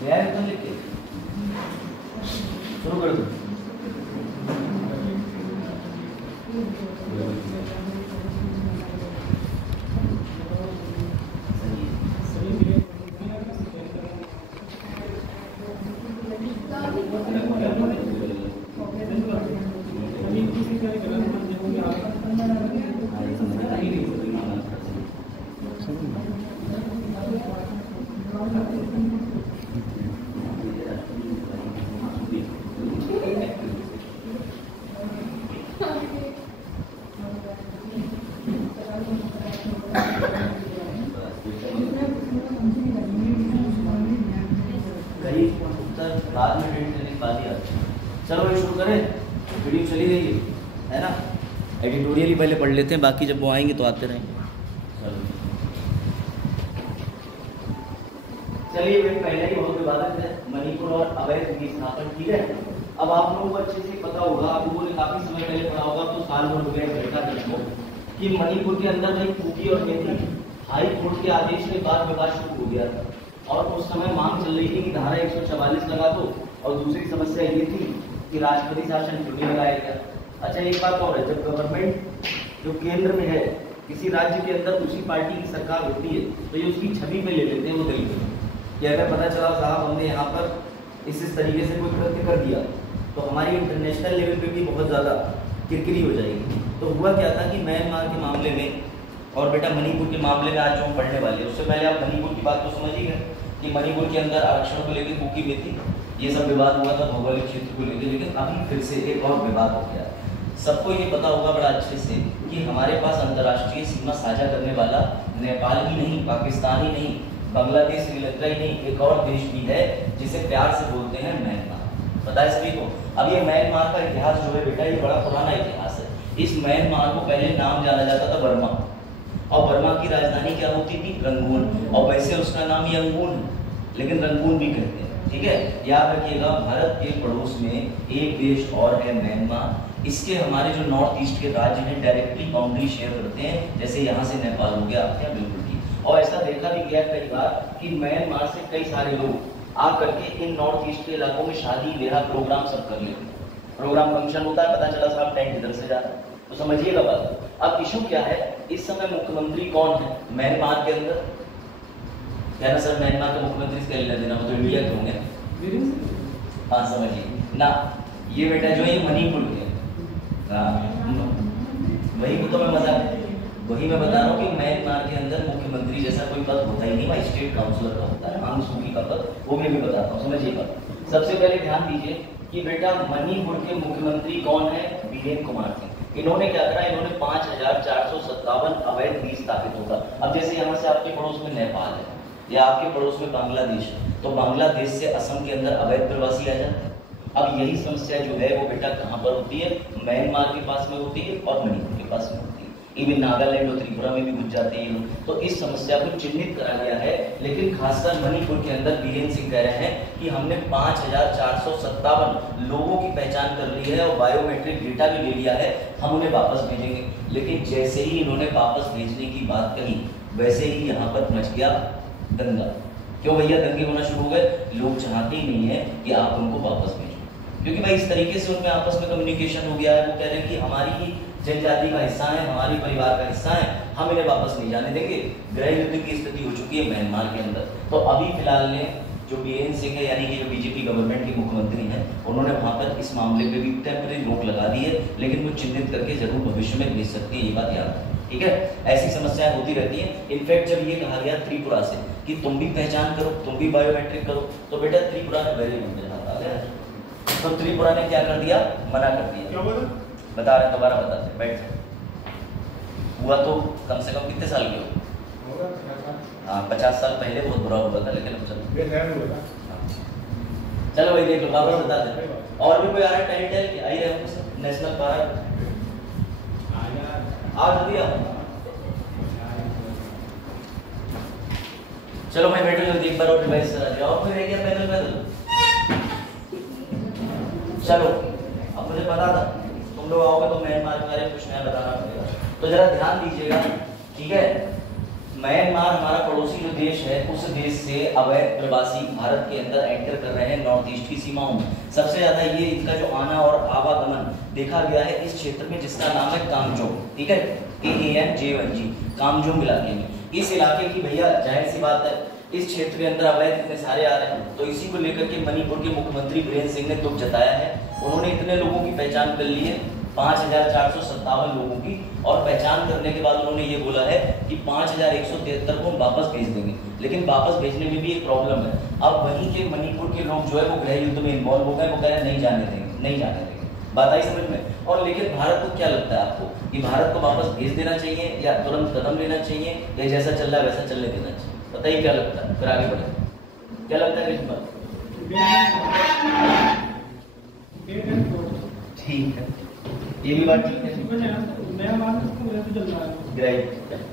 तो लिख के शुरू कर दो। एडिटोरियल ही पहले पढ़ लेते हैं, बाकी जब वो आएंगे तो आते रहेंगे। चलिए भाई, पहले ही बहुत विवादित है मणिपुर और अवैध विस्थापन, ठीक है। अब आप लोगों को अच्छे से पता होगा, आप लोगों ने काफी समय पहले पढ़ा होगा, तो साल भर हो गया घटना दर्ज कि मणिपुर के अंदर भाई कुकी और मेथी हाई कोर्ट के आदेश के बाद विवाद शुरू हो गया था, और उस समय मांग चल रही थी कि धारा 144 लगा दो, और दूसरी समस्या ये थी कि राष्ट्रपति शासन क्यों नहीं लगाया गया। अच्छा, एक बात और है, जब गवर्नमेंट जो केंद्र में है किसी राज्य के अंदर उसी पार्टी की सरकार होती है, तो ये उसकी छवि पे ले लेते हैं वो तरीके कि अगर पता चला साहब हमने यहाँ पर इस तरीके से कोई कृत्य कर दिया तो हमारी इंटरनेशनल लेवल पे भी बहुत ज़्यादा किरकिरी हो जाएगी। तो हुआ क्या था कि म्यांमार के मामले में और बेटा मणिपुर के मामले में आज जो हम पढ़ने वाले हैं, उससे पहले आप मणिपुर की बात तो समझिएगा कि मणिपुर के अंदर आरक्षण को लेकर कुकी मेथी ये सब विवाद हुआ था भौगोलिक क्षेत्र को लेकर, लेकिन अभी फिर से एक और विवाद हो गया। सबको ये पता होगा बड़ा अच्छे से कि हमारे पास अंतर्राष्ट्रीय सीमा साझा करने वाला नेपाल ही नहीं, पाकिस्तान ही नहीं, बांग्लादेश, श्रीलंका ही नहीं, एक और देश भी है जिसे प्यार से बोलते हैं म्यांमार। पता है सभी को। अब ये म्यांमार का इतिहास जो है बेटा, ये बड़ा पुराना इतिहास है। इस म्यांमार को पहले नाम जाना जाता था बर्मा, और बर्मा की राजधानी क्या होती थी? रंगून, और वैसे उसका नाम यंगून है, लेकिन रंगून भी कहते हैं, ठीक है। याद रखिएगा, भारत के पड़ोस में एक देश और है म्यांमार। इसके हमारे जो नॉर्थ ईस्ट के राज्य हैं डायरेक्टली बाउंड्री शेयर करते हैं, जैसे यहाँ से नेपाल हो गया, क्या बिल्कुल ठीक। और ऐसा देखा भी गया कई बार कि म्यांमार से कई सारे लोग आ करके इन नॉर्थ ईस्ट के इलाकों में शादी ब्याह प्रोग्राम सब कर लेते हैं। प्रोग्राम फंक्शन होता है, पता चला साहब टेंट इधर से जा रहा है, तो समझिएगा बात। अब इशू क्या है, इस समय मुख्यमंत्री कौन है म्यांमार के अंदर? क्या ना सर, म्यांमार का मुख्यमंत्री इसका लेना देना तो इंडिया के होंगे। हाँ समझिए ना, ये बेटा जो है मणिपुर के, वही तो मैं वही मैं बता रहा हूँ कि म्यांमार के अंदर मुख्यमंत्री जैसा कोई पद होता ही नहीं, वहाँ स्टेट काउंसलर का होता है, आंग सूकी का पद, वो मैं भी बताता हूँ, समझिएगा। सबसे पहले ध्यान दीजिए कि बेटा मणिपुर के मुख्यमंत्री कौन है? वीरेंद्र कुमार सिंह। इन्होंने क्या करा, इन्होंने 5457 अवैध बीज स्थापित होगा। अब जैसे यहाँ से आपके पड़ोस में नेपाल है या आपके पड़ोस में बांग्लादेश है, तो बांग्लादेश से असम के अंदर अवैध प्रवासी आ जाते हैं। अब यही समस्या जो है वो बेटा कहाँ पर होती है? म्यांमार के पास में होती है और मणिपुर के पास में होती है। इवन नागालैंड और त्रिपुरा में भी घुस जाते हैं लोग। तो इस समस्या को चिन्हित करा गया है, लेकिन खासकर मणिपुर के अंदर बीरेन सिंह कह रहे हैं कि हमने 5457 लोगों की पहचान कर ली है और बायोमेट्रिक डेटा भी ले लिया है, हम उन्हें वापस भेजेंगे। लेकिन जैसे ही इन्होंने वापस भेजने की बात कही, वैसे ही यहाँ पर मच गया दंगा। क्यों भैया दंगे होना शुरू हो गए? लोग चाहते ही नहीं है कि आप उनको वापस भेजो, क्योंकि भाई इस तरीके से उनमें आपस में कम्युनिकेशन हो गया है। वो कह रहे हैं कि हमारी ही जनजाति का हिस्सा है, हमारी परिवार का हिस्सा है, हम इन्हें वापस नहीं जाने देंगे। गृह युद्ध की स्थिति हो चुकी है म्यांमार के अंदर। तो अभी फिलहाल ने जो बीरेन सिंह है, यानी कि जो बीजेपी गवर्नमेंट के मुख्यमंत्री हैं, उन्होंने वहां पर इस मामले पे भी टेम्परेरी रोक लगा दी है, लेकिन वो चिन्हित करके जरूर भविष्य में भेज सकती है, ये बात याद है, ठीक है। ऐसी समस्याएं होती रहती हैं। इनफैक्ट जब ये कहा गया त्रिपुरा से कि तुम भी पहचान करो, तुम भी बायोमेट्रिक करो, तो बेटा त्रिपुरा ने वेरी तो त्रिपुरा ने क्या कर दिया? मना कर दिया। क्या बता रहे, दोबारा बताते, बैठ। हुआ तो कम से कम कितने साल के हो? हाँ 50 साल पहले बहुत बुरा हुआ था, लेकिन अब चलो भाई देख लो, वापस बता दे। और भी कोई आ रहा है? टाइम टेल आई रहे नेशनल पार्क आज दिया। चलो मैं बैठो जल्दी, एक बार और रिवाइज करा दिया। और कोई रह गया पैदल? चलो, अब मुझे पता था तुम लोग आओगे तो म्यांमार के बारे में कुछ नया बताना पड़ेगा, तो जरा ध्यान दीजिएगा, ठीक है। म्यांमार हमारा पड़ोसी जो देश है, उस देश से अवैध प्रवासी भारत के अंदर एंटर कर रहे हैं नॉर्थ ईस्ट की सीमाओं में। सबसे ज्यादा ये इनका जो आना और आवागमन देखा गया है इस क्षेत्र में, जिसका नाम है कामजोंग, ठीक है, KAMJONG, कामजोंग इलाके में। इस इलाके की भैया जाहिर सी बात है, इस क्षेत्र के अंदर अवैध इतने सारे आ रहे हैं, तो इसी को लेकर के मणिपुर के मुख्यमंत्री बीरेंद्र सिंह ने दुख जताया है। उन्होंने इतने लोगों की पहचान कर ली है, 5457 लोगों की, और पहचान करने के बाद उन्होंने ये बोला है कि 5173 को हम वापस भेज देंगे। लेकिन वापस भेजने में भी एक प्रॉब्लम है। अब वहीं के मणिपुर के लोग जो है वो गृह युद्ध में इन्वॉल्व हो गए, वो कह रहे हैं नहीं जाने देंगे, नहीं जाने देंगे। बात आई समझ में? और लेकिन भारत को क्या लगता है आपको कि भारत को वापस भेज देना चाहिए या तुरंत कदम लेना चाहिए, या जैसा चल रहा है वैसा चलने देना चाहिए? बताइए क्या लगता है, फिर आगे बढ़े। क्या लगता है कृष्ण? ठीक है, ये भी बात ठीक है।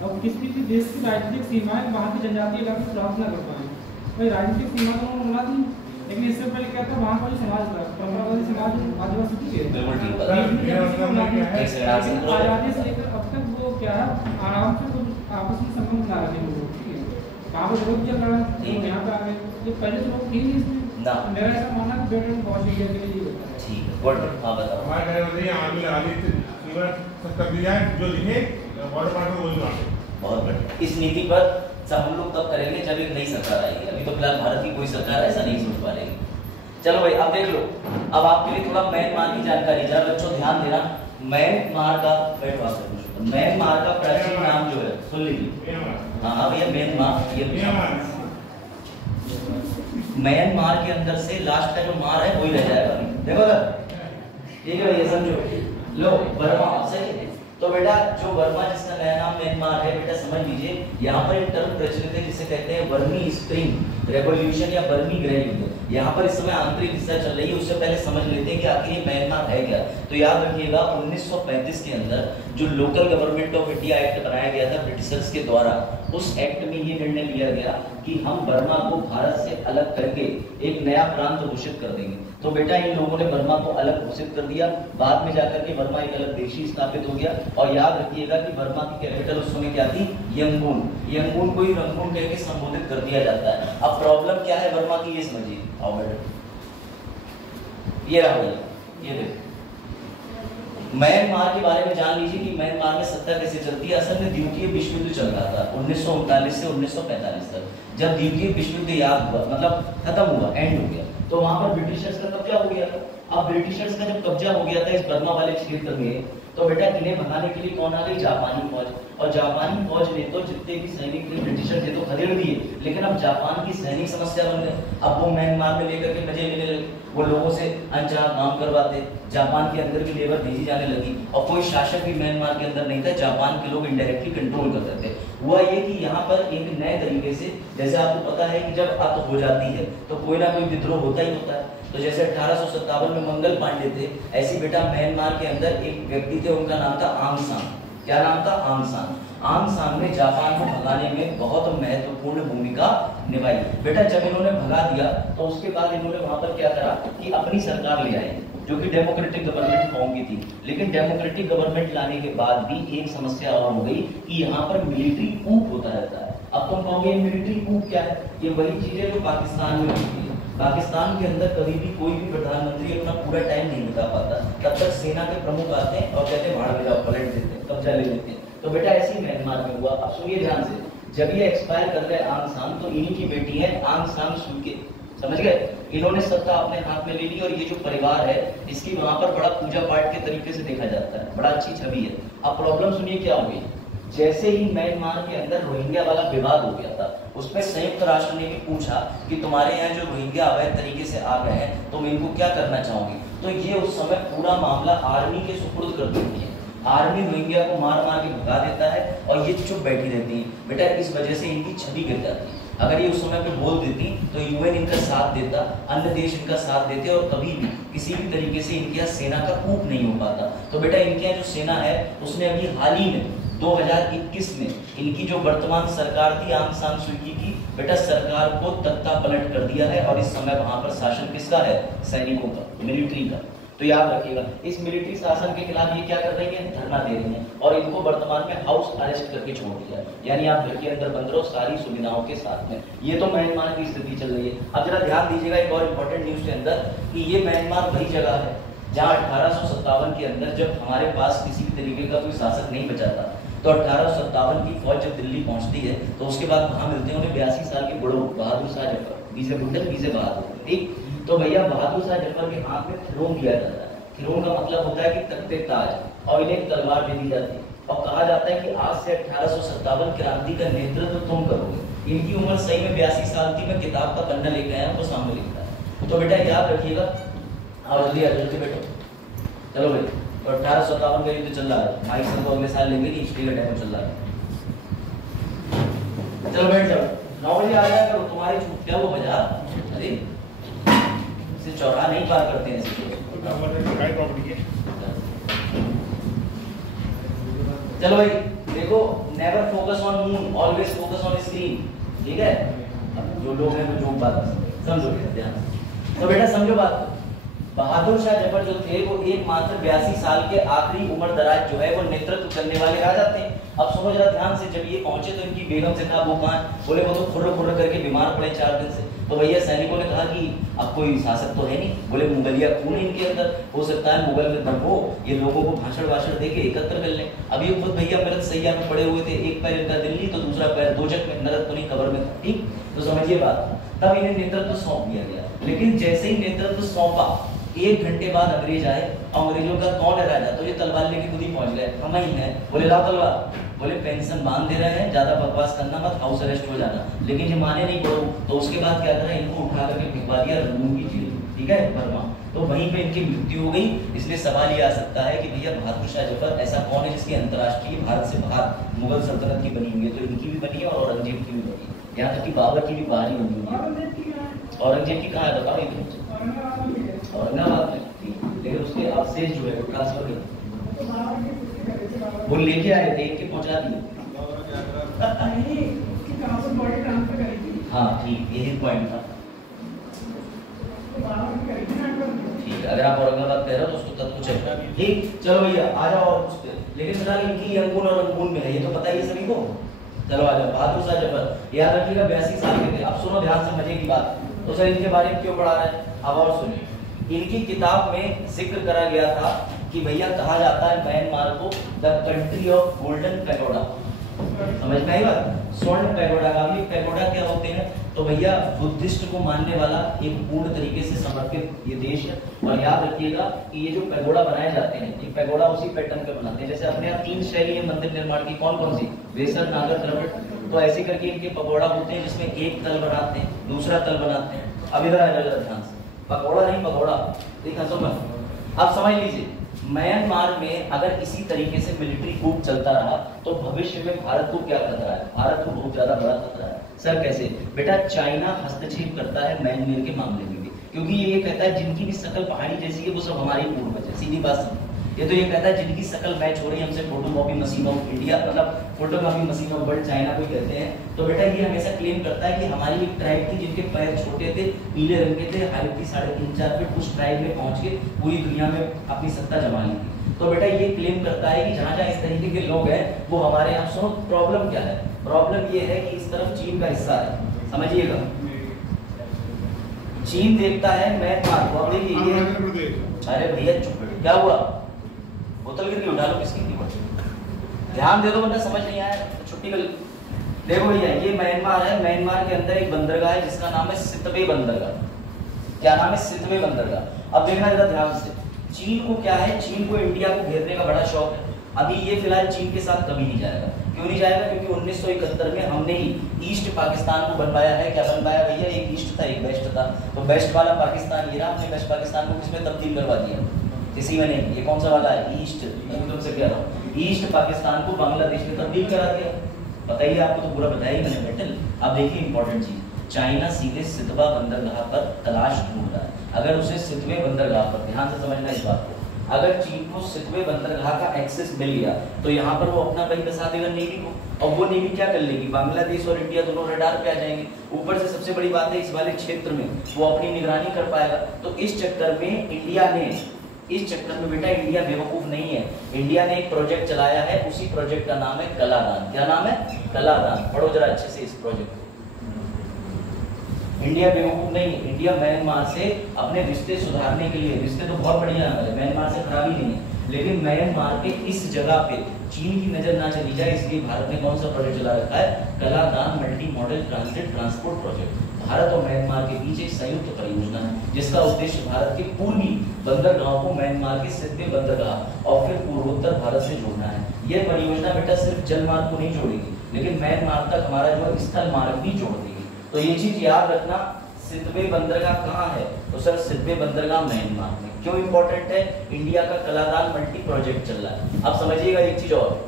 अब किसी भी देश की राजनीतिक सीमाएं वहाँ की जनजातीय इलाके प्राप्त न कर पाए। भाई राजनीतिक सीमा तो उन्होंने बना दी, लेकिन इससे पहले क्या था, वहाँ का जो समाज था, परंपरागत समाज आदिवासी थे, आजादी से लेकर अब तक वो क्या है, आराम से कुछ आपस में संबंध बना रहे थे लोग। कहाँ पर विरोध चल रहा है, यहाँ पे आ गए, जो पहले तो लोग थे नहीं इसमें। मेरा ऐसा मानना है कि बेटर बहुत इंडिया के लिए होता है। ठीक है, वर्ड हां बताओ। हमारे जो लिखे बॉर्डर पार में वही बात है। बहुत बढ़िया। इस नीति पर सब हम लोग तब करेंगे जब एक नई सरकार आएगी। अभी तो फिलहाल भारत की कोई सरकार ऐसा नहीं सोच पा रही। चलो भाई, अब देख लो, अब आपके लिए थोड़ा म्यांमार की जानकारी, जरा बच्चों ध्यान देना। म्यांमार का म्यांमार का प्राचीन नाम जो है सुन लीजिए। हाँ भैया, म्यांमार, ये म्यांमार के अंदर से लास्ट का जो मार है वही रह जाएगा। देखो ना, ठीक है भैया, समझो। लो बर्मा, सही है। तो बेटा जो बर्मा, जिसका नया नाम म्यांमार है, बेटा समझ लीजिए, यहाँ पर एक टर्म प्रचलित है जिसे कहते हैं बर्मी स्प्रिंग रेवोल्यूशन या बर्मी गृह युद्ध। यहाँ पर इस समय आंतरिक हिस्सा चल रही है। उससे पहले समझ लेते हैं कि आखिर ये म्यांमार है क्या। तो याद रखिएगा, 1935 के अंदर जो local government of India act बनाया गया था ब्रिटिशर्स के द्वारा, उस एक्ट में ये निर्णय लिया गया कि हम बर्मा को भारत से अलग करके एक नया प्रांत घोषित कर देंगे। तो बेटा इन लोगों ने बर्मा को अलग घोषित कर दिया। बाद में जाकर के बर्मा एक अलग देश ही स्थापित हो गया। और याद रखिएगा कि बर्मा की कैपिटल उस समय क्या थी? यंगून। यंगून को ही रंगून कह के संबोधित कर दिया जाता है। अब प्रॉब्लम क्या है बर्मा की, ये समझिए। आओ बेटा, ये रहा भैया, ये देखो म्यांमार के बारे में जान लीजिए कि म्यांमार में सत्ता कैसे चलती है। असल में द्वितीय विश्व युद्ध चल रहा था 1939 से 1945 तक। जब द्वितीय विश्व युद्ध याद हुआ, मतलब खत्म हुआ, एंड हो गया, तो वहां पर ब्रिटिशर्स का कब्जा हो गया था। अब ब्रिटिशर्स का जब कब्जा हो गया था इस बर्मा वाले क्षेत्र में, तो बेटा इन्हें भगाने के लिए कौन आ गई? जापानी फौज। और जापानी फौज ने तो जितने भी सैनिक थे ब्रिटिशर थे तो खदेड़ दिए, लेकिन अब जापान की सैनिक समस्या बन गई। अब वो म्यांमार में लेकर के मजे लेने लगे, वो लोगों से अनचाहा काम करवाते, जापान के अंदर भी लेबर भेजी जाने लगी, और कोई शासक भी म्यांमार के अंदर नहीं था। जापान के लोग इनडायरेक्टली कंट्रोल करते थे। हुआ ये कि यहाँ पर एक नए तरीके से, जैसे आपको पता है कि जब अत हो जाती है तो कोई ना कोई विद्रोह होता ही होता है। तो जैसे 1857 में मंगल पांडे थे, ऐसे बेटा म्यांमार के अंदर एक व्यक्ति थे, उनका नाम था आंग सान। क्या नाम था? आंग सान। आंग सान ने जापान को भगाने में बहुत महत्वपूर्ण भूमिका निभाई। बेटा जब इन्होंने भगा दिया तो उसके बाद इन्होंने वहां पर क्या करा कि अपनी सरकार ले आई, जो कि डेमोक्रेटिक गवर्नमेंट फॉर्म की थी। लेकिन डेमोक्रेटिक गवर्नमेंट लाने के बाद भी एक समस्या और हो गई कि यहाँ पर मिलिट्री कूप होता रहता है। अब तुम कहोगे मिलिट्री कूप क्या है? ये वही चीज है जो पाकिस्तान में होती है। पाकिस्तान के अंदर कभी भी कोई भी प्रधानमंत्री अपना पूरा टाइम नहीं बिता पाता, तब तक सेना के प्रमुख आते हैं और कहते हैं भाड़ में जाओ, पलट देते हैं, कब्जा ले लेते हैं। तो बेटा ऐसे ही म्यांमार में हुआ। अब सुनिए ध्यान से, जब ये एक्सपायर कर गए आंग सान, तो इन्हीं की बेटी है आंग सान सू की, समझ गए? इन्होंने सत्ता अपने हाथ में ले ली, और ये जो परिवार है इसकी वहां पर बड़ा पूजा पाठ के तरीके से देखा जाता है, बड़ा अच्छी छवि है। अब प्रॉब्लम सुनिए क्या हो गई। जैसे ही म्यांमार के अंदर रोहिंग्या वाला विवाद हो गया था, उसमें संयुक्त राष्ट्र ने भी पूछा कि तुम्हारे यहाँ जो रोहिंग्या अवैध तरीके से आ गए हैं, तुम इनको क्या करना चाहोगे? तो ये उस समय पूरा मामला आर्मी के सुपुर्द कर देती है। आर्मी रोहिंग्या को मार मार के भगा देता है और ये चुप बैठी रहती है। बेटा इस वजह से इनकी छवि गिर जाती है। अगर ये उस समय पे बोल देती तो यूएन इनका साथ देता, अन्य देश इनका साथ देते, और कभी भी किसी भी तरीके से इनके यहाँ सेना का कूप नहीं हो पाता। तो बेटा इनके यहाँ जो सेना है उसने अभी हाल ही में 2021 में इनकी जो वर्तमान सरकार थी आंग सान सू की, बेटा सरकार को तख्ता पलट कर दिया है। और इस समय वहां पर शासन किसका है? सैनिकों का, मिलिट्री का। तो याद रखिएगा इस मिलिट्री शासन के खिलाफ ये क्या कर रही है, धरना दे रही है और इनको वर्तमान में हाउस अरेस्ट करके छोड़ दिया, यानी आप घर के अंदर बंद रहो सारी सुविधाओं के साथ में। ये तो म्यांमार की स्थिति चल रही है। अब जरा ध्यान दीजिएगा एक और इम्पोर्टेंट न्यूज के अंदर कि ये म्यांमार वही जगह है जहाँ 1857 के अंदर जब हमारे पास किसी भी तरीके का कोई शासक नहीं बचा था, तो 1857 की फौज जब दिल्ली पहुंचती है तो उसके बाद वहां मिलते हैं उन्हें 82 साल के बुढ़ो बहादुर शाह जफर, बीजे बुड्ढल बीजे बहादुर, ठीक। तो भैया बहादुर शाह जफर के हाथ में खिरोन दिया जाता है। खिरोन का मतलब होता है कि तख्ते ताज, और इन्हें तलवार दे दी जाती है और कहा जाता है कि आज से 1857 क्रांति का नेतृत्व तुम करोगे। इनकी उम्र सही में 82 साल थी। मैं किताब का पन्ना लेके आया हूं, वो सामने लिखता है। तो बेटा याद रखिएगा, आओ जल्दी आ जल्दी बैठो, चलो भाई। तो 1857 का युद्ध चल रहा है, माइक सब अगले साल लेंगे कि हिस्ट्री का टाइम चल रहा है। चलो बैठ जाओ, 9 बजे आ जाया करो, तुम्हारी छूट क्या वो बजा, अरे इसे चौराहा नहीं पार करते हैं ऐसे। चलो भाई देखो, never focus on moon, always focus on screen, ठीक है। अब जो लोग हैं वो जो बात समझो ध्यान। तो बेटा समझो बात, बहादुर शाह जफर जो थे वो एकमात्र 82 साल के आखिरी उम्र दराज जो है वो नेतृत्व करने वाले राजा थे। अब सुनो जरा ध्यान से, जब ये पहुंचे तो इनकी बेगम से कहा वो कहां, बोले वो तो खुर्र खुर्र करके बीमार पड़े 4 दिन से। तो भैया सैनिकों ने कहा कि अब कोई शासक तो है नहीं, बोले मुगलिया खून है इनके अंदर, हो सकता है मुगल में दम हो, ये लोगों को भाषण वाषण देके एकत्र कर लें। अब ये खुद भैया मृत सैया में पड़े हुए थे, एक पैर इनका दिल्ली तो दूसरा पैर दोजक में, नरकपुरी कब्र में, ठीक। तो समझिए बात, तब इन्हें नेतृत्व सौंप दिया गया। लेकिन जैसे ही नेतृत्व सौंपा 1 घंटे बाद अंग्रेज आए, अंग्रेजों का कौन है राजा, तो ये तलवार लेके खुद ही पहुंच गए, हम ही हैं। बोले लाओ तलवार, बोले पेंशन बांध दे रहे हैं, ज्यादा बकवास करना मत, हाउस अरेस्ट हो जाना। लेकिन ये माने नहीं पड़ो, तो उसके बाद क्या करा, इनको उठा करके भिजवा दिया रूम की जेल, ठीक है, बर्मा। तो वहीं पे इनकी मृत्यु हो गई। इसलिए सवाल ये आ सकता है कि भैया बहादुर शाह जफर ऐसा कौन है जिसकी अंतर्राष्ट्रीय भारत से बाहर मुगल सल्तनत की बनी हुई है, तो इनकी भी बनी है और औरंगजेब की भी बनी है, यहाँ तक कि बाबर की भी बाहर ही बनी हुई है। औरंगजेब की कहाँ है बताओ, औरंगाबाद में, लेकिन उसके अवशेष जो है ट्रांसफर किया, वो लेके आए थे, इनके पहुंचा दिए। हाँ ठीक, यही पॉइंट था, ठीक है। अगर आप औरंगाबाद कह रहे हो तो उसको तब कुछ है, ठीक। चलो भैया आ जाओ और पूछते, लेकिन फिलहाल इनकी अंगून और अंगून में है, ये तो पता ही है सभी को। चलो आ जाओ, बहादुर शाह जफर याद रखिएगा 82 साल के थे। अब सुनो ध्यान से, मजे की बात, तो सर इनके बारे में क्यों पढ़ा रहे हैं, अब और सुनिए। इनकी किताब में जिक्र करा गया था कि भैया कहा जाता है म्यांमार को the country of golden pagoda, समझ में आई बात, स्वर्ण पैगोडा का। भी पैगोडा क्या होते हैं, तो भैया बुद्धिस्ट को मानने वाला एक पूर्ण तरीके से समर्पित ये देश है। और याद रखिएगा कि ये जो पैगोडा बनाए जाते हैं, ये पैगोडा उसी पैटर्न पे बनाते हैं, जैसे अपने यहाँ 3 शैली है मंदिर निर्माण की, कौन कौन सी, वेसर, नागर, द्रविड़। तो ऐसे करके इनके पगोड़ा होते हैं जिसमें एक तल बनाते हैं, दूसरा तल बनाते हैं। अब इधर आ जाओ ध्यान से, पगोड़ा नहीं पगोड़ा, देखा समझ। अब समझ लीजिए, म्यांमार में अगर इसी तरीके से मिलिट्री कूप चलता रहा तो भविष्य में भारत को क्या खतरा है, भारत को बहुत ज्यादा बड़ा खतरा है। सर कैसे, बेटा चाइना हस्तक्षेप करता है म्यांमार के मामले में भी, क्योंकि ये कहता है जिनकी भी शकल पहाड़ी जैसी है वो सब हमारे ही पूर्वज है, सीधी बात समझो। ये तो ये कहता है जिनकी शकल मैच हो रही है हमसे, फोटोकॉपी मशीन ऑफ इंडिया, मतलब photocopy machine of world China को कहते हैं। तो बेटा ये हमेशा क्लेम करता है कि हमारी एक ट्राइब थी जिनके पैर छोटे थे, पीले रंग के थे, हाइट थी 3.5-4 फीट, उस ट्राइब में पहुंच के पूरी दुनिया में अपनी सत्ता जमा ली थी। तो बेटा ये क्लेम करता है कि जहाँ जहाँ इस तरीके के लोग हैं वो हमारे यहाँ। सुनो प्रॉब्लम क्या है, प्रॉब्लम ये है कि इस तरफ चीन का हिस्सा है, समझिएगा। चीन देखता है म्यांमार को, अब देखिए, अरे भैया चुप, क्या हुआ, बोतल गिर गई, उठा लो, किसकी की बोतल, ध्यान दे दो वरना समझ नहीं आया तो छुट्टी कर। देखो भैया ये म्यांमार है, म्यांमार के अंदर एक बंदरगाह है जिसका नाम है सितवे बंदरगाह। क्या नाम है, सितवे बंदरगाह। अब देखना जरा ध्यान से, चीन को क्या है, चीन को इंडिया को घेरने का बड़ा शौक है। अभी ये फिलहाल चीन के साथ कभी नहीं जाएगा। क्यों नहीं जाएगा, क्योंकि 1971 में हमने ही ईस्ट पाकिस्तान को बनवाया है। क्या बनवाया भैया, एक ईस्ट था एक वेस्ट था, तो वेस्ट वाला पाकिस्तान ये रहा, हमने वेस्ट पाकिस्तान को किसमें तब्दील करवा दिया, किसी में नहीं। ये कौन सा वाला है, ईस्ट, मैं तुमसे कह रहा हूँ ईस्ट पाकिस्तान को बांग्लादेश में तब्दील करा दिया। बताइए, आपको तो पूरा बताया ही मैंने बेटल। अब देखिए इंपॉर्टेंट चीज, चाइना सीधे सितवा बंदरगाह पर तलाश ढूंढ रहा है। अगर उसे सितवे बंदरगाह पर, ध्यान से समझना इस बात को, अगर चीन को सितवे बंदरगाह का एक्सेस मिल गया तो यहाँ पर वो अपना भाई बसा देगा नेवी को, और वो नेवी क्या कर लेगी, बांग्लादेश और इंडिया दोनों रडार पे आ जाएंगे। ऊपर से सबसे बड़ी बात है, इस वाले क्षेत्र में वो अपनी निगरानी कर पाएगा। तो इस चक्कर में इंडिया ने इस चक्कर में बेटा इंडिया बेवकूफ नहीं है। इंडिया ने एक प्रोजेक्ट चलाया है, उसी प्रोजेक्ट का नाम है कलादान। क्या नाम है? कलादान। पढ़ो जरा अच्छे से इस प्रोजेक्ट को। इंडिया बेवकूफ नहीं है। इंडिया म्यांमार से अपने रिश्ते सुधारने के लिए, रिश्ते तो बहुत बढ़िया है हमारे, म्यांमार से खराब ही नहीं है, लेकिन म्यांमार के इस जगह पे चीन की नजर ना चली जाए इसलिए भारत ने कौन सा प्रोजेक्ट चला रखा है? Kaladan multi modal transit transport project. Bharat और म्यांमार के बीच एक संयुक्त परियोजना है जिसका उद्देश्य भारत के पूर्वी बंदरगाहों को म्यांमार के सिद्धे बंदरगाह और फिर पूर्वोत्तर भारत से जोड़ना है। यह परियोजना बेटा सिर्फ जल मार्ग को नहीं जोड़ेगी, लेकिन म्यांमार तक हमारा जो स्थल मार्ग भी जोड़ देगी। तो ये चीज याद रखना, सिद्धे बंदरगाह कहाँ है? तो सर सिद्धे बंदरगाह म्यांमार में। क्यों इंपॉर्टेंट है? इंडिया का कलादान मल्टी प्रोजेक्ट चल रहा है। अब समझिएगा एक चीज और,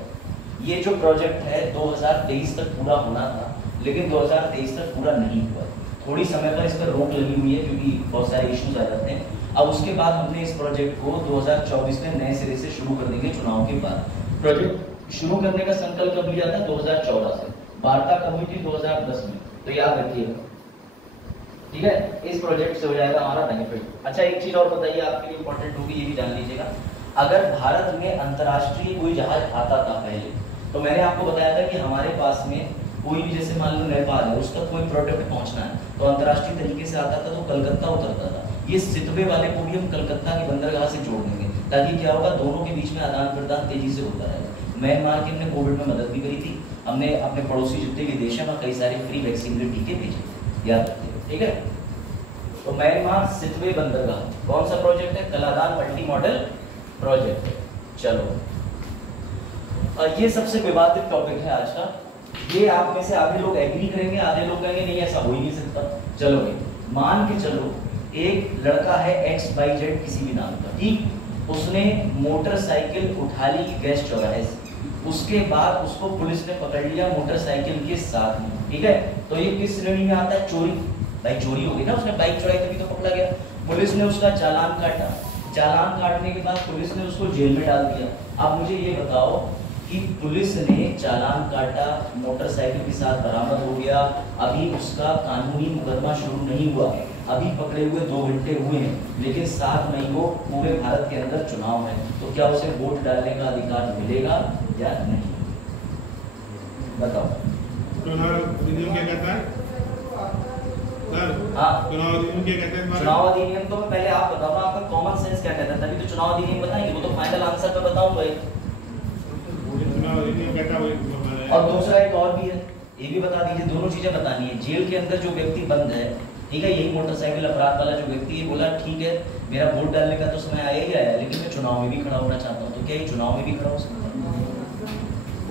ये जो प्रोजेक्ट है 2023 तक पूरा होना था, लेकिन 2023 तक पूरा नहीं हुआ। थोड़ी समय पर इस पर रोक लगी हुई है क्योंकि बहुत सारे इश्यूज आ जाते हैं। अब उसके बाद हमने इस प्रोजेक्ट को 2024 में नए सिरे से शुरू कर देंगे चुनाव के बाद। प्रोजेक्ट शुरू करने का संकल्प कब लिया था? 2014 से। वार्ता कब हुई थी? 2010 में। तो याद रखिएगा, ठीक है? इस प्रोजेक्ट से हो जाएगा हमारा बेनिफिट। अच्छा एक चीज और बताइए आपके लिए इंपॉर्टेंट होगी, ये भी जान लीजिएगा। अगर भारत में अंतरराष्ट्रीय कोई जहाज आता था पहले, तो मैंने आपको बताया था कि हमारे पास में कोई भी, जैसे मान लो नेपाल है, उसका कोई प्रोडक्ट पहुंचना है तो अंतरराष्ट्रीय तरीके से आता था तो कलकत्ता उतरता था। ये सितवे वाले को भी हम कलकत्ता की बंदरगाह से जोड़ देंगे ताकि क्या होगा, दोनों के बीच में आदान प्रदान तेजी से होता रहेगा। म्यांमार की हमने कोविड में मदद भी करी थी, हमने अपने पड़ोसी जितने भी देश हैं वहाँ कई सारे फ्री वैक्सीन के टीके भेजे, याद रखिएगा, ठीक है? तो म्यांमार सितवे बंदरगाह कौन सा प्रोजेक्ट है? Kaladan multi modal project. चलो ये सबसे विवादित टॉपिक है आज का। ये आप में से आधे लोग एग्री करेंगे, आधे लोग कहेंगे नहीं ऐसा हो ही नहीं सकता। चलो भाई मान के चलो एक लड़का है XYZ किसी भी नाम का, ठीक? उसने मोटरसाइकिल उठा ली गैस चौराहे से, उसके बाद उसको पुलिस ने पकड़ लिया मोटरसाइकिल के साथ में, ठीक है? तो ये किस श्रेणी में आता है? चोरी। भाई चोरी हो गई ना, उसने बाइक चुराई तभी तो पकड़ा गया। पुलिस ने उसका चालान काटा, चालान काटने के बाद पुलिस ने उसको जेल में डाल दिया। अब मुझे ये बताओ कि पुलिस ने चालान काटा, मोटरसाइकिल के साथ बरामद हो गया, अभी उसका कानूनी मुकदमा शुरू नहीं हुआ, अभी पकड़े हुए 2 घंटे हुए हैं, लेकिन 7 मई को पूरे भारत के अंदर चुनाव है, तो क्या उसे वोट डालने का अधिकार मिलेगा या नहीं? बताओ। चुनाव अधिनियम क्या कहता है? हाँ, चुनाव अधिनियम क्या कहते हैं? चुनाव अधिनियम तो पहले आप बताओ ना, आपका कॉमन सेंस क्या कहता है, तभी तो चुनाव अधिनियम बताएंगे। वो तो फाइनल आंसर पे बताऊंगा ही। और दूसरा एक और भी है, ये भी बता दीजिए, दोनों चीजें बतानी है। जेल के अंदर जो व्यक्ति बंद है, ठीक है, यही मोटरसाइकिल अपराध वाला जो व्यक्ति है, बोला ठीक है मेरा वोट डालने का तो समय आया ही आया, लेकिन मैं चुनाव में भी खड़ा होना चाहता हूँ, तो क्या ये चुनाव में भी खड़ा हो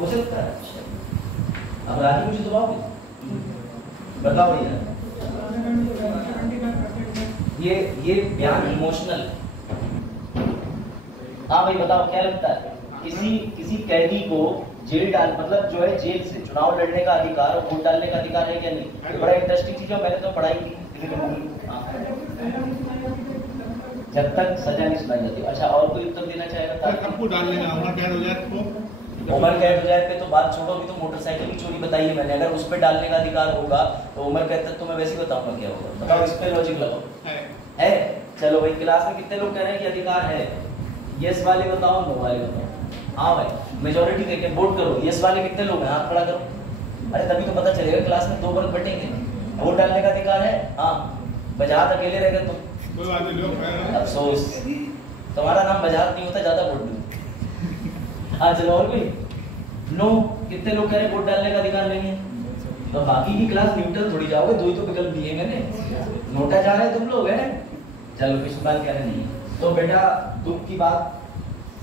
सकता है? अब राजी मुझे जवाब बताओ भैया। ये बयान इमोशनल है। हाँ भाई बताओ, क्या लगता है किसी कैदी को जेल डाल, मतलब जो है जेल से चुनाव लड़ने का अधिकार और वोट डालने का अधिकार है क्या नहीं? बड़ा इंटरेस्टिंग चीज है, मैंने तो पढ़ाई की जब तक सजा नहीं सुनाई जाती। अच्छा और कोई उत्तर देना चाहेगा? सबको डालने का उम्र कैद हो जाए तो उम्र कैद हो जाए पे तो बात छोड़ो, अभी तो मोटरसाइकिल की चोरी बताई है मैंने, अगर उस पर डालने का अधिकार होगा तो उम्र कैद तक तो मैं वैसे ही बताऊंगा क्या होगा। बताओ इस पे लॉजिक लगाओ। है? चलो भाई क्लास में कितने लोग कह रहे हैं कि अधिकार है? यस वाले बताओ, नो वाले बताओ। हाँ भाई मेजोरिटी देखें, वोट करो। यस वाले कितने लोग हैं? हाथ खड़ा करो। अरे तभी तो पता चलेगा, क्लास में 2 वर्ग बटेंगे। वोट डालने का अधिकार है? हाँ। बजात अकेले रहेगा तो अफसोस, तुम्हारा नाम बजात नहीं होता, ज्यादा वोट दो। हाँ चलो और कोई? नो। कितने लोग कह रहे हैं वोट डालने का अधिकार नहीं है? तो बाकी की क्लास न्यूट्रल थोड़ी जाओगे, 2 ही तो विकल्प दिए मैंने, नोटा जा रहे तुम लोग हैं। चलो किस बात कह रहे नहीं। तो बेटा दुख की बात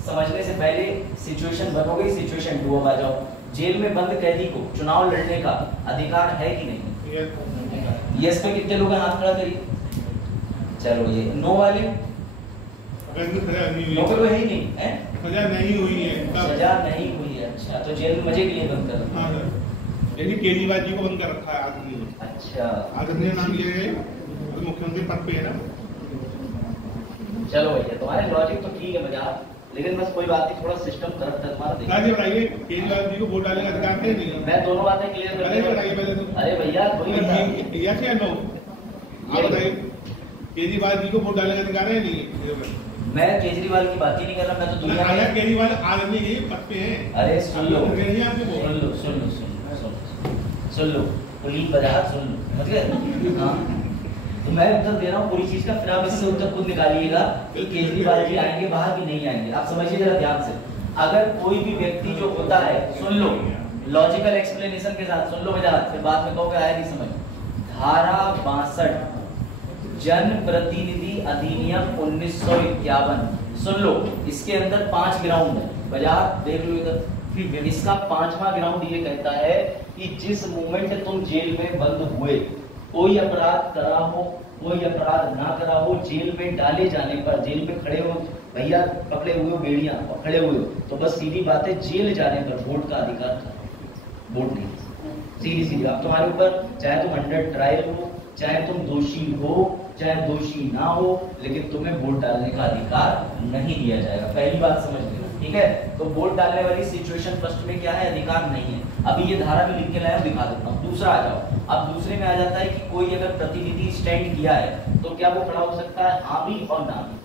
समझने से पहले सिचुएशन 1 हो गई, सिचुएशन 2 अब आ जाओ। जेल में बंद कैदी को चुनाव लड़ने का अधिकार है कि नहीं? यस पे कितने लोग हाथ खड़ा करिए। चलो ये नो वाले, नो पे तो है ही नहीं है, सजा नहीं हुई है, सजा नहीं हुई है। अच्छा तो जेल में मजे के लिए बंद कर, हाँ सर, लेकिन केजरीवाल जी को बंद कर रखा है आदमी ने। अच्छा आदमी नाम लिए गए, मुख्यमंत्री पद पे है ना। चलो भैया तुम्हारे लॉजिक तो ठीक है मजाक, लेकिन बस कोई बात नहीं, थोड़ा सिस्टम करप्ट है तुम्हारा। देखिए बताइए केजरीवाल जी को वोट डालने का अधिकार है नहीं? मैं दोनों बातें क्लियर कर अरे बताइए पहले तो। अरे भैया कोई यस या नो? आप बताइए केजरीवाल जी को वोट डालने का अधिकार है नहीं? मैं केजरीवाल की बात ही नहीं कर रहा, मैं तो दुनिया आया केजरीवाल आदमी के पद पे है। अरे सुन लो सुन लो पुलिस वजाहत सुन लो, मतलब हाँ, तो मैं उत्तर दे रहा हूँ पूरी चीज का, फिर आप इससे उत्तर खुद निकालिएगा कि केजरीवाल जी आएंगे बाहर कि नहीं आएंगे। आप समझिए जरा ध्यान से, अगर कोई भी व्यक्ति जो होता है, सुन लो लॉजिकल एक्सप्लेनेशन के साथ सुन लो वजाहत, फिर बाद में कहोगे आया नहीं समझ। धारा 62 जन प्रतिनिधि अधिनियम 1951 सुन लो, इसके अंदर 5 ग्राउंड है, वजाहत देख लो इधर। इसका 5वां ग्राउंड ये कहता है कि जिस मोमेंट तुम जेल में बंद हुए, कोई अपराध करा हो कोई अपराध ना करा हो, जेल में डाले जाने पर, जेल में खड़े हो भैया, पकड़े हुए हो बेड़ियां खड़े हुए हो, तो बस सीधी बात है जेल जाने पर वोट का अधिकार था, वोट नहीं, सीधी सीधी। अब तुम्हारे ऊपर चाहे तुम अंडर ट्रायल हो, चाहे तुम दोषी हो, चाहे दोषी ना हो, लेकिन तुम्हें वोट डालने का अधिकार नहीं दिया जाएगा। पहली बात समझ लेना, ठीक है। तो वोट डालने वाली सिचुएशन फर्स्ट में क्या है, अधिकार नहीं है। अभी ये धारा भी लिख के लाया, दिखा देता हूँ। दूसरा आ जाओ, अब दूसरे में आ जाता है कि कोई अगर प्रतिनिधि स्टैंड किया है तो क्या वो खड़ा हो सकता है, हाँ भी और ना भी।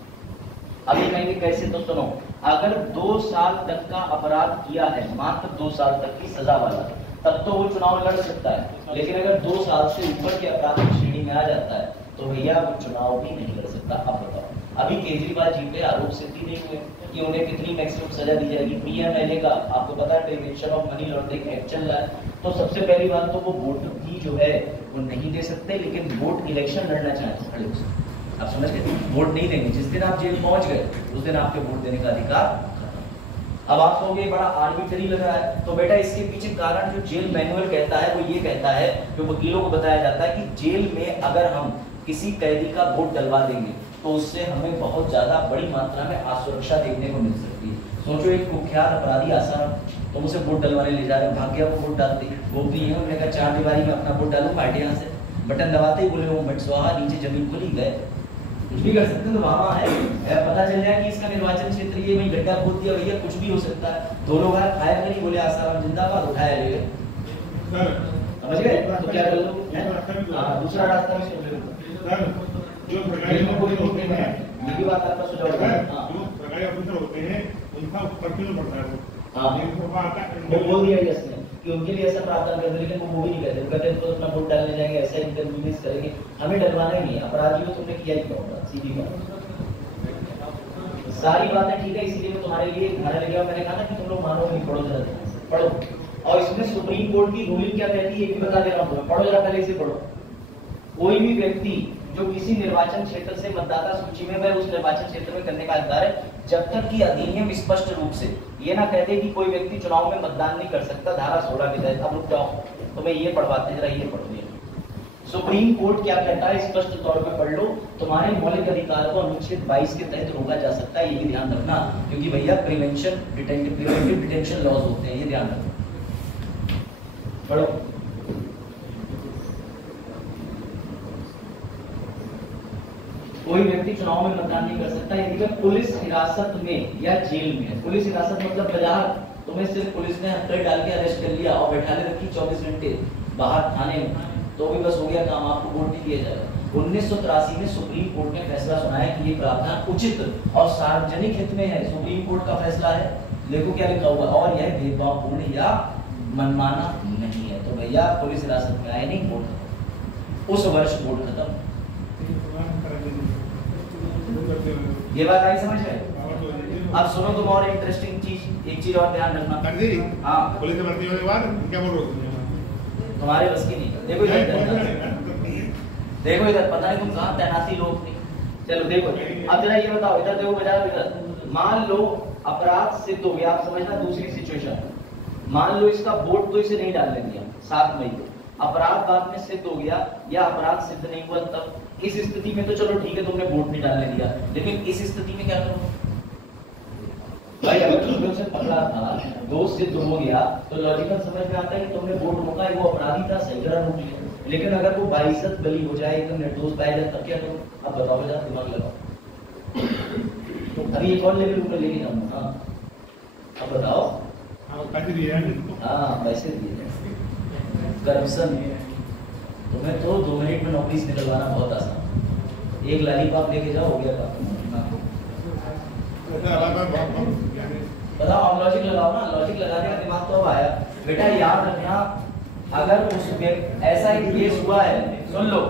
अभी कहेंगे कैसे, तो सुनो, अगर 2 साल तक का अपराध किया है, मात्र 2 साल तक की सजा वाला, तब तो वो चुनाव लड़ सकता है। लेकिन अगर 2 साल से ऊपर के अपराध की श्रेणी में आ जाता है तो भैया वो चुनाव भी नहीं लड़ सकता। अब बताओ, अभी केजरीवाल जी पे आरोप सिद्ध नहीं हुए कि उन्हें कितनी मैक्सिमम सजा दी जाएगी। पीएमएलए का आपको पता है, prevention of money laundering act चल रहा है। तो सबसे पहली बात तो वो वोट भी जो है वो नहीं दे सकते, लेकिन वोट इलेक्शन लड़ना चाहे तो खड़े हो सकते। आप समझ गए, वोट नहीं देंगे। जिस दिन आप जेल पहुंच गए उस दिन आपके वोट देने का अधिकार। अब आप कहोगे बड़ा आर्बिट्री लग रहा है, तो बेटा इसके पीछे कारण जो जेल मैनुअल कहता है वो ये कहता है, जो वकीलों को बताया जाता है कि जेल में अगर हम किसी कैदी का वोट डलवा देंगे तो उससे हमें बहुत ज्यादा बड़ी मात्रा में असुरक्षा देखने को मिल सकती है। सोचो एक कुख्यात अपराधी आसाराम, तुम उसे वोट डलवाने ले जा रहे हो, भाग्य वो वोट डालते, वो भी है, उन्होंने कहा 4 दीवारी में अपना वोट डालू, पार्टी यहाँ से बटन दबाते ही बोले वो बट स्वाहा, नीचे जमीन खुली गए, कुछ भी कर सकते हैं। तो वहां है, पता चल जाए कि इसका निर्वाचन क्षेत्र ये, वही गड्ढा खोद दिया भैया, कुछ भी हो सकता है। 2 लोग आए, खाया नहीं, बोले आसाराम जिंदाबाद, उठाया ले गए, समझ गए। तो क्या कर लो, दूसरा रास्ता भी सुन लो, जो ये बात आपका सुझाव है। जो सरकारी ऑफिसर होते हैं उनका कर्फ्यू पड़ता है, वो बोल दिया इसने कि उनके लिए ऐसा प्रावधान कर दे, लेकिन वो भी नहीं कहते, कहते तो अपना वोट डालने जाएंगे, ऐसा इंटरव्यूज करेंगे, हमें डलवाना ही नहीं है। अपराधी को तुमने किया ही क्या होगा, सीधी बात, सारी बातें ठीक है। इसलिए मैं तुम्हारे लिए धारा ले गया, मैंने कहा था कि तुम लोग मानो नहीं, पढ़ो जरा पढ़ो। और इसमें सुप्रीम कोर्ट की रूलिंग क्या कहती है ये भी बता दे रहा हूँ, पढ़ो जरा पहले से पढ़ो। कोई भी व्यक्ति जो किसी निर्वाचन क्षेत्र से मतदाता सूची में वह उस निर्वाचन क्षेत्र में करने का अधिकार है, जब तक कि अधिनियम स्पष्ट रूप से ये ना कहते कि कोई व्यक्ति चुनाव में मतदान नहीं कर सकता, धारा 16 के तहत। अब रुक जाओ, तो मैं ये पढ़वाते जरा, ये पढ़ लिया। सुप्रीम कोर्ट क्या कहता है स्पष्ट तौर पे पढ़ लो, तुम्हारे मौलिक अधिकार को अनुच्छेद 22 के तहत रोका जा सकता है, ये भी ध्यान रखना, क्योंकि भैया प्रिवेंटिव डिटेंशन लॉज होते हैं, ये ध्यान रखना, पढ़ो। कोई व्यक्ति चुनाव में मतदान नहीं कर सकता यदि वह पुलिस हिरासत में या जेल में है। पुलिस हिरासत मतलब बाजार, तुम्हें सिर्फ पुलिस ने हथकड़ी डाल के अरेस्ट कर लिया और बैठा ले रखी 24 घंटे बाहर थाने में, तो भी बस हो गया काम, आपको वोट नहीं दिया जाएगा। 1983 में सुप्रीम कोर्ट ने फैसला सुनाया कि ये प्रावधान उचित और सार्वजनिक हित में है। सुप्रीम कोर्ट का फैसला है, देखो क्या लिखा हुआ, और यह भेदभावपूर्ण या मनमाना नहीं है। तो भैया पुलिस हिरासत में आए नहीं, वोट खत्म, उस वर्ष वोट खत्म। ये बात आई समझ में? अब सुनो तुम और इंटरेस्टिंग चीज, एक चीज और ध्यान रखना। हाँ, पुलिस भर्ती होने के बाद क्या बोल रहे हो? तुम्हारे बस की नहीं। देखो देखो इधर, पता नहीं तुम कहाँ तैनाती लोग नहीं। चलो देखो, अब जरा ये बताओ, इधर देखो बजाओ, इधर मान लो अपराध सिद्ध हो गया, आप समझना दूसरी सिचुएशन, मान लो इसका वोट तो इसे नहीं डालने दिया 7 मई को, अपराध बाद में सिद्ध हो गया या अपराध सिद्ध नहीं हुआ, तब इस स्थिति में तो चलो ठीक है तुमने वोट नहीं डालने दिया, लेकिन इस स्थिति में क्या करो भाई? अगर तुमने उसे पकड़ा था, दोष सिद्ध हो गया, तो लॉजिकल समझ में आता है कि तुमने वोट रोका, वो अपराधी था, सही तरह रोक लिया। लेकिन अगर वो बाइज्जत बली हो जाए, एकदम निर्दोष पाया जाए, तब क्या करो? अब बताओ जरा, दिमाग लगाओ। तो अभी एक और लेवल ऊपर लेके जाऊंगा। हाँ अब बताओ। पैसे दिए हैं? हाँ पैसे दिए, करप्शन। तुम्हें तो 2 मिनट में नौकरी से निकलवाना बहुत आसान, एक लॉलीपॉप लेके जाओ, हो गया काम। बताओ, आप लॉजिक लगाओ ना, लॉजिक लगाने का दिमाग तो अब आया। बेटा याद रखना, अगर उस ऐसा एक केस हुआ है, सुन लो,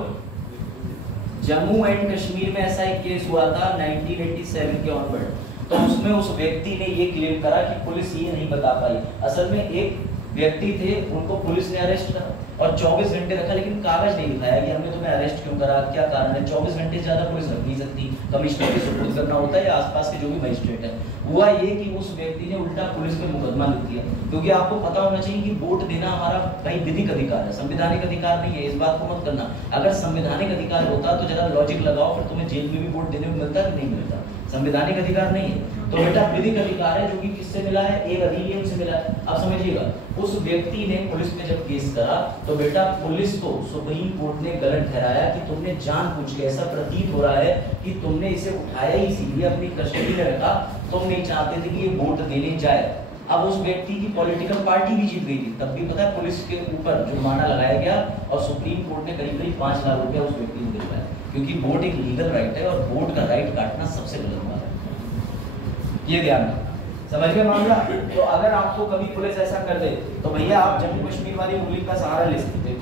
जम्मू एंड कश्मीर में ऐसा एक केस हुआ था 1987 के ऑनवर्ड, तो उसमें उस व्यक्ति ने ये क्लेम करा कि पुलिस ये नहीं बता पाई। असल में एक व्यक्ति थे, उनको पुलिस ने अरेस्ट करा और 24 घंटे रखा, लेकिन कागज नहीं दिखाया कि हमने तुम्हें अरेस्ट क्यों करा, क्या कारण है। 24 घंटे से ज्यादा पुलिस रख नहीं सकती, कमिश्नर के सुपुर्द करना होता है या आसपास के जो भी मजिस्ट्रेट है। हुआ ये कि उस व्यक्ति ने उल्टा पुलिस पे मुकदमा लिख दिया, क्योंकि आपको पता होना चाहिए कि वोट देना हमारा भाई विधिक अधिकार है, संवैधानिक अधिकार नहीं है। इस बात को मत करना। अगर संवैधानिक अधिकार होता तो जरा लॉजिक लगाओ, फिर तुम्हें जेल में भी वोट देने को मिलता कि नहीं मिलता। संवैधानिक अधिकार नहीं है तो बेटा विधिक अधिकार है, जो कि किससे मिला है, एक अधिनियम से मिला है। अब समझिएगा, उस व्यक्ति ने पुलिस में जब केस करा तो बेटा पुलिस को सुप्रीम कोर्ट ने गलत ठहराया कि तुमने जानबूझ के, ऐसा प्रतीत हो रहा है कि तुमने इसे उठाया ही इसीलिए, अपनी कस्टडी में रखा, तुम नहीं चाहते थे कि ये वोट देने जाए। अब उस व्यक्ति की पॉलिटिकल पार्टी भी जीत गई थी, तब भी पता है पुलिस के ऊपर जुर्माना लगाया गया और सुप्रीम कोर्ट ने करीब करीब 5 लाख रुपया उस व्यक्ति को दिलवाया, क्योंकि वोट एक लीगल राइट है और वोट का राइट काटना सबसे गलत बात है। ये ध्यान रखना, समझ गए मामला। तो अगर आपको कभी पुलिस ऐसा कर दे तो भैया आप जम्मू कश्मीर वाली रूलिंग का सहारा ले सकते थे।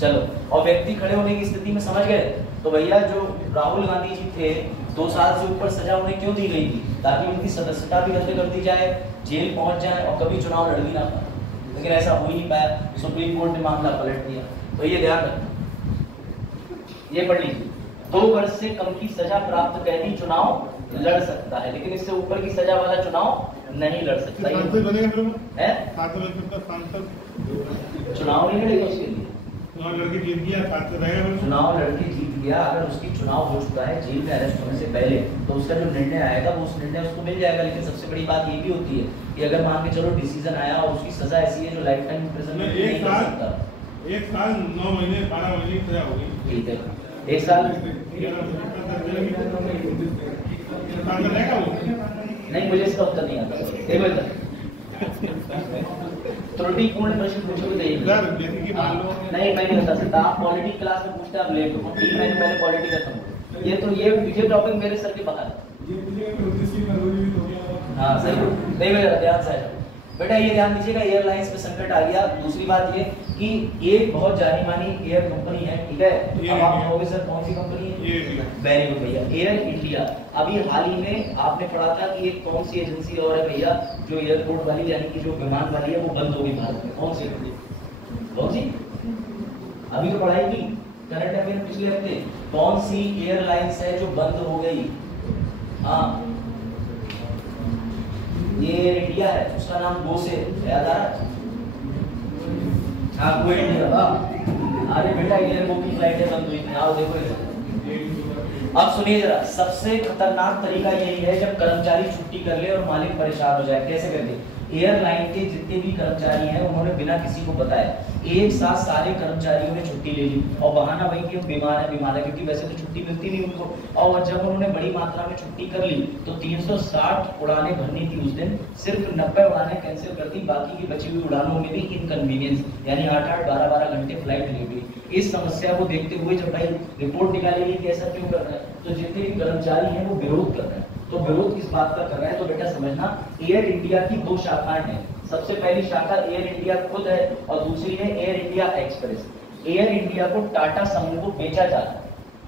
चलो, और व्यक्ति खड़े होने की स्थिति में समझ गए, तो भैया जो राहुल गांधी जी थे, 2 साल से ऊपर सजा उन्हें क्यों दी गई थी, ताकि उनकी सदस्यता भी रद्द कर दी जाए, जेल पहुंच जाए और कभी चुनाव लड़ भी ना पाए। लेकिन ऐसा हो ही नहीं पाया, सुप्रीम कोर्ट ने मामला पलट दिया। तो ये ध्यान रखना, ये पढ़ लीजिए। 2 वर्ष से कम की सजा प्राप्त कैदी चुनाव लड़ सकता है, लेकिन इससे ऊपर की सजा वाला चुनाव नहीं लड़ सकता। चुनाव नहीं लड़ेगा उसके लिए, चुनाव लड़के जीत गया, अगर उसकी चुनाव हो चुका है जेल में अरेस्ट होने से पहले, तो उसका जो निर्णय आएगा वो उस निर्णय उसको मिल जाएगा। लेकिन सबसे बड़ी बात ये भी होती है कि अगर मान के चलो डिसीजन आया और उसकी सजा ऐसी है जो लाइफ टाइम इम्प्रिजनमेंट नहीं कर सकता, 1 साल 9 महीने 12 महीने की सजा होगी। ठीक है, 1 साल नहीं, मुझे इसका उत्तर नहीं आता। त्रुटिपूर्ण प्रश्न पूछोगे नहीं, मैं नहीं बता सकता। आप पॉलिटी क्लास में पूछते हैं, आप लेट हो, 3 महीने पहले पॉलिटी खत्म। ये टॉपिक मेरे सर के बाहर। हाँ सही, नहीं मेरा ध्यान से बेटा ये ध्यान दीजिएगा, एयरलाइंस पे संकट आ गया। दूसरी बात ये कि एक बहुत जानी मानी एयर कंपनी है, ठीक है। अब आप कहोगे सर कौन सी कंपनी है? वेरी गुड भैया, एयर इंडिया। अभी हाल ही में आपने पढ़ा था कि एक कौन सी एजेंसी और है भैया जो एयरपोर्ट वाली, यानी कि जो विमान वाली है, वो बंद हो गई भारत में। कौन सी? अभी तो पढ़ाई की करंट अफेयर पिछले हफ्ते। कौन सी एयरलाइंस है जो बंद हो गई? हाँ, ये एयर इंडिया है, उसका नाम गो से याद आ रहा? हाँ, गो इंडिया। अरे बेटा एयर गो की फ्लाइट है बंद हुई थी, आओ देखो इधर। अब सुनिए जरा, सबसे खतरनाक तरीका यही है जब कर्मचारी छुट्टी कर ले और मालिक परेशान हो जाए। कैसे करते? एयरलाइन के जितने भी कर्मचारी हैं उन्होंने बिना किसी को बताए एक साथ सारे कर्मचारियों ने छुट्टी ले ली, और बहाना वही कि बीमार है, क्योंकि वैसे तो छुट्टी मिलती नहीं उनको। और जब उन्होंने बड़ी मात्रा में छुट्टी कर ली तो 360 उड़ानें भरनी थी उस दिन, सिर्फ 90 उड़ानें कैंसिल कर दी, बाकी की बची हुई उड़ानों में भी इनकन्वीनियंस, यानी 8-8, 12-12 घंटे फ्लाइट ले गई। इस समस्या को देखते हुए जब भाई रिपोर्ट निकाली गई कि ऐसा क्यों कर रहा है, तो जितने भी कर्मचारी हैं वो विरोध कर रहे हैं। तो विरोध किस बात का कर रहे हैं? तो बेटा समझना, एयर इंडिया की 2 शाखाएं हैं। सबसे पहली शाखा एयर इंडिया खुद है और दूसरी है air India express. Air India को टाटा समूह को बेचा जाता है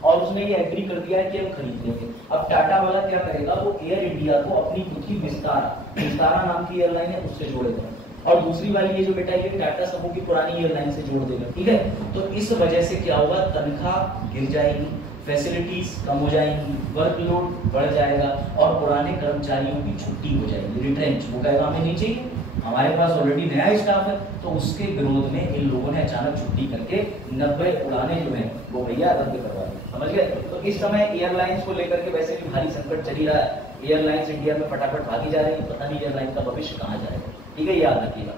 और उसने ये एग्री कर दिया है कि हम खरीद लेंगे। अब टाटा वाला क्या करेगा, वो एयर इंडिया को अपनी खुद की विस्तारा नाम की एयरलाइन है उससे जोड़ेगा, और दूसरी वाली ये जो बेटा ये टाटा समूह की पुरानी एयरलाइन से जोड़ देगा, ठीक है। तो इस वजह से क्या होगा, तनख्वाह गिर जाएगी, फैसिलिटीज कम हो जाएंगी, वर्कलोड बढ़ जाएगा और पुराने कर्मचारियों की छुट्टी हो जाएगी, रिट्रेंच। वो कहेगा हमें नहीं चाहिए, हमारे पास ऑलरेडी नया स्टाफ है। तो उसके विरोध में इन लोगों ने अचानक छुट्टी करके 90 उड़ानें जो हैं वो भैया रद्द करवा दी, समझ गए। तो इस समय एयरलाइंस को लेकर के वैसे भी भारी संकट चल ही रहा है। एयरलाइंस इंडिया में फटाफट भागी जा रही है, पता नहीं एयरलाइन का भविष्य कहाँ जाएगा, ठीक है, याद रखिएगा।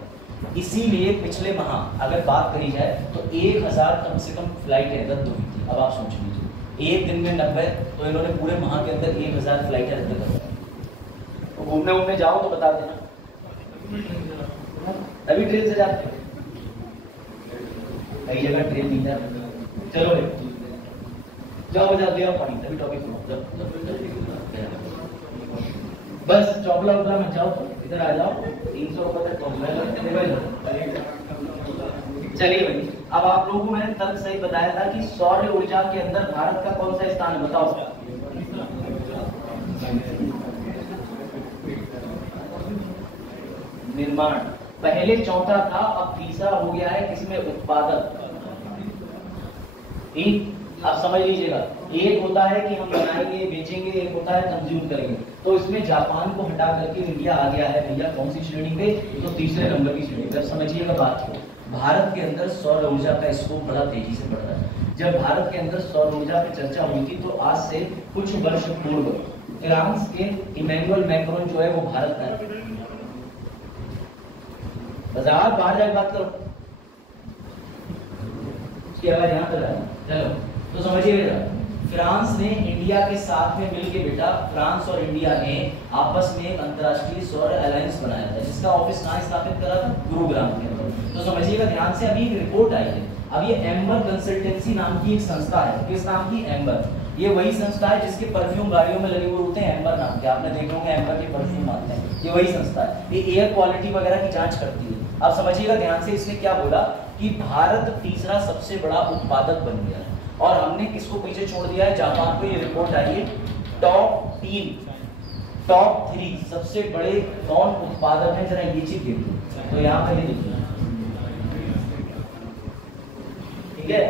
इसीलिए पिछले माह अगर बात करी जाए तो 1000 कम से कम फ्लाइटें रद्द हुई थी। अब आप सोच लीजिए, एक दिन में 90, तो इन्होंने पूरे माह के अंदर 1000 फ्लाइटें रद्द कर दी। तो घूमने जाओ तो बता देना, अभी ट्रेन से जाते हो, कई जगह ट्रेन नहीं जाती। चलो जाओ जाओ पानी, तभी टॉपिक सुनो। बस चौकला उकला मत जाओ, इधर आ जाओ। 300 रुपए तक चलिए भाई, अब आप लोगों को मैंने तर्क सही बताया था कि सौर ऊर्जा के अंदर भारत का कौन सा स्थान है, बताओ। निर्माण पहले चौथा था, अब तीसरा हो गया है किसमें, उत्पादक। ठीक, आप समझ लीजिएगा, एक होता है कि हम बनाएंगे बेचेंगे, एक होता है कंज्यूम करेंगे। तो इसमें जापान को हटा करके इंडिया आ गया है भैया कौन सी श्रेणी पे, तो तीसरे नंबर की श्रेणी पे। समझिएगा बात को, भारत के अंदर सौर ऊर्जा का स्कोप बड़ा तेजी से बढ़ रहा है। जब भारत के अंदर सौर ऊर्जा की चर्चा हुई थी तो आज से कुछ वर्ष पूर्व फ्रांस के इमैनुअल मैक्रोन जो है वो भारत में, बाजार बाहर जाकर बात करो, उसकी आवाज यहाँ पर आए। चलो तो समझिएगा, फ्रांस ने इंडिया के साथ में मिलके बेटा, फ्रांस और इंडिया ने आपस में एक अंतरराष्ट्रीय सौर अलायंस बनाया था, जिसका ऑफिस कहाँ स्थापित करा था, गुरुग्राम के अंदर। तो समझिएगा ध्यान से, अभी एक रिपोर्ट आई है। अब ये एम्बर कंसल्टेंसी नाम की एक संस्था है। किस नाम की, एम्बर। ये वही संस्था है जिसके परफ्यूम गाड़ियों में लगे हुए होते हैं, एम्बर नाम के, आपने देखे होंगे एम्बर के परफ्यूम आते हैं। ये वही संस्था है, ये एयर क्वालिटी वगैरह की जांच करती है। अब समझिएगा ध्यान से, इसने क्या बोला कि भारत तीसरा सबसे बड़ा उत्पादक बन गया है और हमने किसको पीछे छोड़ दिया है, जापान को। ये रिपोर्ट आई है, टॉप 3 सबसे बड़े कौन उत्पादक हैं, जरा ये चीज देखिए। तो यहाँ पे देखिए, ठीक है,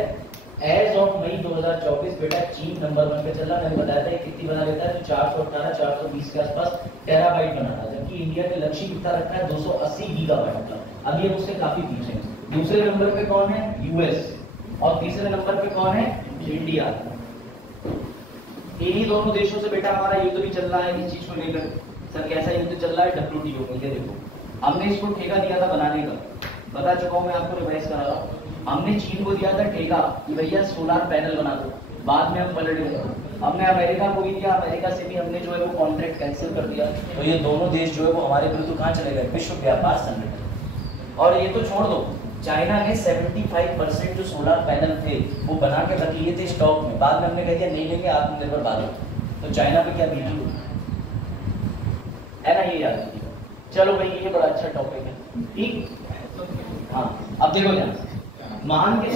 एज ऑफ मई 2024 बेटा चीन नंबर 1 पे चल रहा। मैंने बताया था कितनी बना लेता है, तो 418 420 के आसपास टेराबाइट बना रहा है, जबकि इंडिया के लक्ष्य कितना रखा है, 280 गीगाबाइट का। अब ये उससे काफी पीछे है। दूसरे नंबर पे कौन है, यूएस, और तीसरे नंबर पे कौन है, इंडिया। इन्हीं दोनों देशों से बेटा हमारा युद्ध भी चल रहा है इस चीज को लेकर। सर कैसा युद्ध चल रहा है, WTO में। देखो, हमने इसको ठेका दिया था बनाने का, बता चुका हूं मैं आपको, रिवाइज करा रहा हूं। हमने चीन को दिया था ठेका कि भैया सोलार पैनल बना दो, बाद में हम पलट गए। हमने अमेरिका को भी दिया, अमेरिका से भी हमने जो है वो कॉन्ट्रैक्ट कैंसिल कर दिया। तो ये दोनों देश जो है वो हमारे विरुद्ध कहां चले गए, विश्व व्यापार संगठन। और ये तो छोड़ दो, चाइना ने 75% जो सोलर पैनल थे वो बना के रख लिए थे स्टॉक में, बाद में हमने कह दिया नहीं लेंगे, आत्मनिर्भर भारत। तो चाइना पे क्या बीती है ना, ये याद रखिएगा। चलो भाई, ये बड़ा अच्छा टॉपिक है, ठीक। हाँ, अब देखो ध्यान, मान के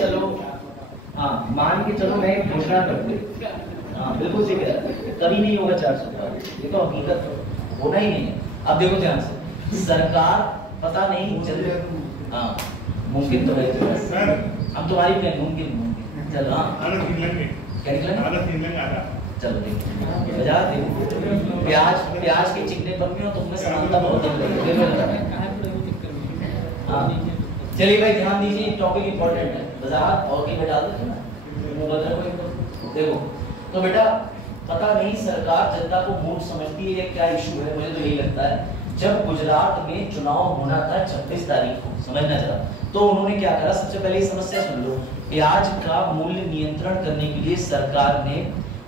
चलो मैं एक घोषणा करते, हाँ बिल्कुल सही कह रहा है, कभी नहीं होगा 400, ये तो हकीकत होना ही नहीं है। अब देखो ध्यान से, सरकार पता नहीं चल, हाँ मुमकिन तो है, अब तुम्हारी क्या मुमकिन, चलो हाँ क्या निकला, चलो देखो बाजार देखो, प्याज के चिकने पर में तुमने समानता बहुत दिख। हाँ चलिए भाई ध्यान दीजिए, टॉपिक इंपॉर्टेंट है, बाजार और कहीं बैठा दो ना, देखो तो बेटा पता नहीं सरकार जनता को मूर्ख समझती है, ये क्या इशू है, मुझे तो यही लगता है। जब गुजरात में चुनाव होना था 26 तारीख को, समझना जरा, तो उन्होंने क्या करा, सबसे पहले ये समस्या सुन लो, प्याज का मूल्य नियंत्रण करने के लिए सरकार ने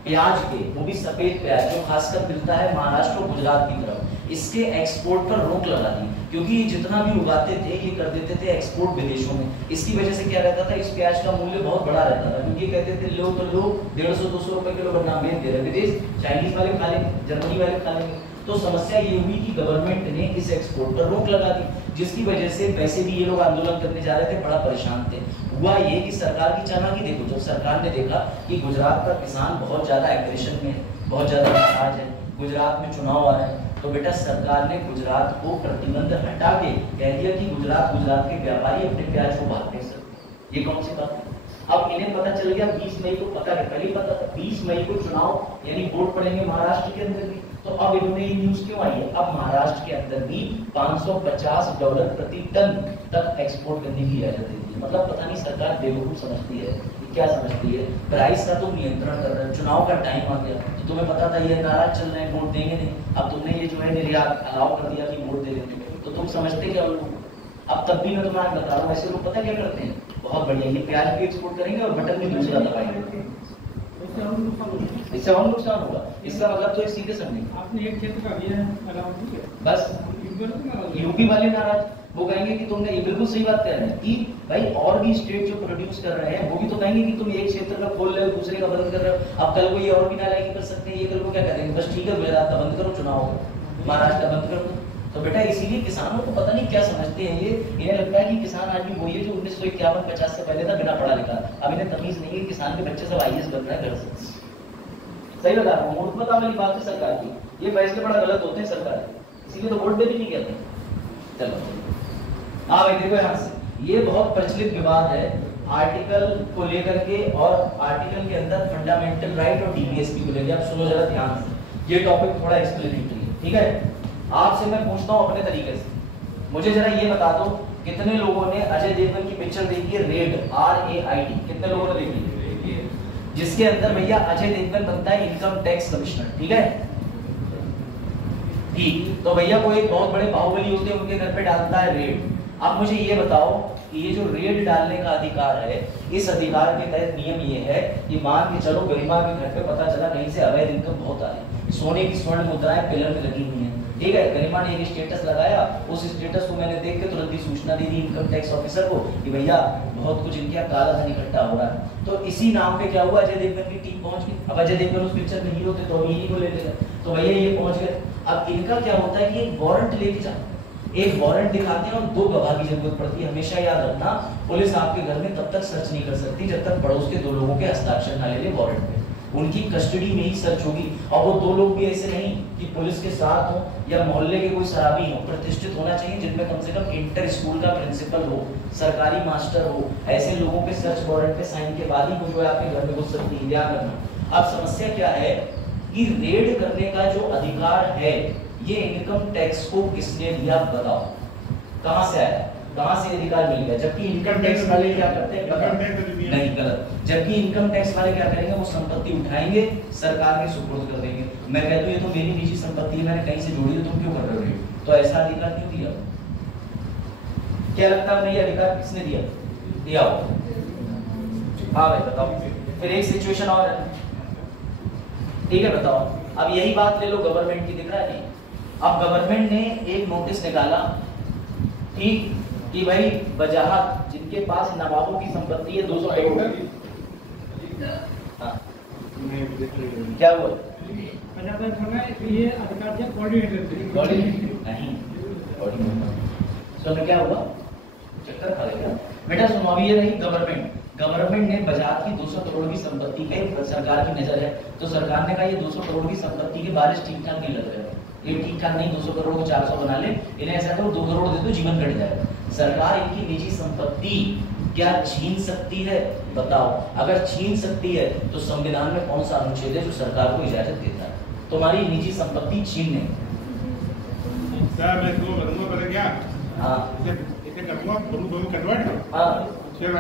प्याज के, वो भी सफेद प्याज जो खासकर मिलता है महाराष्ट्र और गुजरात की तरफ, इसके एक्सपोर्ट पर रोक लगा दी, क्योंकि जितना भी उगाते थे ये कर देते थे एक्सपोर्ट विदेशों में। इसकी वजह से क्या रहता था, इस प्याज का मूल्य बहुत बड़ा रहता था, क्योंकि कहते थे लो तो लो 150-200 रुपए किलो बना बेच दे रहे विदेश, चाइनीज वाले खा लेंगे, जर्मनी वाले खा लेंगे। तो समस्या ये हुई कि गवर्नमेंट ने इस एक्सपोर्ट पर रोक लगा दी, जिसकी वजह से वैसे भी ये लोग आंदोलन करने जा रहे थे, बड़ा परेशान थे। हुआ ये कि सरकार की चालाकी देखो, जब सरकार ने देखा कि गुजरात का किसान बहुत ज्यादा एग्रेशन में है, बहुत ज्यादा नाराज है, गुजरात में चुनाव आ रहे हैं, तो बेटा सरकार ने गुजरात को प्रतिबंध हटा के कह दिया कि गुजरात के व्यापारी अपने प्याज को बाहर नहीं सकते। ये कौन सी बात है? अब इन्हें पता चल गया 20 मई को, पता है पहले पता था 20 मई को चुनाव यानी वोट पड़ेंगे महाराष्ट्र के अंदर भी, तो अब इन्होंने ये न्यूज क्यों आई है, अब महाराष्ट्र के अंदर भी $550 प्रति टन तक एक्सपोर्ट करने की इजाजत दी है। मतलब पता नहीं सरकार बेवकूफ समझती है, क्या समझती है, प्राइस का तुम नियंत्रण कर रहे हो, चुनाव का टाइम आ गया तो तुम्हें पता था ये नाराज चल रहे हैं, वोट देंगे नहीं, अब तुमने ये जो है निर्यात अलाउ कर दिया कि वोट दे देंगे, तो तुम समझते क्या लोग। अब तब भी मैं तुम्हें बता रहा हूँ, ऐसे लोग पता क्या करते हैं, बहुत बढ़िया, ये प्याज भी एक्सपोर्ट करेंगे और बटन भी दूसरा दबाएंगे, इससे और नुकसान होगा। इसका मतलब तो एक सीधे समझे, आपने एक क्षेत्र का दिया है, बस यूपी वाले नाराज, वो कहेंगे कि तुमने, ये बिल्कुल सही बात कह रहे हैं कि भाई और भी स्टेट जो प्रोड्यूस कर रहे हैं वो भी तो कहेंगे कि तुम एक क्षेत्र का खोल रहे हो दूसरे का बंद कर रहे हो, अब कल को ये और भी नाराजगी कर सकते हैं, ये कल को क्या करेंगे, बस ठीक है गुजरात का बंद करो, चुनाव होगा। महाराष्ट्र बंद कर दो। तो बेटा इसीलिए किसानों को पता नहीं क्या समझते हैं ये, इन्हें लगता है कि किसान आदमी वही है जो 1951-50 से पहले था बिना पढ़ा लिखा। अब इन्हें तमीज नहीं है किसान के बच्चे सब IAS बन रहे हैं घर से। सही बता रहा हूँ, मूर्खता वाली बात है सरकार की, ये फैसले बड़ा गलत होते हैं सरकार, इसीलिए तो वोट देने नहीं कहते। चलो हाँ भाई देखो यहाँ से ये बहुत प्रचलित विवाद है आर्टिकल को लेकर के, और आर्टिकल के अंदर फंडामेंटल राइट और DPSP को लेकर। आप सुनो जरा ध्यान से, ये टॉपिक थोड़ा एक्सप्लेनेटरी है, ठीक है। आपसे मैं पूछता हूँ अपने तरीके से, मुझे जरा ये बता दो कितने लोगों ने अजय देवगन की पिक्चर देखी है रेड, RAID, कितने लोगों ने देखी है? जिसके अंदर भैया अजय देवगन बनता है इनकम टैक्स कमिश्नर, ठीक है। ठीक, तो भैया कोई बहुत बड़े बाहुबली होते हैं उनके घर पे डालता है रेड। अब मुझे ये बताओ कि ये जो रेड डालने का अधिकार है, इस अधिकार के तहत नियम ये है कि मान के चलो गरिमा के घर पे पता चला कहीं से अवैध इनकम बहुत आ रही, सोने की स्वर्ण मुद्राएं पिलर में लगी हुई हैं, ठीक है। गरिमा ने एक स्टेटस लगाया, उस स्टेटस को मैंने देख के तुरंत ही सूचना दी थी इनकम टैक्स ऑफिसर को कि भैया बहुत कुछ इनके यहाँ काला धन इकट्ठा हो रहा है। तो इसी नाम पे क्या हुआ, अजय देवगन की टीम पहुंच गई। अब अजय देवगन उस पिक्चर में हीरो थे तो अभी इन्हीं को ले लेगा, तो भैया ये पहुंच गए। अब इनका क्या होता है कि एक वारंट लेके जाओ, एक वारंट दिखाते हैं और 2 गवाह की जरूरत पड़ती है। हमेशा याद रखना, पुलिस आपके घर में तब तक सर्च नहीं कर सकती जब तक पड़ोस के 2 लोगों के हस्ताक्षर ना ले ले वारंट पे, उनकी कस्टडी में ही सर्च होगी। और वो 2 लोग भी ऐसे नहीं कि पुलिस के साथ हो या मोहल्ले के कोई शराबी हो, प्रतिष्ठित होना चाहिए जिनमें कम से कम इंटर स्कूल का प्रिंसिपल हो, सरकारी मास्टर हो। ऐसे लोगों के सर्च वारंट पे साइन के बाद ही वो जो है आपके घर में घुस सकती है, ध्यान रखना। अब समस्या क्या है कि रेड करने का जो अधिकार है ये इनकम टैक्स को किसने दिया बताओ, कहां से आया, कहां से अधिकार मिल गया? जबकि इनकम टैक्स वाले क्या करते हैं, नहीं गलत, जबकि इनकम टैक्स वाले क्या करेंगे, वो संपत्ति उठाएंगे सरकार के सुपुर्द कर देंगे। मैं कहता हूं ये तो मेरी निजी संपत्ति है, मैंने कहीं से जोड़ी है, तुम क्यों कर रहे हो? तो ऐसा अधिकार क्यों दिया? क्या लगता है ये अधिकार किसने दिया? दिया हो? हाँ भाई बताओ। फिर एक सिचुएशन और है, ठीक है बताओ। अब यही बात ले लो गवर्नमेंट की, दिख रहा है नहीं? अब गवर्नमेंट ने एक नोटिस निकाला, ठीक, कि भाई वजाहत जिनके पास नवाबों की संपत्ति है 200 करोड़। हाँ क्या हुआ? ये अधिकार दिया कोऑर्डिनेटर नहीं, क्या हुआ? चक्कर खा गया बेटा। सुनो, अभी ये रही गवर्नमेंट ने बजाज की 200 करोड़ की संपत्ति पे सरकार की नजर है, तो सरकार ने कहा ये 200 करोड़ की संपत्ति के बारिश ठीक ठाक नहीं लग रहे, ये ठीक ठाक नहीं, 200 करोड़ को 400 बना ले, इन्हें ऐसा करो 2 करोड़ दे दो, जीवन कट जाएगा। सरकार इनकी निजी संपत्ति क्या छीन सकती है? बताओ। अगर छीन सकती है तो संविधान में कौन सा अनुच्छेद है जो सरकार को इजाजत देता है तुम्हारी निजी संपत्ति छीनने? सर मैं तो बताऊंगा पता क्या? हाँ इसे करूंगा दोनों कन्वर्ट। हाँ शेयर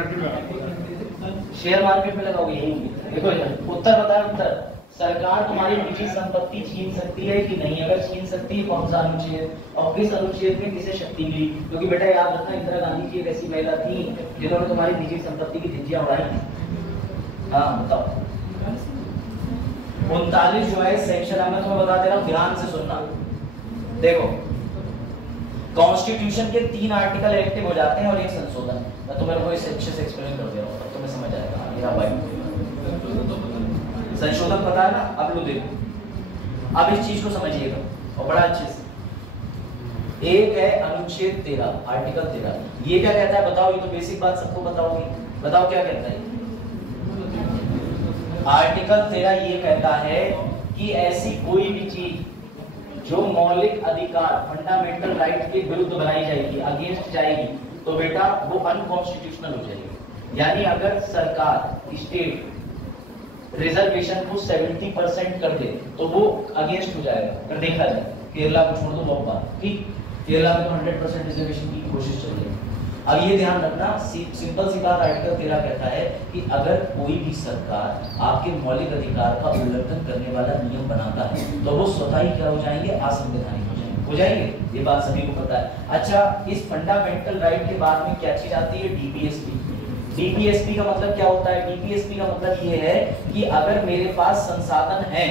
मार्केट में लगाओगे यही। देखो उत्तर बताया, उत्तर सरकार तुम्हारी निजी संपत्ति छीन सकती है कि नहीं? अगर छीन सकती है कौन सा अनुच्छेद और किस अनुच्छेद में किसे शक्ति मिली? क्योंकि बेटा याद रखना, इंदिरा गांधी जी एक ऐसी महिला थी जिन्होंने तुम्हारी निजी संपत्ति की धज्जियां उड़ाई थी। हाँ बताओ। 39 जो है सेक्शन, मैं तुम्हें बता दे रहा हूँ, ध्यान से सुनना। देखो कॉन्स्टिट्यूशन के 3 आर्टिकल एक्टिव हो जाते हैं और एक संशोधन। मैं तुम्हें इसे अच्छे से एक्सप्लेन कर दे रहा हूँ, तुम्हें समझ आएगा। मेरा भाई संशोधन पता है ना? अब लो देखो, अब इस चीज को समझिएगा और बड़ा अच्छे से। एक है अनुच्छेद 13, आर्टिकल 13। ये क्या कहता है बताओ? ये तो बेसिक बात सबको बताओगे, बताओ क्या कहता है? आर्टिकल 13 ये कहता है कि ऐसी कोई भी चीज जो मौलिक अधिकार फंडामेंटल राइट के विरुद्ध बनाई जाएगी, अगेंस्ट जाएगी, तो बेटा वो अनकॉन्स्टिट्यूशनल हो जाएगी। यानी अगर सरकार स्टेट रिजर्वेशन को 70% कर दे तो वो अगेंस्ट हो जाएगा। अगर देखा जाए केरला को छोड़ दो बहुत बात, ठीक, केरला में तो 100% रिजर्वेशन की कोशिश चल रही है। अब ये ध्यान रखना, सिंपल सी बात, आर्टिकल 13 कहता है कि अगर कोई भी सरकार आपके मौलिक अधिकार का उल्लंघन करने वाला नियम बनाता है तो वो स्वतः ही क्या हो जाएंगे? असंवैधानिक हो जाएंगे। ये बात सभी को पता है। अच्छा, इस फंडामेंटल राइट के बाद में क्या चीज आती है? DPSP। DPSP का मतलब क्या होता है? DPSP का मतलब ये है कि अगर मेरे पास संसाधन है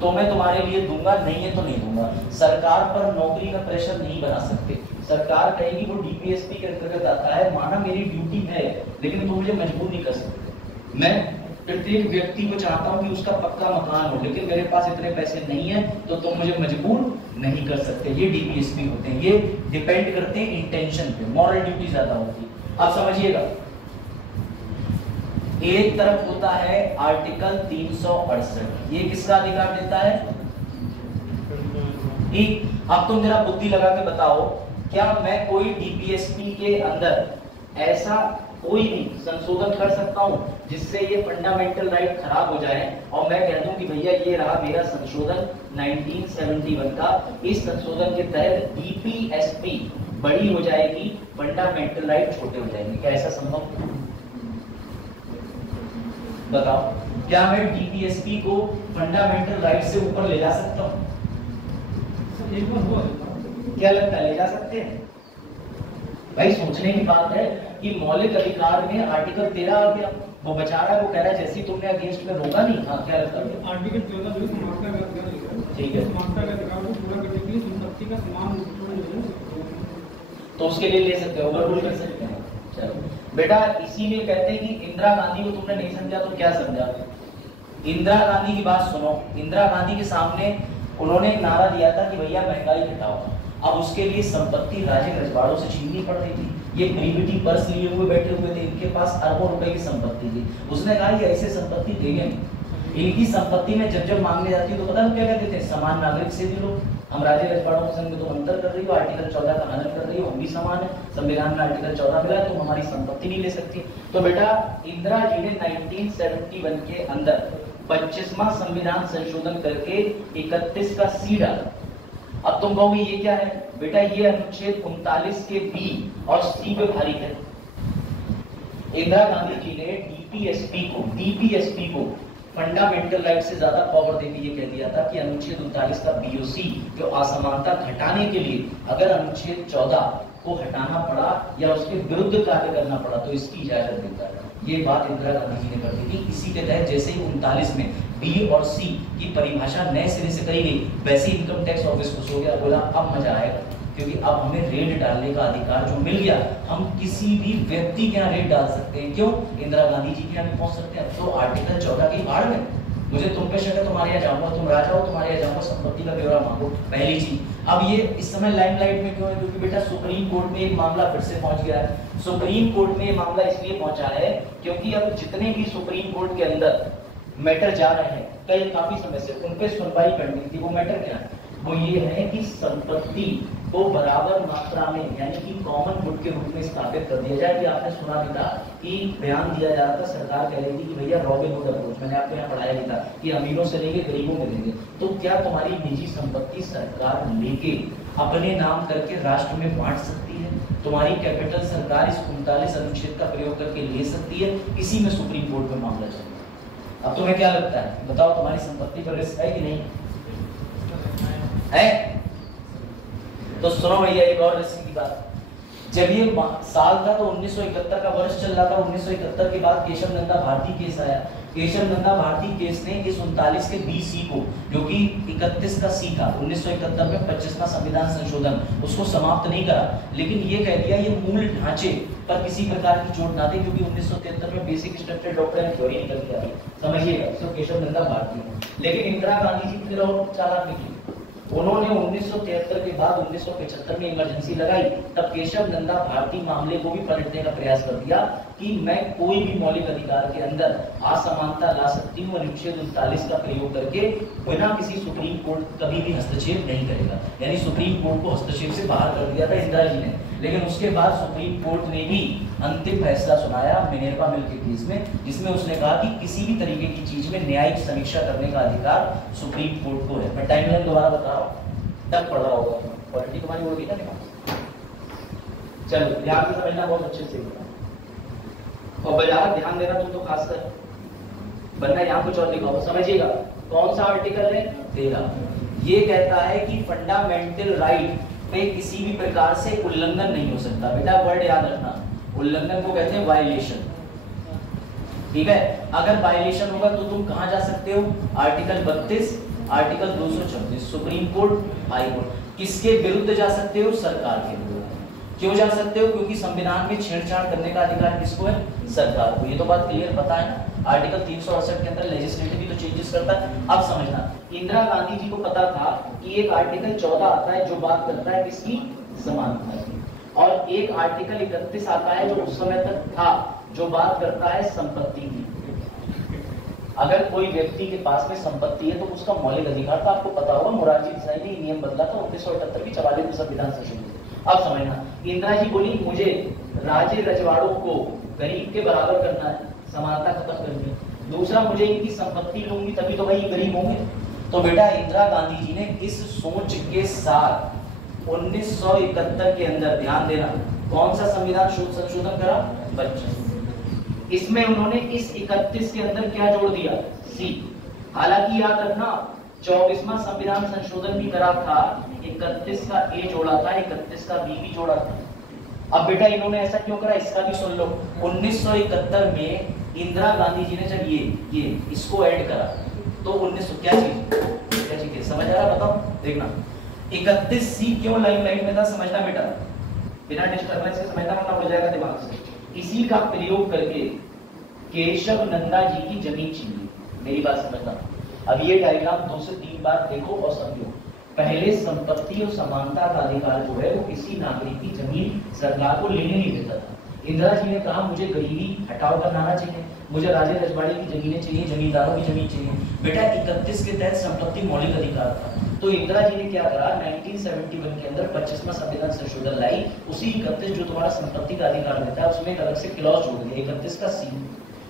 तो मैं तुम्हारे लिए दूंगा, नहीं है तो नहीं दूंगा। सरकार पर नौकरी का प्रेशर नहीं बना सकते। सरकार कहेगी वो DPSP के अंतर्गत आता है, माना मेरी ड्यूटी है लेकिन तुम मुझे मजबूर नहीं कर सकते। मैं प्रत्येक व्यक्ति को चाहता हूं कि उसका पक्का मकान हो, लेकिन मेरे पास इतने पैसे नहीं है तो तुम मुझे मजबूर नहीं कर सकते। ये डीपीएसपी होते हैं, ये डिपेंड करते हैं इंटेंशन पे, मॉरल ड्यूटी ज्यादा होती है। आप समझिएगा, एक तरफ होता है आर्टिकल 368, ये किसका अधिकार देता है? ठीक, अब तुम मेरा बुद्धि लगा के बताओ, क्या मैं कोई डीपीएसपी के अंदर ऐसा कोई भी संशोधन कर सकता हूं जिससे ये फंडामेंटल राइट खराब हो जाए और मैं कह दूं कि भैया ये रहा मेरा संशोधन 1971 का, इस संशोधन के तहत डीपीएसपी बड़ी हो जाएगी, फंडामेंटल राइट छोटे हो जाएंगे? क्या ऐसा संभव? बताओ, क्या मैं डीपीएसपी को फंडामेंटल राइट से ऊपर ले जा सकता हूं? क्या लगता है, ले जा सकते हैं? भाई सोचने की बात है कि मौलिक अधिकार में आर्टिकल 13 आ गया, वो बचा रहा है, वो कह रहा है जैसे तुमने अगेंस्ट में रोका नहीं। हाँ, क्या लगता है? आर्टिकल 14 जो समानता का अधिकार है, ठीक है, समानता का अधिकार को पूरा करने के लिए संपत्ति का समान तो उसके लिए ले सकते हो, ओवररूल कर सकते हैं। चलो बेटा, इसीलिए कहते हैं कि इंदिरा गांधी को तुमने नहीं समझा तो क्या समझा? इंदिरा गांधी की बात सुनो, इंदिरा गांधी के सामने उन्होंने एक नारा दिया था कि भैया महंगाई घटाओ। अब उसके लिए संपत्ति राजे रजवाड़ों से छीननी पड़ रही थी, ये प्रीविटी पर्स लिए हुए बैठे हुए थे, इनके पास अरबों रुपए की संपत्ति थी। उसने कहा ये ऐसे संपत्ति देंगे नहीं, इनकी संपत्ति में जब मांगने जाती है तो पता है क्या कहते थे? समान नागरिक से भी लो, हम राजे रजवाड़ों के संग तुम अंतर कर रही हो, आर्टिकल 14 का हनन कर रही हो, हम भी समान है, संविधान में आर्टिकल 14 मिला है, तुम हमारी संपत्ति नहीं ले सकती। तो बेटा, इंदिरा जी ने 1971 के अंदर 25वां संविधान संशोधन करके 31 का सी डाला। अब तुम कहोगे ये क्या है? बेटा, ये अनुच्छेद 39 के बी और सी पे भारी है। इंदिरा गांधी जी ने डीपीएसपी को फंडामेंटल राइट से ज्यादा पावर देके ये कह दिया था कि अनुच्छेद 39 का बी और सी जो असमानता घटाने के लिए अगर अनुच्छेद 14 को हटाना पड़ा या उसके विरुद्ध कार्य करना पड़ा तो इसकी इजाजत देता है। ये बात इंदिरा गांधी जी ने कर दी थी। इसी के तहत जैसे ही 39 में बी और सी की परिभाषा नए सिरे से करी गई, वैसे इनकम टैक्स ऑफिस खुश हो गया, बोला अब मजा आएगा, क्योंकि अब हमें रेड डालने का अधिकार जो मिल गया, हम किसी भी व्यक्ति के यहाँ रेड डाल सकते हैं। क्यों? इंदिरा गांधी जी के यहाँ पहुंच सकते हैं। तो आर्टिकल 14 की आड़ में मुझे तुम पे शक है, तुम्हारे यहाँ जाऊंगा, तुम राजा हो, तुम्हारे यहाँ जाऊंगा, संपत्ति का ब्यौरा मांगो, पहली चीज। अब ये इस समय लाइमलाइट में क्यों है? क्योंकि बेटा सुप्रीम कोर्ट में एक मामला फिर से पहुंच गया है। सुप्रीम कोर्ट में मामला इसलिए पहुंचा है क्योंकि अब जितने भी सुप्रीम कोर्ट के अंदर मैटर जा रहे हैं, कई काफी समय से उन पे सुनवाई करनी थी। वो मैटर क्या है? वो ये है कि संपत्ति को बराबर मात्रा में, यानी कि कॉमन गुड के रूप में स्थापित कर दिया जाए। कि आपने सुना भी था कि बयान दिया जा रहा था, सरकार कह रही थी कि भैया रॉबिन हुड अप्रोच, मैंने आपको यहाँ पढ़ाया भी था कि अमीरों से लेंगे गरीबों में देंगे। तो क्या तुम्हारी निजी संपत्ति सरकार लेके अपने नाम करके राष्ट्र में बांट सकती है? तुम्हारी कैपिटल सरकार इस 39 अनुच्छेद का प्रयोग करके ले सकती है? इसी में सुप्रीम कोर्ट में मामला चल रहा है। अब तुम्हें क्या लगता है, बताओ, तुम्हारी संपत्ति पर रिस्क है कि नहीं है? तो सुनो भैया एक और रिस्क की बात। जब ये साल था तो 1971 का वर्ष चल रहा था। 1971 के बाद केशव नंदा भारती केस आया। केशव नंदा भारती केस ने इस 39 के बी सी को, जो कि 31 का सी था 1971 में 25वां संविधान संशोधन, उसको समाप्त नहीं करा, लेकिन ये कह दिया ये मूल ढांचे पर किसी प्रकार की चोट ना दे, क्योंकि 1973 में बेसिक स्ट्रक्चर डॉक्ट्रिन थ्योरी निकल के आई, समझिएगा। तो केशव नंदा भारती। लेकिन इंदिरा गांधी जी फिर और चालाक निकली, उन्होंने 1973 के बाद 1975 में इमरजेंसी लगाई। तब केशव नंदा भारती मामले को भी पलटने का प्रयास कर दिया कि मैं कोई भी मौलिक अधिकार के अंदर असमानता ला सकती हूँ, अनुच्छेद 39 का प्रयोग करके, बिना किसी सुप्रीम कोर्ट कभी भी हस्तक्षेप नहीं करेगा। यानी सुप्रीम कोर्ट को हस्तक्षेप से बाहर कर दिया था इंदिरा जी ने। लेकिन उसके बाद सुप्रीम कोर्ट ने भी अंतिम फैसला सुनाया मिनेर्वा मिल के केस में, जिसमें उसने कहा कि किसी भी तरीके की चीज में न्यायिक समीक्षा करने का अधिकार सुप्रीम कोर्ट को है। मैं टाइमलाइन दोबारा बता रहा हूँ, तब पढ़ रहा होगा, क्वालिटी तुम्हारी होगी ना। चलो ध्यान से समझना, बहुत अच्छे से, और बाजार ध्यान देना तुम तो खासकर, वरना यहाँ कुछ और लिखा होगा, समझिएगा। कौन सा आर्टिकल है? 13। ये कहता है कि फंडामेंटल राइट पे किसी भी प्रकार से उल्लंघन नहीं हो सकता। बेटा वर्ड याद रखना, उल्लंघन को कहते हैं वायलेशन, ठीक है। अगर वायलेशन होगा तो तुम कहां जा सकते हो? Article 32, article 234, supreme court, high court. किसके विरुद्ध जा सकते हो? सरकार के विरुद्ध। क्यों जा सकते हो? क्योंकि संविधान में छेड़छाड़ करने का अधिकार किसको है? सरकार को। ये तो बात क्लियर पता है ना। आर्टिकल 368 के अंदर लेजिस्लेटिव भी तो चेंजेस करता है। अब समझना, इंदिरा गांधी जी को पता था कि एक आर्टिकल 14 आता है जो बात करता है किसकी? समानता की, और एक आर्टिकल 31 आता है जो उस समय तक था जो बात करता है संपत्ति की। अगर कोई व्यक्ति के पास में संपत्ति है तो उसका मौलिक अधिकार था। आपको पता होगा मोरारजी देसाई ने नियम बदला था 1978 की 44वें संविधान संशोधन। अब समझना, इंदिरा जी बोली मुझे राजे रजवाड़ों को गरीब के बराबर करना है, समानता खत्म कर दी। दूसरा, मुझे इनकी संपत्ति लूंगी तभी तो भाई गरीब होंगे। तो बेटा इंदिरा गांधी जी ने इस सोच के साथ 1971 के अंदर, ध्यान देना, कौन सा संविधान संशोधन करा? 25। इसमें उन्होंने इस 31 के अंदर क्या जोड़ दिया? सी। हालांकि याद रखना 24वां संविधान संशोधन भी करा था, 31 का ए जोड़ा था, 31 का बी भी जोड़ा था। अब बेटा इन्होंने ऐसा क्यों करा? इसका भी सुन लो। 1971 में इंदिरा गांधी जी ने जब ये इसको ऐड करा तो 1900 क्या चीज है? समझ आ रहा? बताओ, देखना 31 सी क्यों लाइमलाइट में था, समझना बेटा, बिना डिस्टर्बेंस के समझना वरना उड़ जाएगा दिमाग से। इसी का प्रयोग करके केशव नंदा जी की जमीन छीन ली। मेरी बात समझना। अब ये डायग्राम 2 से 3 बार देखो और समझो। पहले संपत्ति और समानता का अधिकार जो है वो किसी नागरिक की जमीन सरकार को लेने नहीं देता था। इंदिरा जी ने कहा मुझे गरीबी हटाओ कर लाना चाहिए, मुझे राजे रजवाड़े की जमीनें चाहिए, जमींदारों की जमीन चाहिए। बेटा 31 के तहत संपत्ति मौलिक अधिकार था। तो इंदिरा जी ने क्या करा? 1971 के अंदर 25वां संविधान संशोधन लाई। उसी 31 जो तुम्हारा संपत्ति का अधिकार देता है उसमें एक अलग से क्लॉज जोड़ दिया, 31 का सी।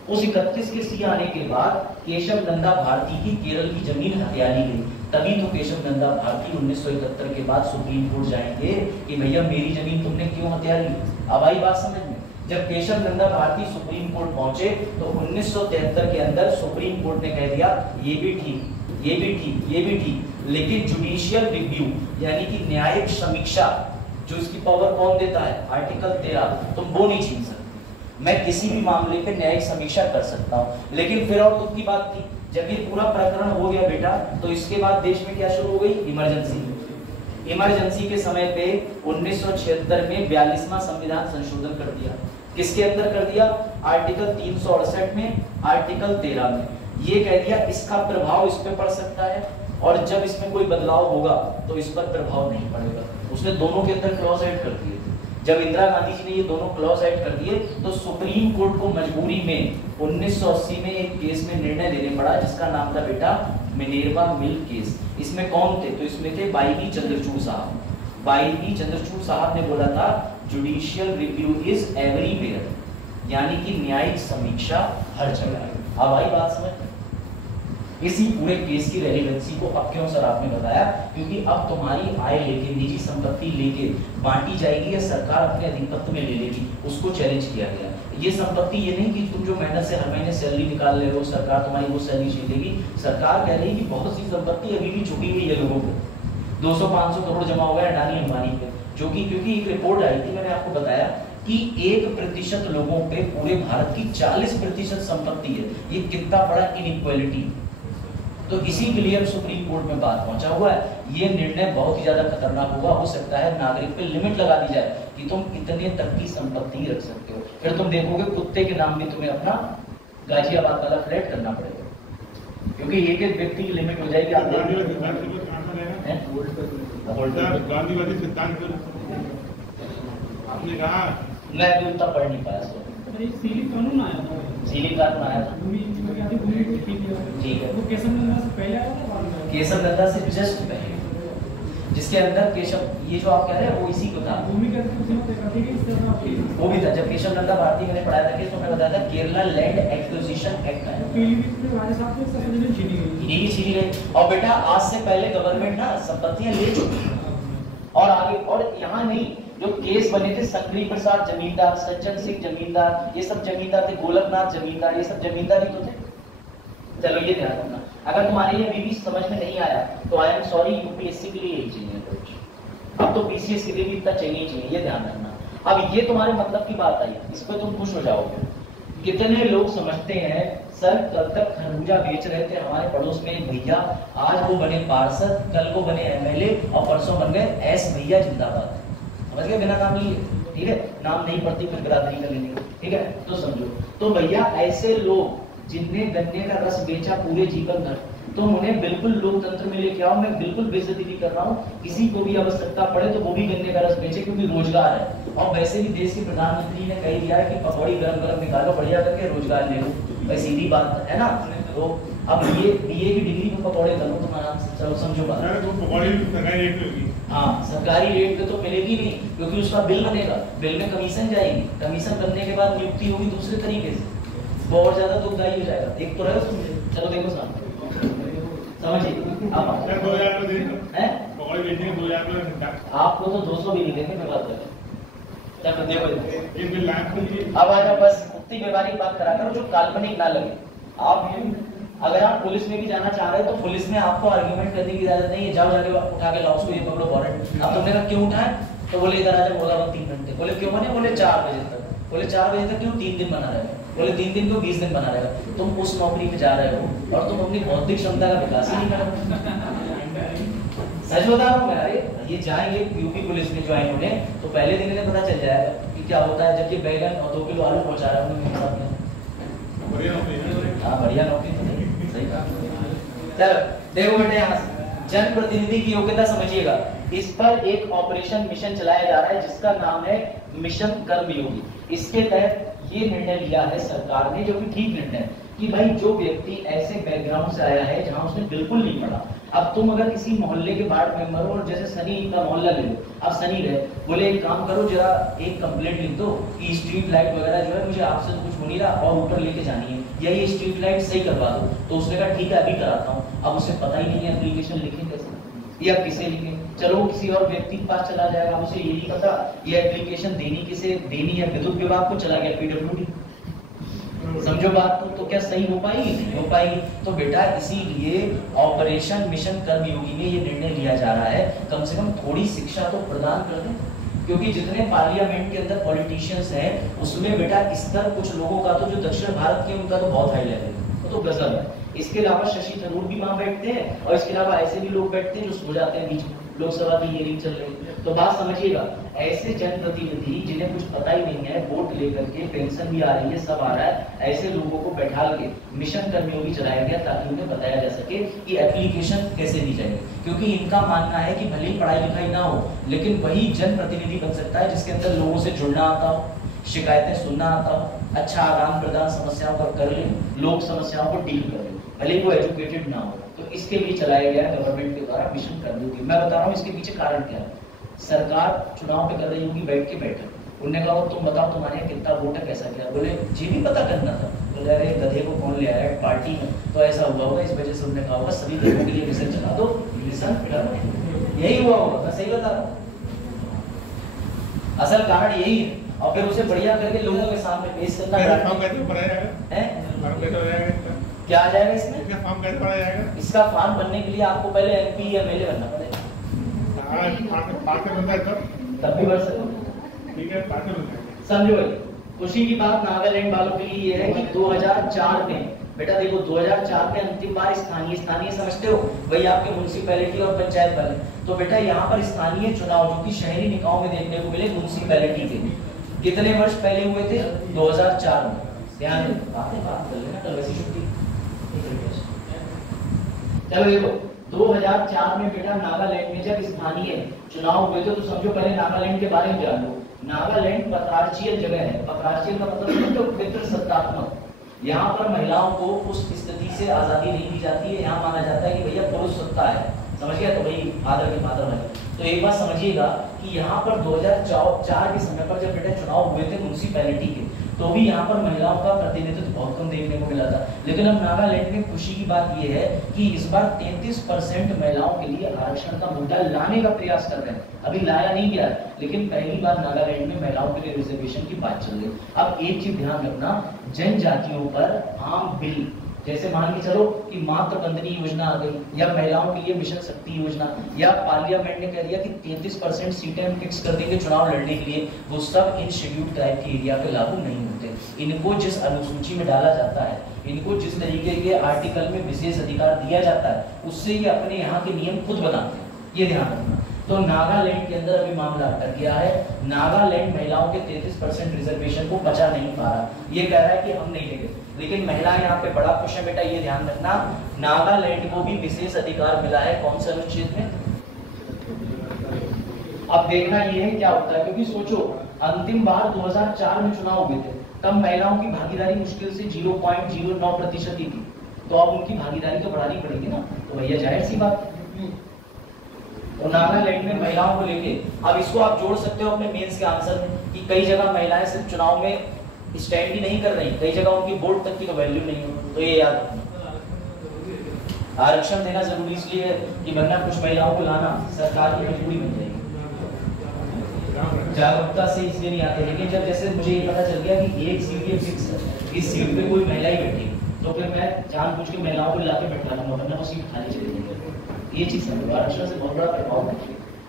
उस 31 के सी आने के बाद केशव नंदा भारती की केरल की जमीन हथिया ली गई। तभी तो केशव नंदा भारती 1971 के बाद सुप्रीम कोर्ट जाएंगे कि भैया मेरी जमीन तुमने क्यों हथिया ली। अब आई बात समझ में। जब केशव नंदा भारती सुप्रीम कोर्ट पहुंचे तो 1973 के अंदर सुप्रीम कोर्ट ने कह दिया ये भी ठीक, ये भी ठीक, ये भी ठीक, लेकिन जुडिशियल रिव्यू यानी कि न्यायिक समीक्षा जो इसकी पावर कौन देता है? आर्टिकल 13, तुम वो नहीं छीन सकते। मैं किसी भी मामले पे न्यायिक समीक्षा कर सकता हूँ। लेकिन फिर और दुख की बात थी, जब ये पूरा प्रकरण हो गया बेटा तो इसके बाद देश में क्या शुरू हो गई? इमरजेंसी। इमरजेंसी के समय पे 1976 में 42वां संविधान संशोधन कर दिया। किसके अंदर कर दिया? आर्टिकल 368 में, आर्टिकल 13 में। ये कह दिया इसका प्रभाव इस पे पड़ सकता है और जब इसमें कोई बदलाव होगा तो इस पर प्रभाव नहीं पड़ेगा। उसने दोनों के अंदर क्लॉज ऐड कर दिए। जब इंदिरा गांधी जी ने ये दोनों क्लॉज ऐड कर दिए तो सुप्रीम कोर्ट को मजबूरी में 1980 में एक केस में निर्णय देने पड़ा जिसका नाम था बेटा मिनेर्वा मिल केस। इसमें कौन थे? तो इसमें थे बाई बी चंद्रचूड़ साहब। बाई बी चंद्रचूड़ साहब ने बोला था जुडिशियल रिव्यू इज एवरीवेयर, यानी कि न्यायिक समीक्षा हर जगह है। अब आई बात समझ। इसी पूरे केस की रेलेवेंसी को अब क्यों सर आपने बताया? क्योंकि अब तुम्हारी आय लेके, निजी संपत्ति लेके बांटी जाएगी या सरकार अपने अधिपत्य में ले लेगी, उसको चैलेंज किया गया। ये संपत्ति ये नहीं कि तुम जो मेहनत से हर महीने सैलरी निकाल ले रहे हो सरकार तुम्हारी वो सैलरी छीन लेगी। सरकार कह रही है कि बहुत सी संपत्ति अभी भी छुपी हुई है लोगों को। 200-500 करोड़ जमा हो गया अडानी अंबानी पे, जो कि क्योंकि एक रिपोर्ट आई थी, मैंने आपको बताया कि 1% लोगों पे पूरे भारत की 40% संपत्ति है। ये कितना बड़ा इनइक्वालिटी। तो इसी के लिए सुप्रीम कोर्ट में बात पहुंचा हुआ है। ये निर्णय बहुत ही ज्यादा खतरनाक होगा। हो सकता है नागरिक पे लिमिट लगा दी जाए कि तुम इतने तक की संपत्ति रख सकते हो। फिर तुम देखोगे कुत्ते के नाम भी तुम्हें अपना गाजियाबाद वाला फ्लैट करना पड़ेगा, क्योंकि एक एक व्यक्ति की लिमिट हो जाएगी। आप गांधीवादी सिद्धांत आपने कहा, मैं अभी उतना पढ़ नहीं पाया। सीली कानून आया था, सीली कानून आया था, ठीक है। वो केशव नंदा से पहले आया था, बाद में? केशव नंदा से जस्ट पहले, जिसके अंदर केशव, ये जो आप कह रहे हैं वो इसी को था। भूमि का वो भी था जब केशव नंदा भारती मैंने पढ़ाया था केस, तो मैं बताया था केरला लैंड एक्विजिशन एक्ट आया। छीनी गई। और बेटा आज से पहले गवर्नमेंट ना संपत्तियां ले चुकी और आगे, और यहाँ नहीं, जो केस बने थे संकरी प्रसाद जमींदार, सज्जन सिंह जमींदार, ये सब जमींदार थे, गोलकनाथ जमींदार, ये सब जमींदार ही तो थे। चलो ये ध्यान रखना। अगर तुम्हारे ये अभी भी समझ में नहीं आया तो आई एम सॉरी, यूपीएससी के लिए यही चाहिए अप्रोच। अब तो पीसीएस के लिए भी इतना चाहिए, ये ध्यान रखना। अब ये तुम्हारे मतलब की बात आई, इस पर तुम खुश हो जाओगे। कितने लोग समझते हैं सर कल तक खरबूजा बेच रहे थे हमारे पड़ोस में एक भैया, आज वो बने पार्षद, कल को बने एमएलए और परसों बन गए एस भैया जिंदाबाद। समझ गए, बिना नाम लिए, ठीक है, नाम नहीं पड़ती फिर बिरादरी का लेने, ठीक है। तो समझो, तो भैया ऐसे लोग जिनने गन्ने का रस बेचा पूरे जीवन भर, तो उन्हें बिल्कुल लोकतंत्र में लेके आओ, मैं बिल्कुल बेइज्जती भी कर रहा हूँ, किसी को भी आवश्यकता पड़े तो वो भी गन्ने का रस बेचे, क्योंकि रोजगार है। और वैसे भी देश के प्रधानमंत्री ने कह दिया है कि पकौड़ी गरम गरम निकालो, बढ़िया करके रोजगार ले लो, भाई सीधी बात है ना। तो अब ये बीए की डिग्री में पकौड़े कर लो तुम आराम से, चलो समझो बात। हाँ, सरकारी रेट पे तो मिलेगी नहीं, क्योंकि उसका बिल बनेगा, बिल में कमीशन जाएगी, कमीशन बनने के बाद नियुक्ति होगी दूसरे तरीके से, वो और ज्यादा दुखदायी हो जाएगा। एक तो रहे समझे, चलो देखो साहब समझिए, आपको तो 200 भी नहीं देंगे, मैं बात कर देखो। अब आ जाओ, बस उतनी व्यवहारिक बात करा करो जो काल्पनिक ना लगे। आप अगर आप पुलिस में भी जाना चाह रहे हो तो पुलिस में आपको आर्ग्यूमेंट करने की इजाजत नहीं है, जाओ जाके उठा के लाओ उसको, ये पकड़ो वारंट। अब तुमने कहा क्यों उठाए, तो बोले इधर आ जाओ, बोला 3 घंटे, बोले क्यों बने, बोले 4 बजे तक, बोले 4 बजे तक क्यों, 3 दिन बना रहेगा, बोले 3 दिन को 20 दिन बना रहेगा। तुम उस नौकरी पे जा रहे हो और तुम अपनी बौद्धिक क्षमता का विकास ही नहीं कर रहे। सच बता रहा हूँ मैं, अरे ये जाएंगे यूपी पुलिस में ज्वाइन होने, तो पहले दिन इन्हें पता चल जाएगा कि क्या होता है, जबकि बैगन और 2 किलो आलू पहुंचा रहा है मेरे साथ में। हाँ, बढ़िया नौकरी तो नहीं, सही कहा। चलो देखो बेटे, यहाँ से जनप्रतिनिधि की योग्यता समझिएगा। इस पर एक ऑपरेशन मिशन चलाया जा रहा है जिसका नाम है मिशन कर्मयोगी। इसके तहत ये निर्णय लिया है सरकार ने, जो कि ठीक निर्णय है, कि भाई जो व्यक्ति ऐसे बैकग्राउंड से आया है जहां उसने बिल्कुल नहीं पढ़ा, अब तुम अगर किसी मोहल्ले के वार्ड मेंबर हो, और जैसे सनी का मोहल्ला ले लो, अब सनी रहे, बोले एक काम करो, जरा एक कंप्लेंट लिख दो कि स्ट्रीट लाइट वगैरह जो है मुझे आपसे कुछ हो नहीं रहा और ऊपर लेके जानी है, या ये स्ट्रीट लाइट सही करवा दो। तो उसने कहा ठीक है अभी कराता हूँ। अब उसे पता ही नहीं है एप्लीकेशन लिखें कैसे या किसे लिखें, चलो किसी और व्यक्ति के पास चला जाएगा, उसे ये नहीं पता ये एप्लीकेशन देनी किसे देनी है, विद्युत विभाग को चला गया, पीडब्ल्यूडी। समझो बात तो क्या सही हो पाएगी, नहीं हो पाएगी। तो बेटा इसीलिए ऑपरेशन मिशन कर्मयोगी में ये निर्णय लिया जा रहा है, कम से कम थोड़ी शिक्षा तो प्रदान कर दें, क्योंकि जितने पार्लियामेंट के अंदर पॉलिटिशियंस हैं उसमें बेटा स्तर कुछ लोगों का तो जो दक्षिण भारत के उनका तो बहुत हाई लेवल है, वो तो गजब है। इसके अलावा शशि थरूर भी वहां बैठते हैं, और इसके अलावा ऐसे भी लोग बैठते हैं जो सो जाते हैं बीच में, लोकसभा की हियरिंग चल रही है। तो बात समझिएगा, ऐसे जनप्रतिनिधि जिन्हें कुछ पता ही नहीं है, वोट लेकर के पेंशन भी आ रही है, सब आ रहा है, ऐसे लोगों को बैठा के मिशन कर्मयोगी चलाया गया ताकि उन्हें बताया जा सके कि एप्लीकेशन कैसे दी जाएगी। क्योंकि इनका मानना है कि भले ही पढ़ाई लिखाई ना हो, लेकिन वही जनप्रतिनिधि बन सकता है जिसके अंदर लोगों से जुड़ना आता हो, शिकायतें सुनना आता हो, अच्छा आदान प्रदान समस्याओं का कर ले, लोक समस्याओं को डील कर ले, भले वो एजुकेटेड ना हो। तो इसके लिए चलाया गया है गवर्नमेंट के द्वारा मिशन कर्मयोगी। मैं बता रहा हूँ इसके पीछे कारण क्या है। सरकार चुनाव पे कर रही होगी बैठ के बैठक, उन्होंने कहा तुम बताओ तुम्हारे यहाँ कितना वोट है, कैसा क्या, बोले जी भी पता करना था, बोले अरे गधे को कौन ले आया पार्टी में, तो ऐसा हुआ होगा, इस वजह से उन्होंने कहा होगा सभी लोगों के लिए मिशन चला दो, मिशन कर, यही हुआ होगा, मैं सही बता रहा हूँ, असल कारण यही है। और फिर उसे बढ़िया करके लोगों के सामने पेश करना है। क्या आ जाएगा इसमें, इसका फॉर्म बनने के लिए आपको पहले MP या MLA बनना पड़ेगा, तब भी बढ़ सकते। समझो भाई, खुशी की बात नागालैंड वालों के लिए ये है कि 2004 में बेटा देखो 2004 में अंतिम बार स्थानीय समझते हो वही आपके म्युनिसिपैलिटी और पंचायत वाले, तो बेटा यहाँ पर स्थानीय चुनाव जो कि शहरी निकायों में देखने को मिले म्युनिसिपैलिटी के, कितने वर्ष पहले हुए थे, 2004 में। ध्यान बात कर लेना, कल वैसी छुट्टी। चलो देखो 2004 में बेटा नागालैंड में जब स्थानीय चुनाव हुए थे, तो समझो पहले नागालैंड के बारे में जान लो। नागालैंड पत्रार्चियल जगह है, पत्रार्चियल का मतलब समझो पितृसत्तात्मक। यहाँ पर महिलाओं को उस स्थिति से आजादी नहीं दी जाती है, यहाँ माना जाता है कि भैया पुरुष सत्ता है, समझ गया, तो भाई फादर के फादर वाले। तो एक बात समझिएगा कि यहाँ पर 2004 के समय पर जब बेटा चुनाव हुए थे म्युनिसिपैलिटी के, तो भी यहाँ पर महिलाओं का प्रतिनिधित्व बहुत कम देखने को मिला था। लेकिन अब नागालैंड में खुशी की बात यह है कि इस बार 33% महिलाओं के लिए आरक्षण का मुद्दा लाने का प्रयास कर रहे हैं। अभी लाया नहीं गया, लेकिन पहली बार नागालैंड में महिलाओं के लिए रिजर्वेशन की बात चल रही। अब एक चीज ध्यान रखना, जनजातियों पर आम बिल जैसे मान के चलो कि मातृ बंदनी योजना आ गई, या महिलाओं के लिए मिशन शक्ति योजना, या पार्लियामेंट ने कह दिया कि 33% सीटें हम फिक्स कर देंगे चुनाव लड़ने के लिए, वो सब इन शेड्यूल्ड ट्राइब के एरिया पे लागू नहीं होते। इनको जिस अनुसूची में डाला जाता है, इनको जिस तरीके के आर्टिकल में विशेष अधिकार दिया जाता है, उससे ये अपने यहाँ के नियम खुद बनाते हैं, ये ध्यान रखना। तो नागालैंड के अंदर अभी मामला अटक गया है। नागालैंड महिलाओं के 33% रिजर्वेशन को बचा नहीं पा रहा, ये कह रहा है कि हम नहीं लेंगे, लेकिन महिलाएं यहाँ पे बड़ा खुश है। बेटा ये ध्यान रखना, नागालैंड को भी विशेष अधिकार मिला है कौन से अनुच्छेद में। अब देखना ये है क्या होता है, क्योंकि सोचो अंतिम बार 2004 में चुनाव हुए थे, तब महिलाओं की भागीदारी मुश्किल से 0.09% ही थी, तो अब उनकी भागीदारी तो बढ़ानी पड़ेगी ना, तो भैया जाहिर सी बात। तो नागालैंड में महिलाओं को लेके अब इसको आप जोड़ सकते हो अपने मेंस के आंसर में कि कई जगह महिलाएं सिर्फ चुनाव में स्टैंड ही नहीं कर रही, कई जगह उनकी वोट तक की वैल्यू नहीं हो, तो ये याद रखना। आरक्षण देना जरूरी इसलिए है कि वरना कुछ महिलाओं को लाना सरकार की मजबूरी बन जाएगी। जागरूकता से इसलिए नहीं आते, लेकिन जब जैसे मुझे ये पता चल गया कि एक सीट ये फिक्स है, इस सीट पे कोई महिला ही बैठी, तो फिर मैं जानबूझ के महिलाओं को लाके बैठा लूंगा, वरना वो सीट खाली चली जाएगी। ये चीज समझो, आरक्षण से बहुत बड़ा प्रभाव है।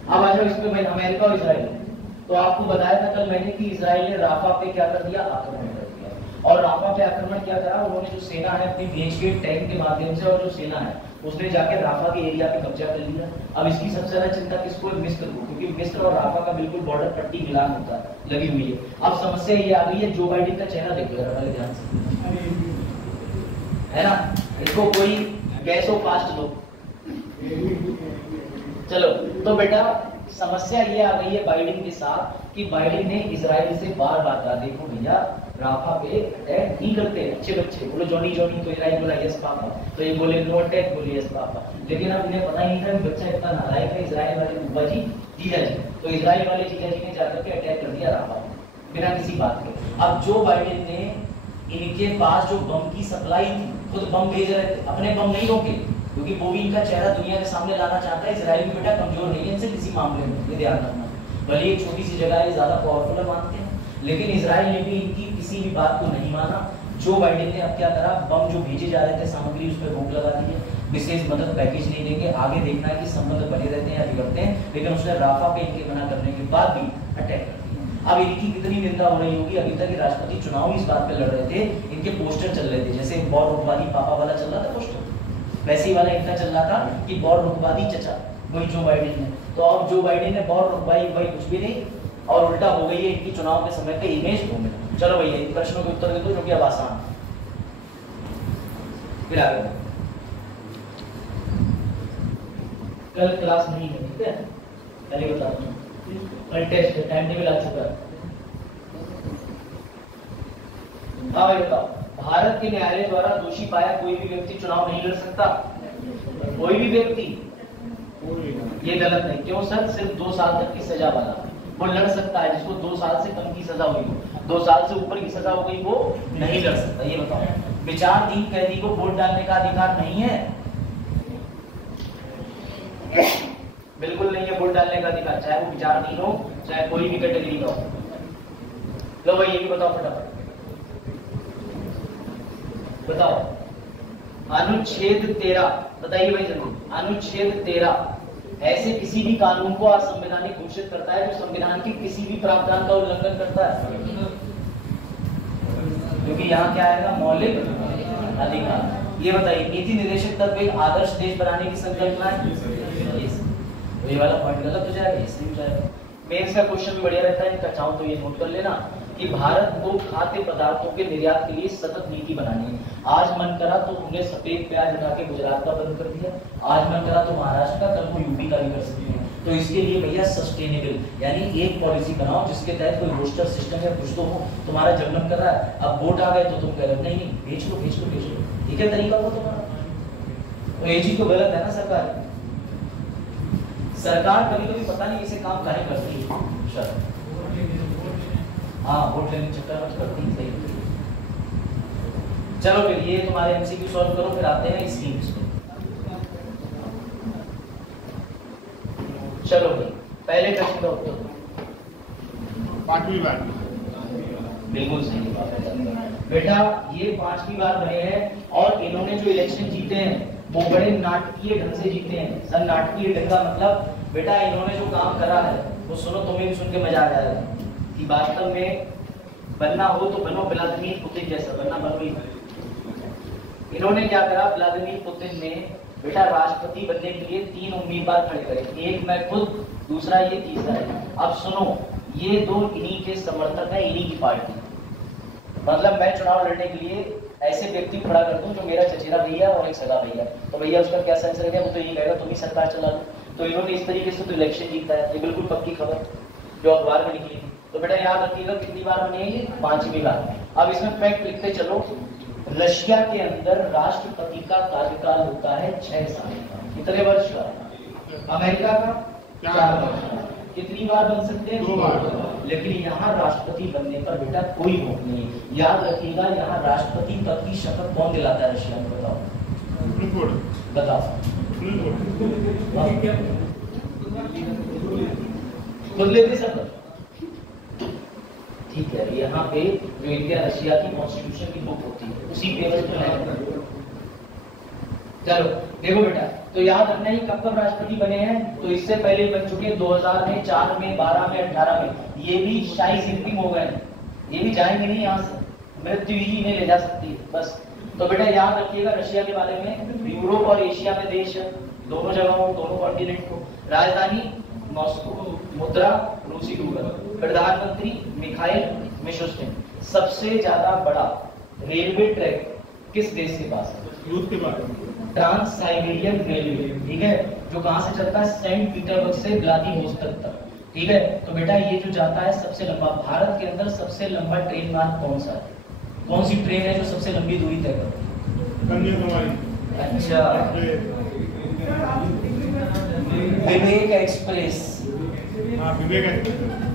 अब आ जाओ इस पे, अमेरिका और इजराइल, तो आपको बताया था कल मैंने कि इजराइल ने राफा पे क्या कर दिया, आक्रमण कर दिया। और राफा पे आक्रमण क्या करा, उन्होंने जो सेना है अपनी भेज के टैंक के माध्यम से, और जो सेना है उसने जाके राफा के एरिया पे कब्जा कर लिया। अब इसकी सबसे ज्यादा चिंता किसको है, मिस्र को, क्योंकि मिस्र और राफा का बिल्कुल बॉर्डर पट्टी मिलान होता है, लगी हुई है। अब समस्या ये आ गई है, जो बाइडेन का चेहरा देखो जरा पहले ध्यान से, है ना, इसको कोई कैसो फास्ट लो। चलो तो बेटा समस्या ये आ गई है बाइडेन के साथ कि बाइडेन ने इजराइल से बार बार कहा, देखो भैया राफा पे अटैक नहीं करते, अच्छे बच्चे बोलो जॉनी जॉनी, तो इजराइल बोला यस पापा, तो ये बोले नो अटैक, बोले यस पापा। लेकिन अब उन्हें पता ही नहीं था कि बच्चा इतना नालायक है, इजराइल वाले बुआ जी जीजा जी, तो इजराइल वाले जीजा जी ने जाकर के अटैक कर दिया राफा बिना किसी बात के। अब जो बाइडेन ने इनके पास जो बम की सप्लाई थी, खुद बम भेज रहे थे, अपने बम नहीं रोके, क्योंकि वो भी इनका चेहरा दुनिया के सामने लाना चाहता है। इजराइल भी बेटा कमजोर नहीं है इनसे किसी मामले में, ये ध्यान रखना। भले एक छोटी सी जगह है, ज्यादा पावरफुल मानते हैं, लेकिन इजराइल ने भी इनकी किसी भी बात को नहीं माना। जो बाइडेन ने अब क्या करा, बम जो भेजे जा रहे थे सामग्री, उस पर रोक लगा दी है, विशेष मदद पैकेज नहीं देंगे, आगे देखना है कि संबंध बने रहते हैं या बिगड़ते हैं। लेकिन उसने राफा पे इनके मना करने के बाद भी अटैक कर दिया। अब इनकी कितनी निंदा हो रही होगी। अभी तक राष्ट्रपति चुनाव इस बात पे लड़ रहे थे, इनके पोस्टर चल रहे थे, जैसे बौर रुखवादी पापा वाला चल रहा था पोस्टर, वैसे ही वाला इनका चल रहा था कि बौर रुखवादी चचा, वही जो बाइडेन ने। तो अब जो बाइडेन ने बौर रुखवादी भाई कुछ भी नहीं, और उल्टा हो गई है इनकी चुनाव के समय पे इमेज घूमे। चलो भैया इन प्रश्नों के उत्तर दे दो जो कि अब आसान, फिर आगे। कल क्लास नहीं है, ठीक है, पहले बता दूं, कल टेस्ट है, टाइम टेबल आ चुका है। हाँ भाई बताओ, भारत के न्यायालय द्वारा दोषी पाया कोई भी व्यक्ति चुनाव नहीं लड़ सकता, कोई भी व्यक्ति, ये गलत नहीं। क्यों सर, सिर्फ 2 साल तक की सजा वाला वो लड़ सकता है, जिसको 2 साल से कम की सजा हुई हो, 2 साल से ऊपर की सजा हो गई वो नहीं लड़ सकता। ये बताओ, विचाराधीन कैदी को वोट डालने का अधिकार नहीं है, बिल्कुल नहीं है वोट डालने का अधिकार, चाहे वो विचाराधीन हो, चाहे कोई भी कैटेगरी का हो। लो भाई ये भी बताओ फटाफट, बताओ अनुच्छेद 13 बताइए भाई जरूर। अनुच्छेद 13 ऐसे किसी भी कानून को असंवैधानिक घोषित करता है जो संविधान के किसी भी प्रावधान का उल्लंघन करता है, क्योंकि यहाँ क्या आएगा, मौलिक अधिकार। ये बताइए, नीति निर्देशक तत्व एक आदर्श देश बनाने की संकल्पना है, तो ये वाला पॉइंट गलत हो जाएगा, इसलिए हो जाएगा। मेंस का क्वेश्चन भी बढ़िया रहता है, इनका चाहो तो ये नोट कर लेना कि भारत को खाद्य पदार्थों के निर्यात के लिए सतत नीति बनानी है। आज मन करा तो उन्हें सफेद प्याज हटा के गुजरात का बंद कर दिया, आज मन करा तो महाराष्ट्र का, कल को यूपी का भी कर सकते हैं। तो इसके लिए भैया सस्टेनेबल यानी एक पॉलिसी बनाओ जिसके तहत कोई रोस्टर सिस्टम या कुछ तो हो। तुम्हारा जब मन कर रहा है, अब वोट आ गए तो तुम कह रहे हो नहीं नहीं बेच लो बेच लो बेच लो, ठीक है तरीका वो तुम्हारा। तो ये चीज तो गलत है ना सरकार। सरकार कभी कभी पता नहीं इसे काम काहे करती है, हाँ वोट लेने चक्कर में करती है, सही। चलो फिर ये तुम्हारे एमसीक्यू सॉल्व करो, फिर आते हैं स्कीम्स पे। चलो भाई पहले प्रश्न का उत्तर पांचवी बार, बिल्कुल सही बात है बेटा, ये 5वीं बार रहे हैं और इन्होंने जो इलेक्शन जीते हैं वो बड़े नाटकीय ढंग से जीते हैं। सर नाटकीय ढंग का मतलब बेटा इन्होंने जो काम करा है वो सुनो, तुम्हें भी सुन के मजा आ जाएगा कि वास्तव में बनना हो तो बनो व्लादिमीर पुतिन जैसा, बनना बनो ही। इन्होंने क्या करा, व्लादिमीर पुतिन ने बेटा राष्ट्रपति बनने के लिए 3 उम्मीदवार खड़े करे, एक मैं खुद, दूसरा ये, तीसरा है। अब सुनो, ये 2 इन्हीं के समर्थक है, इन्हीं की पार्टी। मतलब मैं चुनाव लड़ने के लिए ऐसे व्यक्ति खड़ा कर दूं जो मेरा चचेरा भैया और एक सगा भैया, तो भैया उसका क्या सेंस रहेगा, वो तो यही कहेगा तुम ही सरकार चला लो। तो इन्होंने इस तरीके से तो इलेक्शन जीता है, ये बिल्कुल पक्की खबर जो अखबार में निकली थी। तो बेटा याद रखिएगा कितनी बार बनी है ये, 5वीं बार। अब इसमें फैक्ट लिखते चलो, रशिया के अंदर राष्ट्रपति का कार्यकाल होता है 6 साल का। कितने वर्ष का? अमेरिका का 4 वर्ष का। कितनी बार बन सकते हैं? 2 बार। लेकिन यहाँ राष्ट्रपति बनने पर बेटा कोई वोट नहीं है। याद रखिएगा, यहाँ राष्ट्रपति पद की शपथ कौन दिलाता है रशिया में? बताओ बताओ। खुद लेते शपथ? ठीक है, यहाँ पे जो इंडिया रशिया की कॉन्स्टिट्यूशन की बुक होती है उसी पेपर पे है। चलो देखो बेटा, तो याद रखना ही कब कब राष्ट्रपति बने हैं, तो इससे पहले बन चुके 2000 में, 4 में, 12 में, 18 में। ये भी शाही जिंदगी हो गए, ये भी जाएंगे नहीं यहाँ से, मृत्यु ही नहीं ले जा सकती है बस। तो बेटा याद रखिएगा रशिया के बारे में, यूरोप और एशिया में देश है, दोनों जगहों, दोनों कॉन्टिनेंट को। राजधानी मॉस्को, मुद्रा रूसी रूबल, प्रधानमंत्री मिखाइल मिशुस्तिन। सबसे ज्यादा बड़ा रेलवे ट्रैक किस देश के पास है? रूस के बाद ट्रांस साइबेरियन रेलवे, ठीक है, जो कहां से चलता है? सेंट पीटर्सबर्ग से व्लादिवोस्तोक तक, ठीक है। तो बेटा ये जो जाता है सबसे लंबा, भारत के अंदर सबसे लंबा ट्रेन मार्ग कौन सा है? कौन सी ट्रेन है जो सबसे लंबी दूरी तय करती है? कन्याकुमारी। अच्छा, विवेक एक्सप्रेस। हाँ, विवेक एक्सप्रेस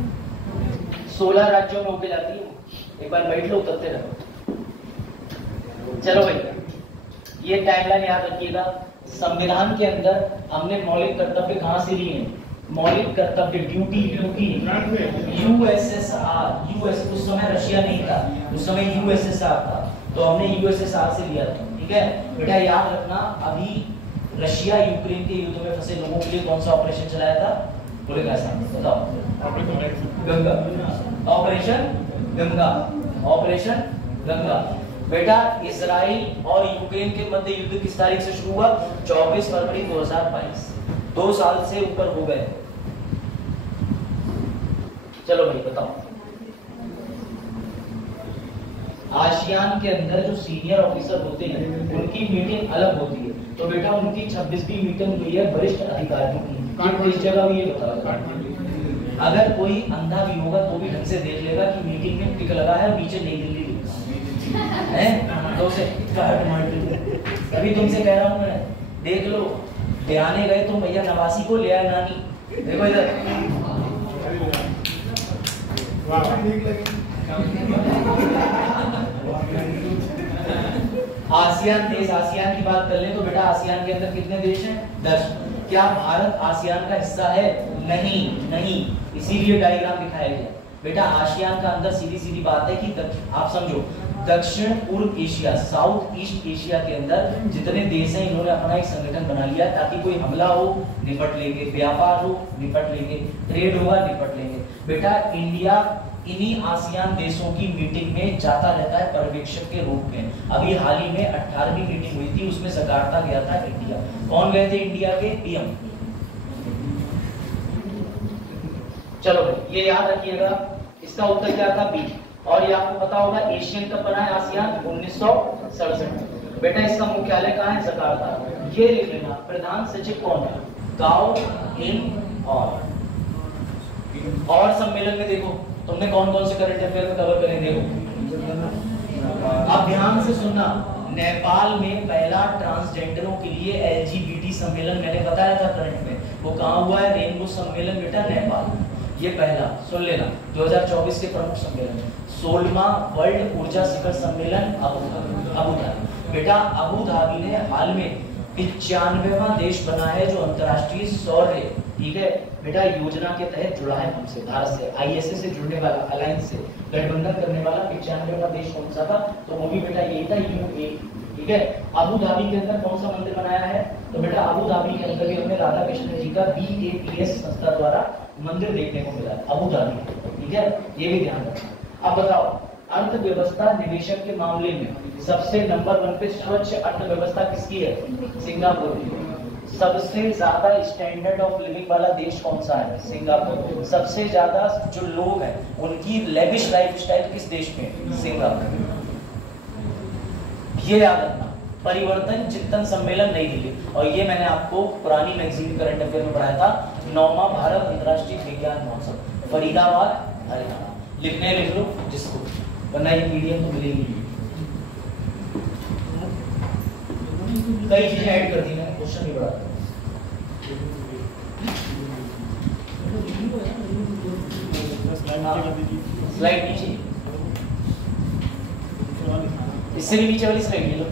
16 राज्यों में होके जाती है, एक बार बैठ लो, उतरते रहो। चलो भाई, ये टाइमलाइन याद रखिएगा। संविधान के अंदर हमने मौलिक कर्तव्य कहां से लिए हैं? मौलिक कर्तव्य, ड्यूटी यूएसएसआर। यूएस उस समय रशिया नहीं था, उस समय यूएसएसआर था, तो हमने यूएसएसआर से लिया था, ठीक है बेटा। याद रखना, अभी रशिया यूक्रेन के युद्ध में फंसे लोगों के लिए कौन सा ऑपरेशन चलाया था? बोले कैसा? बताओ। Ganga, operation Ganga, operation Ganga. बेटा इजराइल और यूक्रेन के मध्य युद्ध किस तारीख से शुरू हुआ? 24 फरवरी 2022। 2 साल से ऊपर हो गए। चलो भाई बताओ, आसियान के अंदर जो सीनियर ऑफिसर होते हैं उनकी मीटिंग अलग होती है, तो बेटा उनकी 26वीं मीटिंग हुई है वरिष्ठ अधिकारियों की। इस जगह भी ये बताओ, अगर कोई अंधा भी होगा तो भी ढंग से देख लेगा कि मीटिंग में टिक लगा है और नीचे नई दिल्ली लिखा है, तो उसे अभी तुमसे कह रहा हूँ मैं, देख लो। बयाने गए तो भैया नवासी को ले आए नानी, देखो इधर। आसियान देश, आसियान की बात कर ले तो बेटा आसियान के अंदर कितने देश हैं? 10। क्या भारत आसियान का हिस्सा है? नहीं, नहीं, इसीलिए डायग्राम दिखाया गया। बेटा आसियान का अंदर सीधी सीधी बात है कि आप समझो, दक्षिण पूर्व एशिया, साउथ ईस्ट एशिया के अंदर जितने देश हैं इन्होंने अपना एक संगठन बना लिया ताकि कोई हमला हो निपट लेंगे, व्यापार हो निपट लेंगे, ट्रेड होगा निपट लेंगे। बेटा इंडिया इन्हीं आसियान देशों की मीटिंग में जाता रहता है पर्यवेक्षक के रूप में। अभी हाल ही में 18वीं मीटिंग हुई थी, उसमें जकार्ता गया था इंडिया। कौन गए थे इंडिया के? पीएम। चलो ये याद रखिएगा, इसका उत्तर क्या था? बी। और ये आपको पता होगा एशियन कब बना है आसियान? 1967। बेटा इसका मुख्यालय कहाँ है? जकार्ता। ये लिख लेना। प्रधान सचिव कौन है? गाओ इन और सम्मेलन में देखो तुमने कौन कौन से करंट अफेयर में कवर करे, देखो। अब ध्यान से सुनना, नेपाल में पहला ट्रांसजेंडरों के लिए एलजीबीटी सम्मेलन मैंने बताया था करंट में, वो कहाँ हुआ है? रेनबो सम्मेलन बेटा नेपाल। ये पहला सुन लेना, 2024 के प्रमुख सम्मेलन। 16वां वर्ल्ड ऊर्जा शिखर सम्मेलन अबू धाबी। बेटा अबू धाबी ने हाल में 95वां देश बना है जो अंतर्राष्ट्रीय सौर, ठीक है बेटा, योजना के तहत जुड़ा है हमसे, भारत से, आईएसए से जुड़ने वाला, अलायंस से गठबंधन करने वाला 95वां देश कौन सा था? तो वो भी बेटा यही था, यूएई, ठीक है। अबू धाबी के अंदर कौन सा मंदिर बनाया है? तो बेटा अबू धाबी के अंदर भी हमें राधा कृष्ण जी का BAPS संस्था द्वारा मंदिर देखने को मिला अबू धाबी, ठीक है, ये भी ध्यान रखना। अब बताओ, अर्थव्यवस्था निवेशक के मामले में सबसे नंबर 1 पे स्वच्छ अर्थव्यवस्था किसकी है? सिंगापुर की। सबसे ज्यादा स्टैंडर्ड ऑफ लिविंग वाला देश कौन सा है? सिंगापुर। सबसे ज्यादा जो लोग हैं उनकी लेविश लाइफस्टाइल किस देश में? सिंगापुर। ये याद रखना। परिवर्तन चिंतन सम्मेलन नई दिल्ली, और ये मैंने आपको पुरानी मैगजीन करंट अफेयर में पढ़ाया था। 9वां भारत अंतर्राष्ट्रीय विज्ञान महोत्सव, फरीदाबाद, हरियाणा। लिखने लिख लो जिसको, वरना ये पीडीएफ तो मिलेगी। कई चीजें ऐड कर दी मैंने, क्वेश्चन भी बढ़ा। स्लाइड नीचे, इससे भी नीचे वाली स्लाइड ले लो।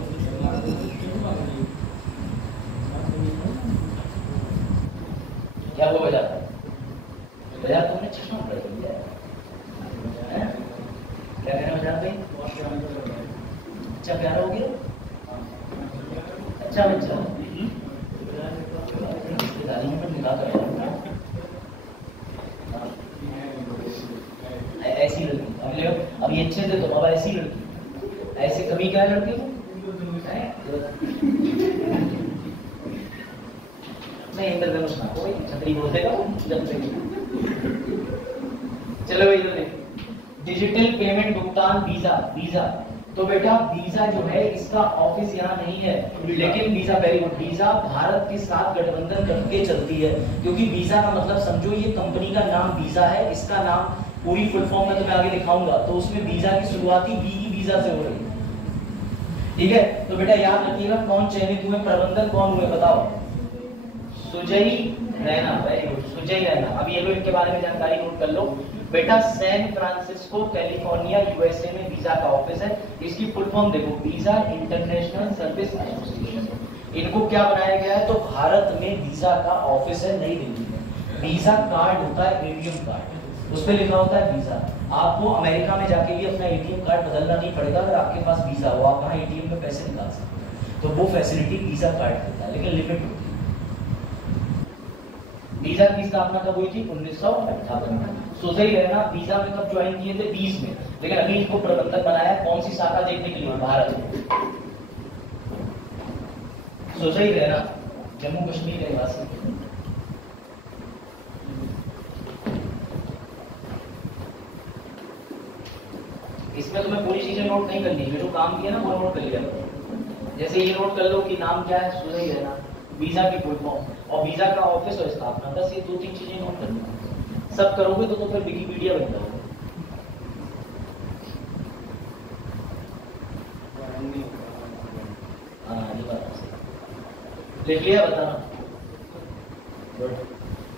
क्या वो बजा तुमने चश्मा पकड़ लिया है? क्या कहना बजा भाई? अच्छा प्यारा हो गया, अच्छा बच्चा ऐसी लड़की। अब ये अच्छे थे तो अब ऐसी लड़की, ऐसे कमी क्या है लड़की को? नहीं इंद्रधनुष ना कोई छतरी बोल देगा जब से। चलो भाई इधर डिजिटल पेमेंट भुगतान वीजा। तो बेटा वीजा जो है इसका ऑफिस यहाँ नहीं है, लेकिन visa very good, visa Bharat के साथ गठबंधन करके चलती है, क्योंकि वीजा का मतलब समझो ये कंपनी का नाम वीजा है, इसका नाम पूरी फुल फॉर्म में तो मैं आगे दिखाऊंगा। तो उसमें वीजा की शुरुआत ही वीजा से हो रही है, ठीक है। तो बेटा याद रखिएगा कौन चयनित हुए, प्रबंधन कौन हुए बताओ? Sujay Raina, very good, Sujay Raina. अब ये लो इनके बारे में जानकारी नोट कर लो बेटा। सैन फ्रांसिस्को कैलिफोर्निया यूएसए में वीजा का ऑफिस है। इसकी फुल फॉर्म देखो, वीजा इंटरनेशनल सर्विस एसोसिएशन। इनको क्या बनाया गया है? तो भारत में वीजा का ऑफिस है नई दिल्ली में। वीजा कार्ड होता है एटीएम कार्ड, उस पर लिखा होता है वीजा। आपको अमेरिका में जाके भी अपना एटीएम कार्ड बदलना नहीं पड़ेगा अगर आपके पास वीजा हो, आप वहाँ एटीएम में पैसे निकाल सकते हैं। तो वो फैसिलिटी वीजा कार्ड देता है, लेकिन लिमिट होती है। वीजा की स्थापना कब हुई थी? 1958 में। सुजय रैना वीजा में कब ज्वाइन किए थे? 20 में, लेकिन अभी इनको प्रबंधक बनाया कौन सी शाखा देखने के लिए? भारत में। सुजय रैना जम्मू कश्मीर के निवासी। इसमें तुम्हें पूरी चीजें नोट नहीं करनी, जो काम किया ना वो नोट कर लिया। जैसे ये नोट कर लो कि नाम क्या है? सुजय रैना, वीजा की फुल फॉर्म और वीजा का ऑफिस और स्थापना, बस ये 2-3 चीजें नोट करनी। सब करोगे तो फिर विकिपीडिया बन जाओगे। हाँ ये बात लिख लिया, बताना।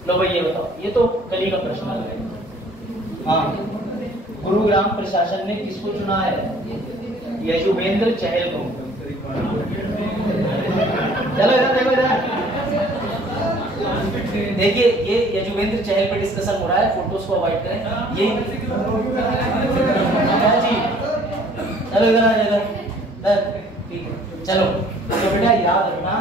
लो भाई ये बताओ, ये तो कल ही का प्रश्न है। हाँ, गुरुग्राम प्रशासन ने किसको चुना है? यजुवेंद्र चहल को। चलो इधर देखो, इधर देखिए, ये यजुवेंद्र चहल पे डिस्कशन हो रहा है, फोटोज को अवॉइड करें। ये जी चलो इधर ठीक है। चलो तो बेटा याद रखना,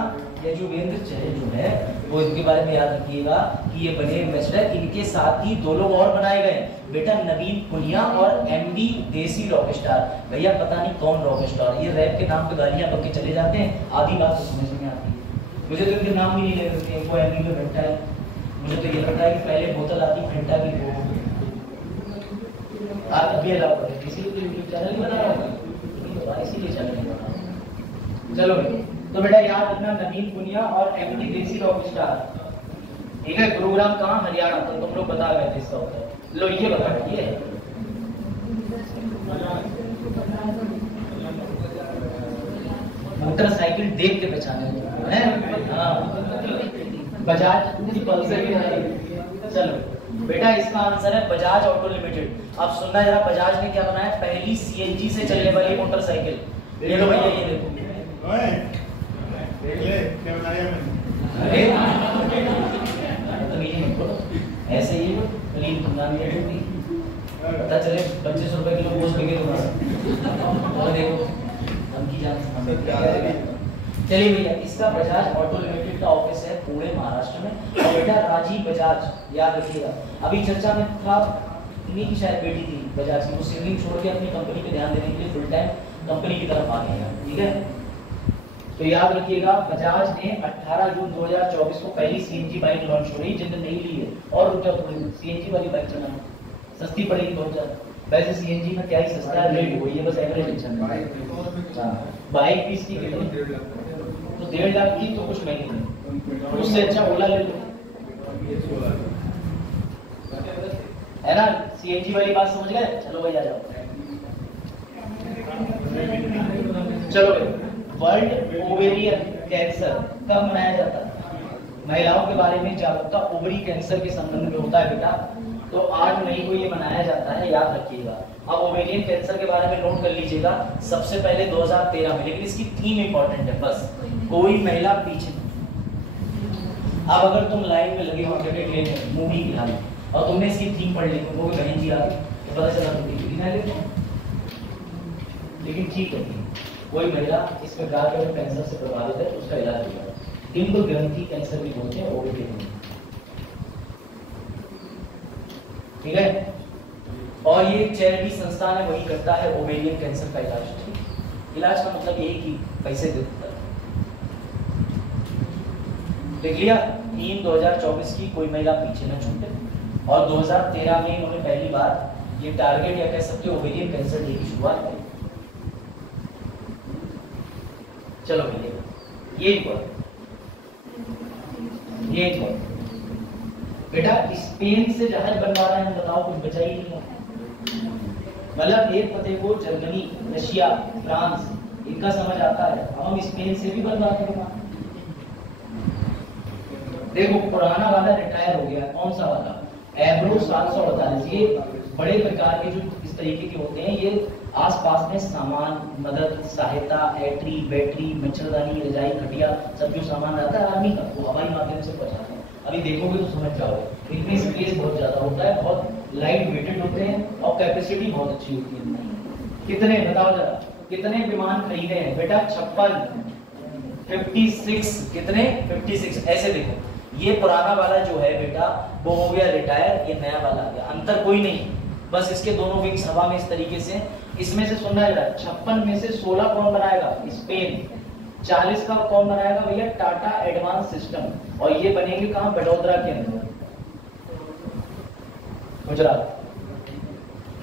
यजुवेंद्र चहल जो है वो इनके बारे में याद रखिएगा कि ये बने एम्बेसडर। इनके साथ ही 2 लोग और बनाए गए बेटा, नवीन पुनिया और एमडी देसी रॉकस्टार। भैया पता नहीं कौन रॉकस्टार, ये रैप के नाम पे गालियां बक के चले जाते हैं, आधी बात तो समझ में आती है। मुझे तो इनके नाम भी नहीं ले सकते, वो एमडी में घंटा है। मुझे तो ये पता है कि पहले बोतल आती घंटा की, वो आज अभी अलाउ करें, इसीलिए यूट्यूब चैनल बना रहा है, इसीलिए चैनल बना रहा है। चलो तो बेटा याद रखना, नवीन पुनिया और एमडी देसी रॉकस्टार, ठीक है। गुरुग्राम कहाँ? हरियाणा। तो तुम लोग बता गए थे इसका उत्तर। लो ये बता दिए, मोटरसाइकिल देख के पहचाने हैं। हाँ, बजाज की पल्सर भी है। चलो बेटा इसका आंसर है बजाज ऑटो लिमिटेड। अब सुनना जरा, बजाज ने क्या बनाया? पहली सीएनजी से चलने वाली मोटरसाइकिल। ये लो भैया, ये देखो। क्या बनाया ऐसे ही पता चले 25 रुपए किलो गोश्त बिके तुम्हारा। देखो चलिए भैया, इसका बजाज ऑटो लिमिटेड का ऑफिस है पुणे महाराष्ट्र में। और बेटा राजीव बजाज याद रखिएगा, अभी चर्चा में था इन्हीं की शायद बेटी थी बजाज की, वो सिंगिंग छोड़ के अपनी कंपनी पे ध्यान देने के लिए फुल टाइम कंपनी की तरफ आ गए हैं, ठीक है। तो याद रखिएगा बजाज ने 18 जून 2024 को पहली सीएनजी बाइक लॉन्च हो रही, जिनने नहीं ली है और रुपया थोड़ी सीएनजी वाली बाइक चलाना सस्ती पड़ेगी बहुत ज्यादा। वैसे सीएनजी में क्या ही सस्ता है, रेट वही है, बस एवरेज टेंशन है। बाइक भी इसकी कितनी तो 1.5 लाख की, तो कुछ महंगी नहीं, उससे अच्छा ओला ले लो, है ना। सीएनजी वाली बात समझ गए? चलो भाई आ जाओ। चलो भाई, वर्ल्ड ओवेरियन कैंसर कब मनाया जाता है? महिलाओं के बारे में जागरूकता ओवरी कैंसर के संबंध में होता है बेटा, तो 8 मई को ये मनाया जाता है, याद रखिएगा। अब ओवेरियन कैंसर के बारे में नोट कर लीजिएगा, सबसे पहले 2013 में, लेकिन इसकी थीम इंपॉर्टेंट है, बस कोई महिला पीछे। अब अगर तुम लाइन में लगे हो टिकट लेने मूवी की हाल और तुमने इसकी थीम पढ़ ली, तुमको भी बहन जी आ गई तो पता चला तुम टिकट ना लेते, लेकिन ठीक है, कोई महिला इस प्रकार के कैंसर से प्रभावित है तो उसका इलाज होगा। डिंब ग्रंथि कैंसर भी बोलते हैं ओवेरियन, ठीक है। और ये चैरिटी संस्थान है, वही करता है ओवेरियन कैंसर का इलाज। इलाज का मतलब यही कि पैसे देता है। देख लिया, थीम 2024 की कोई महिला पीछे न छूटे, और 2013 में उन्होंने पहली बार ये टारगेट या कह सकते हो ओवेरियन कैंसर डे की शुरुआत की। चलो भैया, ये बेटा स्पेन से जहाज बनवा रहे हैं, बताओ कुछ बचा ही नहीं। मतलब एक पते को जर्मनी, रशिया, फ्रांस इनका समझ आता है, अब हम स्पेन से भी बनवाते हैं। देखो पुराना वाला रिटायर हो गया, कौन सा वाला? एब्रो 748। ये बड़े प्रकार के जो इस तरीके के होते हैं, ये आसपास में सामान, मदद, सहायता, एंट्री, बैटरी, मच्छरदानी, रजाई, खटिया, सब जो सामान रहता है आर्मी का, वो हवाई माध्यम से पहुंचाते हैं। अभी देखोगे तो समझ जाओगे, इनमें स्पेस बहुत ज्यादा होता है, बहुत लाइट वेटेड होते हैं और कैपेसिटी बहुत अच्छी होती है। कितने बताओ जरा, कितने विमान खरीदे हैं बेटा? 56 कितने? 56। ऐसे देखो, ये पुराना वाला जो है बेटा वो हो गया रिटायर, ये नया वाला आ गया, अंतर कोई नहीं, बस इसके दोनों विंग्स हवा में इस तरीके से। इसमें से सुनना जरा, 56 में से 16 कौन बनाएगा? स्पेन। 40 का कौन बनाएगा भैया? Tata advance system. और ये बनेंगे कहां? बड़ौदा के अंदर, गुजरात।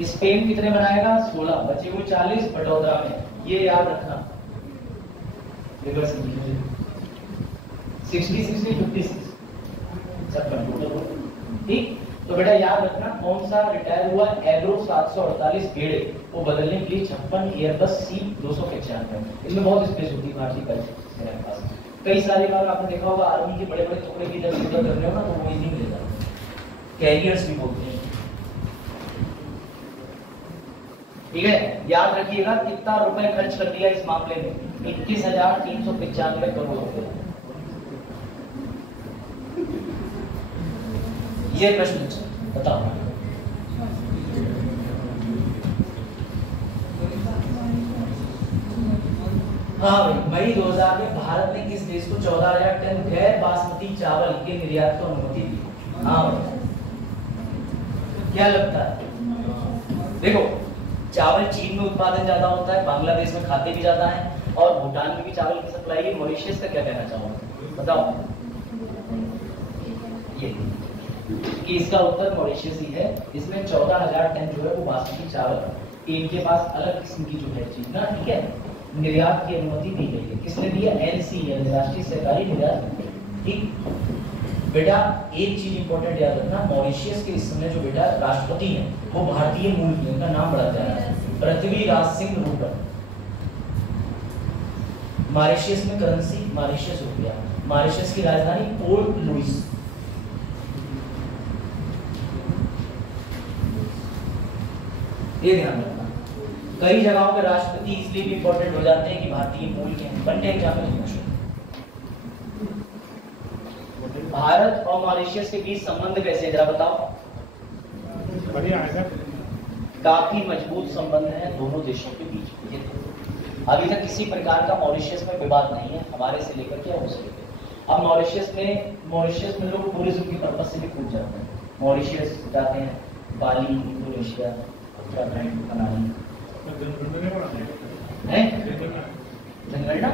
स्पेन कितने बनाएगा? 16, बचे हुए 40 बड़ौदा में। ये याद रखना, 56 ठीक। तो बेटा याद रखना, कौन सा रिटायर हुआ? एग्रो 748 गेड़े, वो बदलने के लिए 56 एयरबस C295। इसमें बहुत स्पेस होती है भारतीय के पास। कई सारी बार आपने देखा होगा आर्मी के बड़े बड़े टुकड़े की जब युद्ध करने हो ना, तो वो इजी मिलेगा, कैरियर्स भी बोलते हैं, ठीक है। याद रखिएगा कितना रुपए खर्च कर दिया इस मामले में? 21,395 करोड़ रुपए। ये प्रश्न बताओ। हाँ भाई, मई 2000 में भारत ने किस देश को 14,000 टन गैर बासमती चावल के निर्यात को अनुमति दी? हाँ भाई, क्या लगता है? देखो, चावल चीन में उत्पादन ज्यादा होता है, बांग्लादेश में खाते भी ज्यादा है, और भूटान में भी चावल की सप्लाई है। मॉरिशस का क्या कहना चाहोगे बताओ? ये कि इसका उत्तर मॉरिशस ही है। इसमें 14,000 टन जो है वो बासमती चावल, इनके पास अलग किस्म की जो है चीज ना, ठीक है, निर्यात की अनुमति दी गई है। किसने दी है? NCL, राष्ट्रीय सहकारी निर्यात। ठीक बेटा, एक चीज इंपॉर्टेंट याद रखना, मॉरिशस के इस समय जो बेटा राष्ट्रपति हैं वो भारतीय मूल के, उनका नाम बड़ा प्यारा है, पृथ्वीराज सिंह रूपन। मॉरिशस में करेंसी मॉरिशस रुपया, मॉरिशस की राजधानी पोर्ट लुइस। ये ध्यान रखना, कई जगहों पे राष्ट्रपति इसलिए भी इंपॉर्टेंट हो जाते हैं कि भारतीय मूल के हैं। बनते हैं क्या भारत और मॉरिशस के बीच संबंध कैसे, जरा बताओ? बढ़िया है, काफी मजबूत संबंध है दोनों देशों के बीच। अभी तक किसी प्रकार का मॉरिशस में विवाद नहीं है, हमारे से लेकर के उससे लेकर। अब मॉरिशस में लोग टूरिज्म की पर्पज से भी खूब जाते हैं, मॉरिशस जाते हैं, बाली, इंडोनेशिया, उत्तराखंड, मनाली है। जनगणना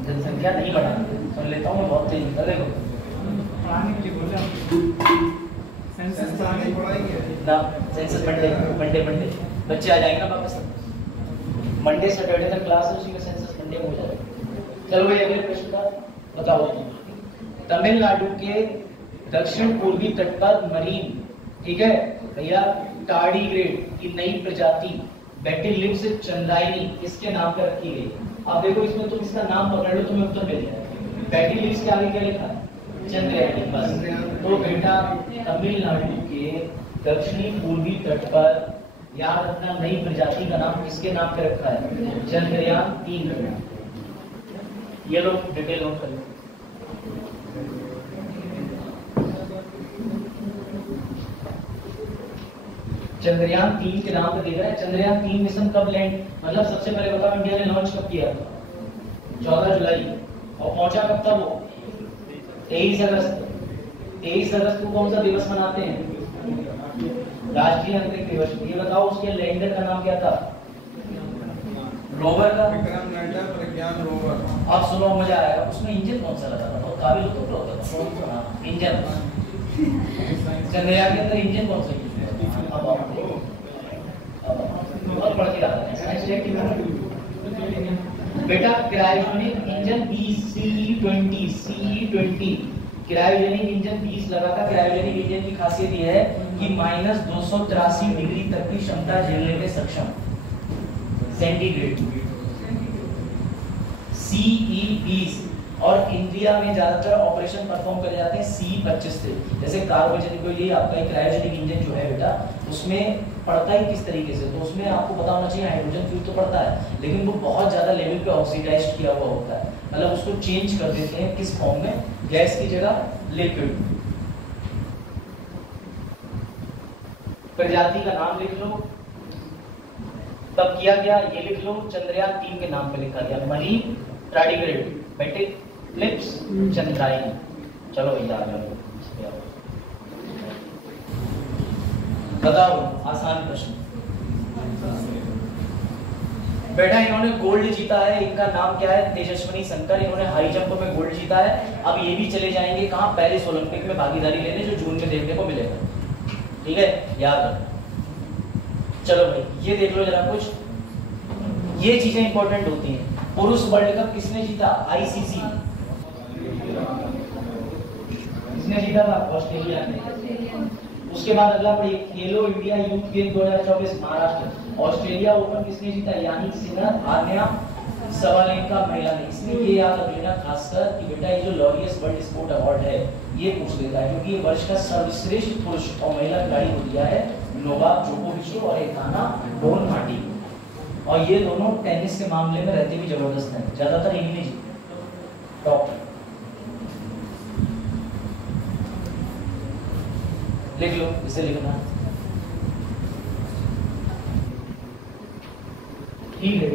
जनसंख्या नहीं बढ़ा, सुन लेता हूँ मैं बहुत तेज निकल देखो ना। सेंसस मंडे बच्चे आ जाएंगे ना वापस, मंडे सैटरडे तक क्लास है, उसी में सेंसस मंडे हो जाएगा। चलो भाई अगले प्रश्न का बताओ। तमिलनाडु के दक्षिण पूर्वी तट पर मरीन, ठीक है भैया, टार्डीग्रेड की नई प्रजाति बेटिलिप्स चंद्रायनी किसके नाम पर रखी गई? अब देखो इसमें तुम इसका नाम पकड़ लो, तुम्हें उत्तर मिल जाएगा। बेटिलिप्स के आगे क्या लिखा है? चंद्रायनी, बस। तो बेटा तमिलनाडु के दक्षिणी पूर्वी तट पर याद रखना, नई प्रजाति का नाम किसके नाम पे रखा है? चंद्रयान 3। ये लोग डिटेल नोट कर लो। चंद्रयान 3 के नाम पे देख रहा है। चंद्रयान 3 मिशन कब लैंड, मतलब सबसे पहले बताओ इंडिया ने लॉन्च कब किया? 14 जुलाई। और पहुंचा कब था वो? 23 अगस्त। 23 अगस्त को कौन सा दिवस मनाते हैं? राष्ट्रीय अंतरिक्ष दिवस। ये बताओ उसके लैंडर का नाम क्या था? रोवर का विक्रम लैंडर, प्रज्ञान रोवर। अब सुनो मजा आएगा। उसमें इंजन कौन सा लगा था? बहुत काबिल तो होता था इंजन। चंद्रयान के अंदर इंजन कौन सा यूज हुआ? अब बहुत बढ़ के आता है बेटा। Cryogenic engine 20 CE20 cryogenic engine 20 लगा था। क्रायोजेनिक इंजन की खासियत यह है कि -283 डिग्री तक की क्षमता झेलने में सक्षम, सेंटीग्रेड। CE20 और इंडिया में ज्यादातर ऑपरेशन परफॉर्म करे जाते हैं CE25 से। जैसे कार्बोजेनिक को, ये आपका क्रायोजेनिक इंजन जो है बेटा, उसमें पड़ता ही किस तरीके से, तो उसमें आपको पता होना चाहिए हाइड्रोजन फ्यूल तो पड़ता है, लेकिन वो बहुत ज्यादा लेवल पे ऑक्सीडाइज्ड किया हुआ होता है, मतलब उसको चेंज कर देते हैं किस फॉर्म में? गैस की जगह लिक्विड। प्रजाति का नाम लिख लो, तब किया गया ये लिख लो। चंद्रयान 3 के नाम पे लिखा गया मरीन टार्डीग्रेड बेटिलिप्स चंद्रायन। चलो भैया आ जाओ, बताओ आसान प्रश्न। बेटा इन्होंने गोल्ड जीता है, इनका नाम क्या है? तेजस्विनी शंकर। इन्होंने हाई जंप में गोल्ड जीता है। अब ये भी चले जाएंगे कहाँ? पेरिस ओलंपिक में भागीदारी लेने, जो जून में देखने को मिलेगा, ठीक है, याद रखो। चलो भाई ये देख लो जरा कुछ, ये चीजें इंपॉर्टेंट होती हैं। पुरुष वर्ल्ड कप किसने जीता? ICC किसने जीता था? ऑस्ट्रेलिया ने। उसके बाद अगला पढ़िए, खेलो India youth game 2024 Maharashtra. Australia open किसने जीता? यानी सिन्नर, आन्या सवालेंका महिला ने। इसमें ये याद रख लेना खासकर कि बेटा ये जो लॉरियस वर्ल्ड स्पोर्ट अवार्ड है ये पूछ लेता है, क्योंकि ये वर्ष का सर्वश्रेष्ठ पुरुष और महिला खिलाड़ी को दिया है नोवाक जोकोविच और एकाना बोनमाटी। और ये दोनों टेनिस के मामले में रहते भी जबरदस्त हैं, ज्यादातर इन्हीं ने जीते टॉप। लिख लो, इसे लिखना ठीक है।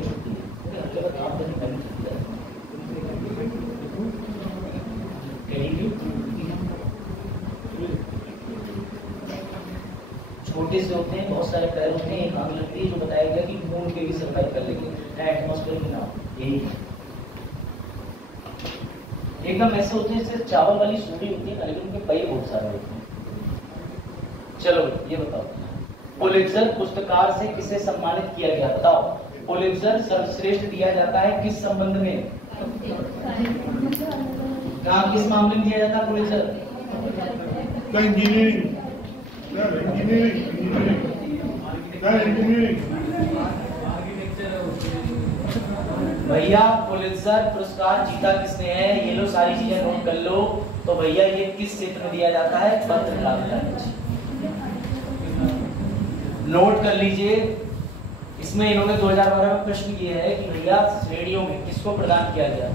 छोटे से होते हैं, बहुत सारे पैर होते हैं, एक आंख लगती है, जो बताया गया कि मून पे भी सर्वाइव कर लेंगे एटमॉस्फेयर के नाम, यही एकदम ऐसे होते हैं जैसे चावल वाली सूढ़ी होती है, लेकिन उनके पहिए बहुत सारे होते हैं। चलो ये बताओ, पुलित्जर पुरस्कार से किसे सम्मानित किया गया? बताओ। पुलित्जर सर्वश्रेष्ठ दिया जाता है किस संबंध में? कहाँ, किस मामले में दिया जाता है पुलित्जर? इंजीनियरिंग। भैया पुलित्जर पुरस्कार जीता किसने है? ये लो सारी चीजें नोट कर लो। तो भैया ये किस क्षेत्र में दिया जाता है? पत्रकारिता। नोट कर लीजिए। इसमें इन्होंने 2012 में प्रश्न किया है कि भैया रेडियो में किसको प्रदान किया गया?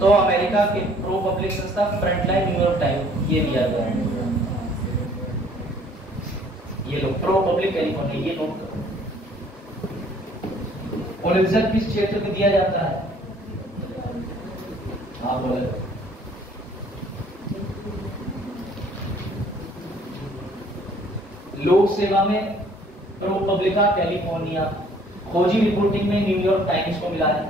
तो अमेरिका के प्रो पब्लिक संस्था फ्रंटलाइन न्यूयॉर्क टाइम ये दिया गया है। ये लो प्रो पब्लिक कैलिफोर्निया, ये नोट करो। पुलित्जर किस क्षेत्र में दिया जाता है? हाँ बोले। लोक सेवा में प्रोपब्लिका कैलिफोर्निया, खोजी रिपोर्टिंग में न्यूयॉर्क टाइम्स को मिला है,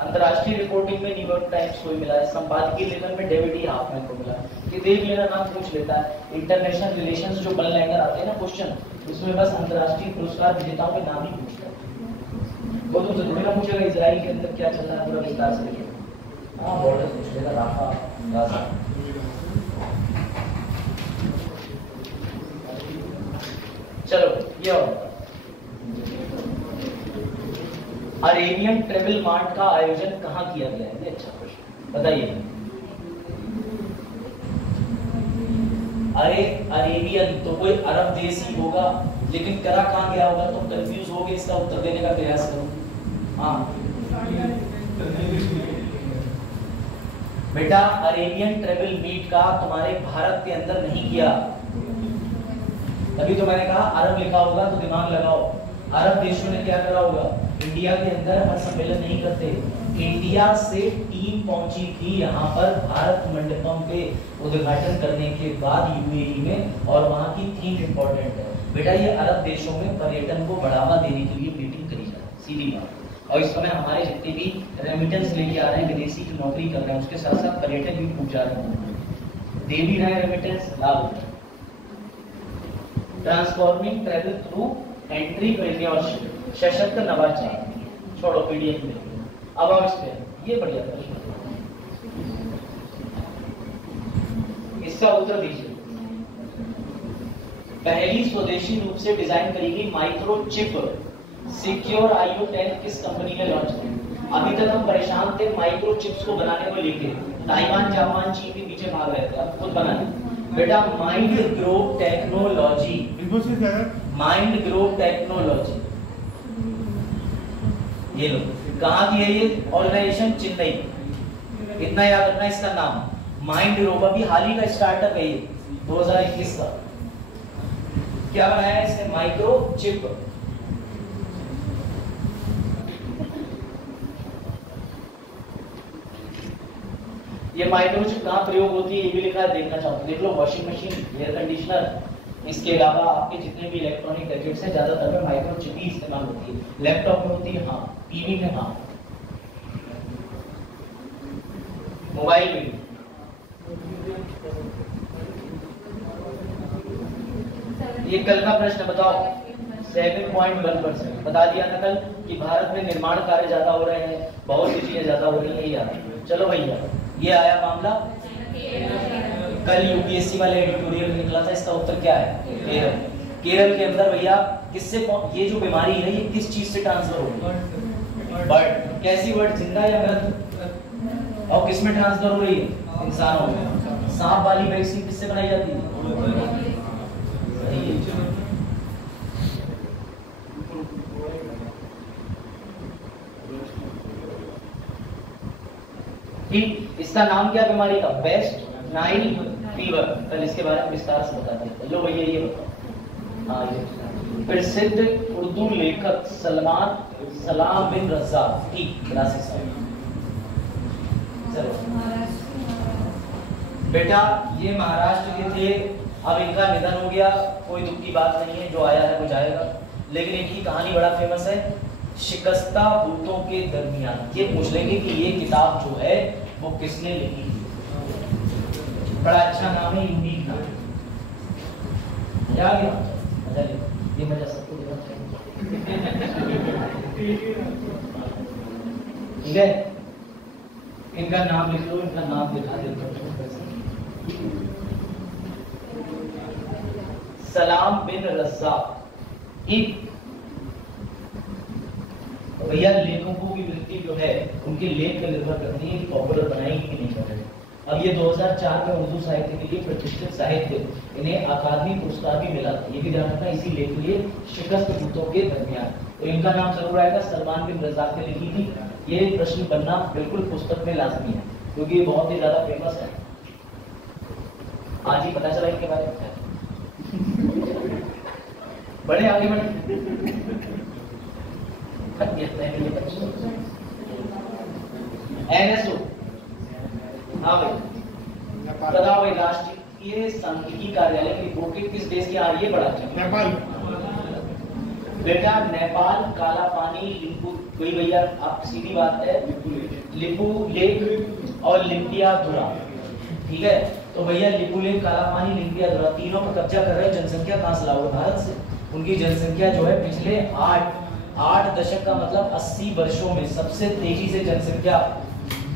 अंतर्राष्ट्रीय रिपोर्टिंग में न्यूयॉर्क टाइम्स को मिला है, संपादकीय लेखन में डेविड ई हाफमैन को मिला है। कि देख लेना, नाम पूछ लेता है। इंटरनेशनल रिलेशंस जो बल लैंडर आते हैं ना क्वेश्चन, उसमें बस अंतर्राष्ट्रीय पुरस्कार विजेताओं के नाम ही पूछता है। वो तुमसे थोड़ी ना पूछेगा इजराइल के अंदर क्या चल रहा है पूरा विस्तार से लिखे। हाँ बॉर्डर पूछ लेगा, राफा, गाजा। चलो ये और अरेबियन ट्रेवल मार्ट का आयोजन कहाँ किया गया है? ये अच्छा प्रश्न, बताइए। अरे अरेबियन तो कोई अरब देश ही होगा, लेकिन करा कहाँ गया होगा? तुम कंफ्यूज हो गए, इसका उत्तर देने का प्रयास करो। हाँ बेटा, अरेबियन ट्रेवल मीट का तुम्हारे भारत के अंदर नहीं किया। तभी तो मैंने कहा अरब लिखा होगा तो दिमाग लगाओ। अरब देशों ने क्या करा होगा? इंडिया के अंदर हर सम्मेलन नहीं करते। इंडिया से टीम पहुंची थी यहाँ पर भारत मंडपम पे उद्घाटन करने के बाद यूएई में, और वहाँ की थीम इंपॉर्टेंट है बेटा। ये अरब देशों में पर्यटन को बढ़ावा देने के लिए मीटिंग करी जाए, सीधी बात। और इस समय हमारे जितने भी रेमिटेंस लेके आ रहे हैं, विदेशी की नौकरी कर रहे हैं, उसके साथ साथ पर्यटक भी पूछ जा रहे हैं, दे भी रहे हैं रेमिटेंस, लाभ होता है। ट्रांसफॉर्मिंग ट्रैवल थ्रू एंटरप्रेन्योरशिप, सशक्त नवाचार। छोड़ो पीडीएफ में, अब आओ इस पे। ये बढ़िया प्रश्न, इसका उत्तर दीजिए। पहली स्वदेशी रूप से डिजाइन करी गई माइक्रोचिप सिक्योर IO10 किस कंपनी ने लॉन्च की? अभी तक हम परेशान थे माइक्रोचिप्स को बनाने को लेके, ताइवान, जापान, चीन के पीछे भाग रहे थे, अब खुद बनाने। बेटा mind grow technology, mind grow technology, ये लो। कहाँ की है ये ऑर्गेनाइजेशन? चेन्नई। इतना याद रखना इसका नाम, माइंड ग्रो। अभी हाल ही का स्टार्टअप है ये, 2021 का। क्या बनाया है इसने? Micro chip. ये माइक्रोचिप कहाँ प्रयोग होती है ये भी लिखा है, देखना चाहूँ देख लो। वॉशिंग मशीन, एयर कंडीशनर, इसके अलावा आपके जितने भी इलेक्ट्रॉनिक गैजेट्स हैं ज्यादातर में माइक्रोचिप ही इस्तेमाल होती है। लैपटॉप में होती है, हाँ। टीवी में, हाँ। मोबाइल में। ये कल का प्रश्न बताओ। 7.1% बता दिया था कल कि भारत में निर्माण कार्य ज्यादा हो रहे हैं, बहुत सी चीजें ज्यादा हो रही है, यार। चलो भैया, ये आया मामला। कल यूपीएससी वाले एडिटोरियल निकला था, इसका उत्तर क्या है? केरल। केरल के अंदर भैया किससे, ये जो बीमारी है ये किस चीज से ट्रांसफर होगी? बर्ड। कैसी बर्ड? जिंदा या मृत? और किस में ट्रांसफर हो रही है? इंसानों में। सांप वाली वैक्सीन किससे बनाई जाती है? ठीक, इसका नाम क्या बीमारी का? West Nile fever. कल इसके बारे में विस्तार से बता दिया। लो भैया ये बताओ। हाँ, ये प्रसिद्ध उर्दू लेखक सलाम बिन रज़्ज़ाक़। ठीक, 83 साल। चलो बेटा, ये महाराष्ट्र के थे, अब इनका निधन हो गया, कोई दुख की बात नहीं है, जो आया है वो जाएगा। लेकिन इनकी कहानी बड़ा फेमस है, शिकस्ता बूतों के दरमियान। ये पूछ लेंगे कि ये किताब जो है वो किसने लिखी? बड़ा अच्छा नाम है, यूनिक नाम है। मजा आ गया? मजा ले, ये मजा सबको लेना चाहिए। ठीक है, इनका नाम लिख लो, इनका नाम दिखा देता हूँ। सलाम बिन रज़्ज़ाक़। ठीक भैया, लेखकों की वृत्ति जो है उनके लेख पर निर्भर करती है पॉपुलर बनाएंगे कि नहीं करेंगे। अब ये 2004 में उर्दू साहित्य के लिए प्रतिष्ठित साहित्य, इन्हें अकादमी पुरस्कार भी मिला था, ये भी ध्यान रखना, इसी लेख के लिए, शिकस्त बूतों के दरमियान। तो इनका नाम जरूर आएगा, सलमान बिन रज़्ज़ाक़ ने लिखी थी। ये प्रश्न बनना बिल्कुल पुस्तक में लाजमी है, क्योंकि ये बहुत ही ज्यादा फेमस है। आज ही पता चला इनके बारे में। बड़े आगे बढ़े। NSO, हाँ भाई बताओ भाई, राष्ट्रीय ये सांख्यिकी कार्यालय की रिपोर्ट किस देश की आ रही है? बड़ा अच्छा नेपाल। बेटा नेपाल, काला पानी, लिपू, कोई भैया आप सीधी बात है, लिपू लेक और लिम्पियाधुरा, ठीक है? तो भैया लिपू लेक, काला पानी, लिम्पियाधुरा तीनों पर कब्जा कर रहे हैं। जनसंख्या कहां से लाओगे? भारत से। उनकी जनसंख्या जो है पिछले 8 दशक का मतलब 80 वर्षों में सबसे तेजी से जनसंख्या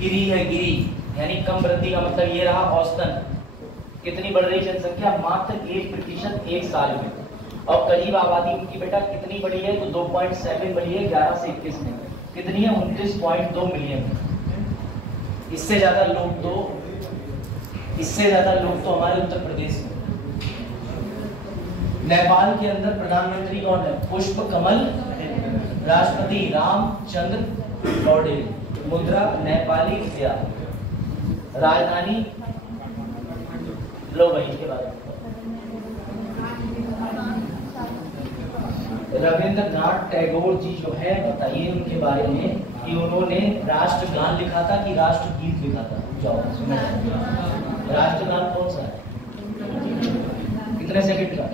गिरी है। गिरी यानी कम वृद्धि का मतलब ये रहा औसतन कितनी बढ़ रही जनसंख्या? मात्र 1% एक साल में। और करीब आबादी उनकी बेटा कितनी बढ़ी है? तो 2.7 बढ़ी है 11 से 21 में। कितनी है? 29.2 मिलियन। इससे ज्यादा लोग तो हमारे उत्तर प्रदेश में। नेपाल के अंदर प्रधानमंत्री कौन है? पुष्प कमल, राष्ट्रपति रामचंद्र पौडेल, मुद्रा नेपाली रुपया, राजधानी लो भाई के बारे में। रविंद्रनाथ टैगोर जी जो है बताइए उनके बारे में कि उन्होंने राष्ट्रगान लिखा था कि राष्ट्रगीत लिखा था? जाओ सुनो। राष्ट्रगान कौन सा है? कितने सेकंड का?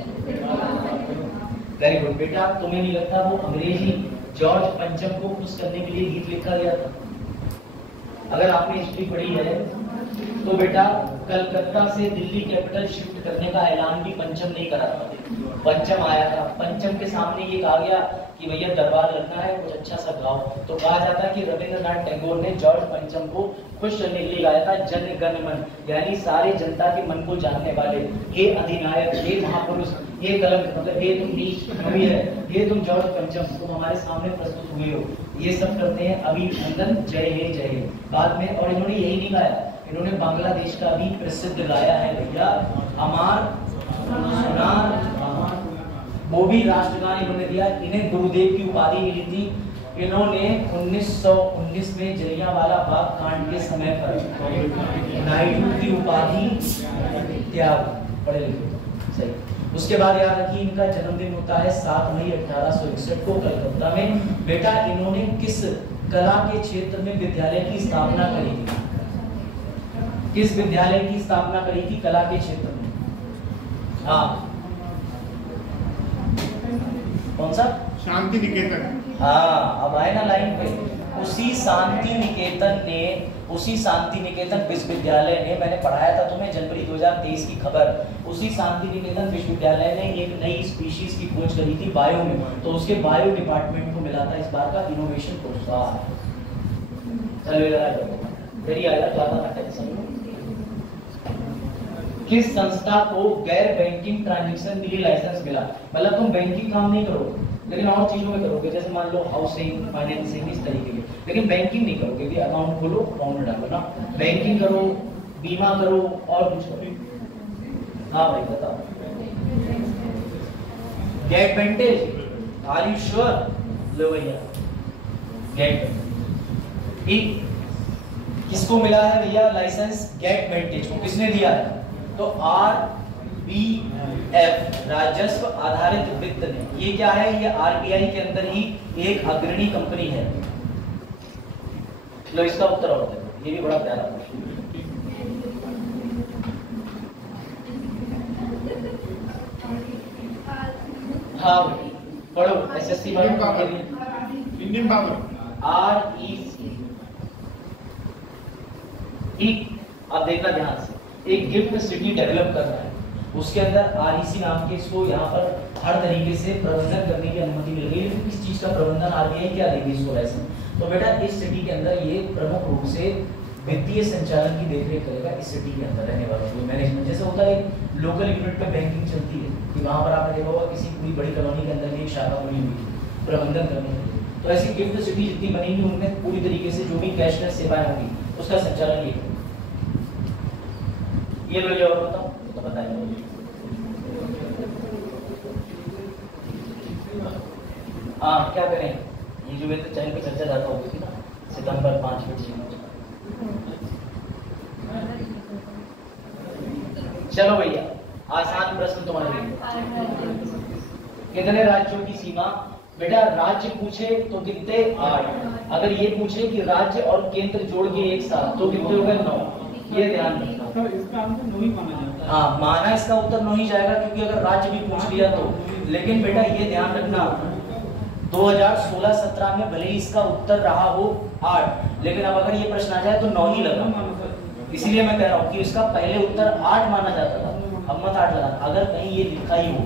वेरी गुड बेटा। तुम्हें नहीं लगता वो अंग्रेजी जॉर्ज पंचम को खुश करने के लिए गीत लिखा गया था? अगर आपने हिस्ट्री पढ़ी है तो बेटा कलकत्ता से दिल्ली कैपिटल शिफ्ट करने का ऐलान भी पंचम नहीं करा था। पंचम आया था, पंचम के सामने ये कहा गया कि भैया दरबार लगना है, कुछ अच्छा सा गाओ। तो कहा जाता है कि रविंद्रनाथ टैगोर ने जॉर्ज पंचम को खुश करने के लिए गाया था जन गण मन, यानी सारे जनता के मन को जानने वाले, हे अधिनायक, हे महापुरुष, हे कलंक मतलब हे तुम नीच कवि है, हे तुम जॉर्ज पंचम, तुम हमारे सामने प्रस्तुत हुए हो। ये सब करते हैं अभिनंदन, जय हे जय हे। बाद में और इन्होंने यही नहीं गाया, इन्होंने बांग्लादेश का भी प्रसिद्ध गाया है भैया, अमार सुनार, वो भी राष्ट्रगान इन्होंने दिया। इन्हें गुरुदेव की उपाधि मिली थी। इन्होंने 1919 में जलियांवाला बाग कांड के समय पर नायडू की उपाधि त्याग, पढ़े लिखे सही। उसके बाद याद रखिए इनका जन्मदिन होता है 7 मई 1861 को कलकत्ता में। बेटा इन्होंने किस कला के क्षेत्र में विद्यालय की स्थापना करी थी? किस विद्यालय की स्थापना करी थी कला के क्षेत्र में? हाँ कौन सा? शांति निकेतन। हाँ अब आए ना लाइन पे। उसी शांति निकेतन विश्वविद्यालय ने, मैंने पढ़ाया था तुम्हें जनवरी 2023 की खबर, उसी शांति निकेतन विश्वविद्यालय ने एक नई स्पीशीज की खोज करी थी बायो में, तो उसके बायो डिपार्टमेंट को मिला था इस बार का इनोवेशन पुरस्कार। चलो आया तो किस संस्था को गैर बैंकिंग ट्रांजैक्शन के लिए लाइसेंस मिला? मतलब तुम बैंकिंग काम नहीं करोगे लेकिन और चीजों में करोगे, जैसे मान लो हाउसिंग, फाइनेंसिंग, इस तरीके के, लेकिन बैंकिंग नहीं करोगे कि अकाउंट खोलो अकाउंट में डालो ना। बैंकिंग करो, बीमा करो और कुछ करो। हाँ भाई बताओ। Get vantage, are you sure? लो भैया गेट वेंटेज ठीक। किसको मिला है भैया लाइसेंस? गेट वेंटेज को। किसने दिया है? तो RBF राजस्व आधारित वित्त ने। ये क्या है? ये RBI के अंदर ही एक अग्रणी कंपनी है। लो इसका उत्तर और देखो, ये भी बड़ा प्यारा क्वेश्चन। हाँ भाई पढ़ो, SSC इंडियन पावर REC ठीक। अब देखना ध्यान से, एक गिफ्ट सिटी डेवलप कर रहा है, उसके अंदर REC नाम के इसको यहाँ पर हर तरीके से प्रबंधन करने की अनुमति मिल रही है। लेकिन किस चीज का प्रबंधन RBI क्या देगी इसको लाइसेंस? तो बेटा इस सिटी के अंदर ये प्रमुख रूप से वित्तीय संचालन की देखरेख करेगा इस सिटी के अंदर रहने वालों को। मैनेजमेंट जैसे होता है लोकल यूनिट में बैंकिंग चलती है कि वहाँ पर आपने देखा होगा किसी पूरी बड़ी कॉलोनी के अंदर एक शाखा बनी हुई है प्रबंधन करने के लिए। तो ऐसी गिफ्ट सिटी जितनी बनेगी उनमें पूरी तरीके से जो भी कैशलेस सेवाएं होंगी उसका संचालन ये करेगा। ये लो और बताओ तो बताइए। हाँ क्या करें? ये जो तो चैनल पे चर्चा ज्यादा होगी ना, सितंबर 5 मिनट। चलो भैया आसान प्रश्न तुम्हारे लिए। कितने राज्यों की सीमा? बेटा राज्य पूछे तो कितने? 8। अगर ये पूछे कि राज्य और केंद्र जोड़ के एक साथ तो कितने हो गए? 9। ये ध्यान रखना। तो इसका आंसर 9 ही माना जाता है। हाँ माना इसका उत्तर नहीं जाएगा, क्योंकि अगर राज्य भी पूछ लिया तो। लेकिन बेटा ये ध्यान रखना 2016-17 में भले ही इसका उत्तर रहा हो 8, लेकिन अब अगर ये प्रश्न आ जाए तो 9 ही लगा। इसीलिए मैं कह रहा हूँ कि इसका पहले उत्तर 8 माना जाता था, अब मत 8 लगाना। अगर कहीं ये लिखा ही हो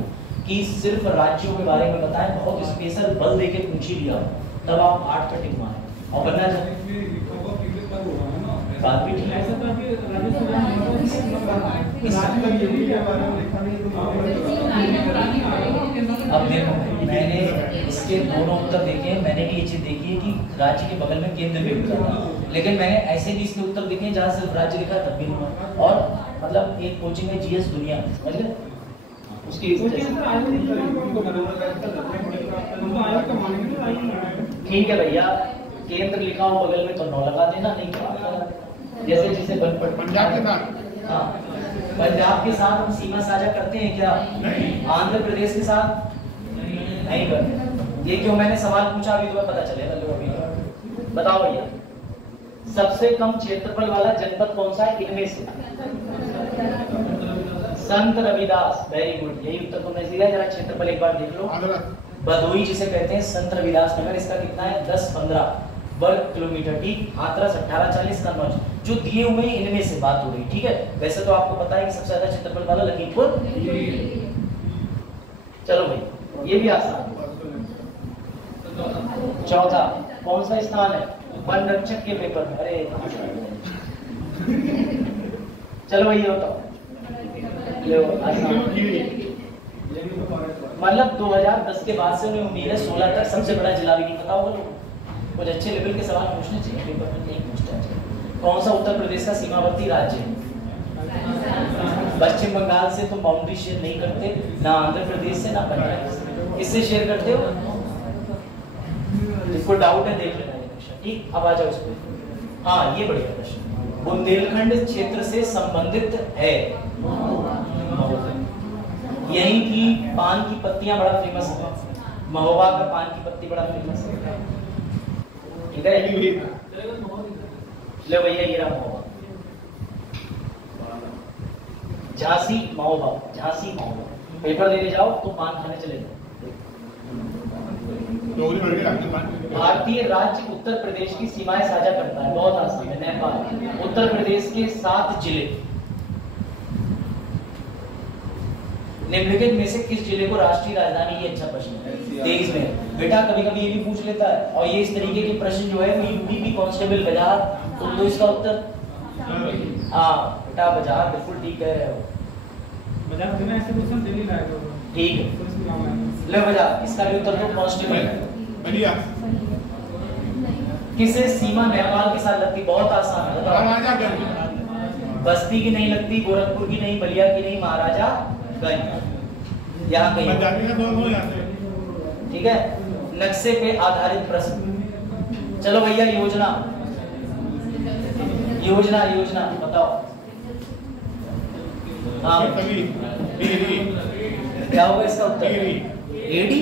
कि सिर्फ राज्यों के बारे में बताएं, बहुत स्पेशल बल देके पूछ ही लिया हो, तब आप 8 पे टिक मारें और बनना चाहिए। बात भी ठीक है। ऐसा तो अभी अब देखो मैंने इसके दोनों उत्तर देखे हैं, मैंने भी ये चीज देखी है कि राज्य के बगल में केंद्र भी उत्तर था, लेकिन मैंने ऐसे भी इसके उत्तर देखे हैं जहाँ सिर्फ राज्य लिखा तब भी नहीं। और मतलब एक कोचिंग है जीएस दुनिया, समझ गए उसकी। ठीक है भैया, केंद्र लिखा हो बगल में तो 9 लगा देना, नहीं तो 8 लगा देना। जैसे जिसे पंजाब के साथ, हाँ पंजाब के साथ हम सीमा साझा करते हैं क्या? नहीं। आंध्र प्रदेश के साथ नहीं करते। ये क्यों मैंने सवाल पूछा अभी तुम्हें पता चलेगा। लो अभी बताओ भैया, सबसे कम क्षेत्रफल वाला जनपद कौन सा है इनमें से? संत रविदास, वेरी गुड, यही उत्तर तुमने दिया। जरा क्षेत्रफल एक बार देख लो। भदोई जिसे कहते हैं संत रविदास नगर, इसका कितना है 10-15 वर्ग किलोमीटर। ठीक, हाथरस 18-40, कन्नौज जो दिए हुए इनमें से बात हो रही। ठीक है, वैसे तो आपको पता है कि सबसे ज्यादा क्षेत्रफल वाला लखीमपुर। चलो भाई ये भी आसान। चौथा कौन सा स्थान है वन रक्षक के पेपर में? अरे चलो भाई ये बताओ, मतलब 2010 के बाद से उन्हें उम्मीद है 16 तक सबसे बड़ा जिला भी नहीं पता होगा लोगों। कुछ अच्छे लेवल के सवाल पूछने चाहिए पेपर में, नहीं पूछना चाहिए। कौन सा उत्तर प्रदेश का सीमावर्ती राज्य है? पश्चिम बंगाल से तुम बाउंड्री शेयर नहीं करते, ना आंध्र प्रदेश से, ना पंजाब से। किससे शेयर करते हो? जिसको डाउट है देख लेना ये क्वेश्चन। ठीक, अब आ जाओ इस पे। हाँ ये बढ़िया प्रश्न, बुंदेलखंड क्षेत्र से संबंधित है। यहीं की पान की पत्तियां बड़ा फेमस है, महोबा का पान की पत्ती बड़ा फेमस है। ठीक है, ले भैया ये रहा महोबा, झांसी महोबा, झांसी महोबा। पेपर देने जाओ तो पान खाने चले जाओ। भारतीय राज्य उत्तर प्रदेश की सीमाएं साझा करता है, बहुत आसान है। नेपाल, उत्तर प्रदेश के 7 जिले, निम्नलिखित में से किस जिले को राष्ट्रीय राजधानी? ये अच्छा प्रश्न है 23 में। बेटा कभी कभी ये भी पूछ लेता है, और ये इस तरीके के प्रश्न जो है यूपी की कांस्टेबल बाजार, तुम तो इसका उत्तर हाँ बेटा बाजार, बिल्कुल ठीक कह रहे हो। बाजार बिना ऐसे क्वेश्चन दे नहीं लाएगा। ठीक है, ले बाजार, इसका भी उत्तर तो कांस्टेबल है। किसे सीमा नेपाल के साथ लगती? बहुत आसान है, बताओ। बस्ती की नहीं लगती, गोरखपुर की नहीं, बलिया की नहीं, महाराजा यहाँ कहीं। ठीक है, नक्शे पे आधारित प्रश्न। चलो भैया योजना, योजना योजना बताओ। हाँ क्या होगा इसका उत्तर? एडी।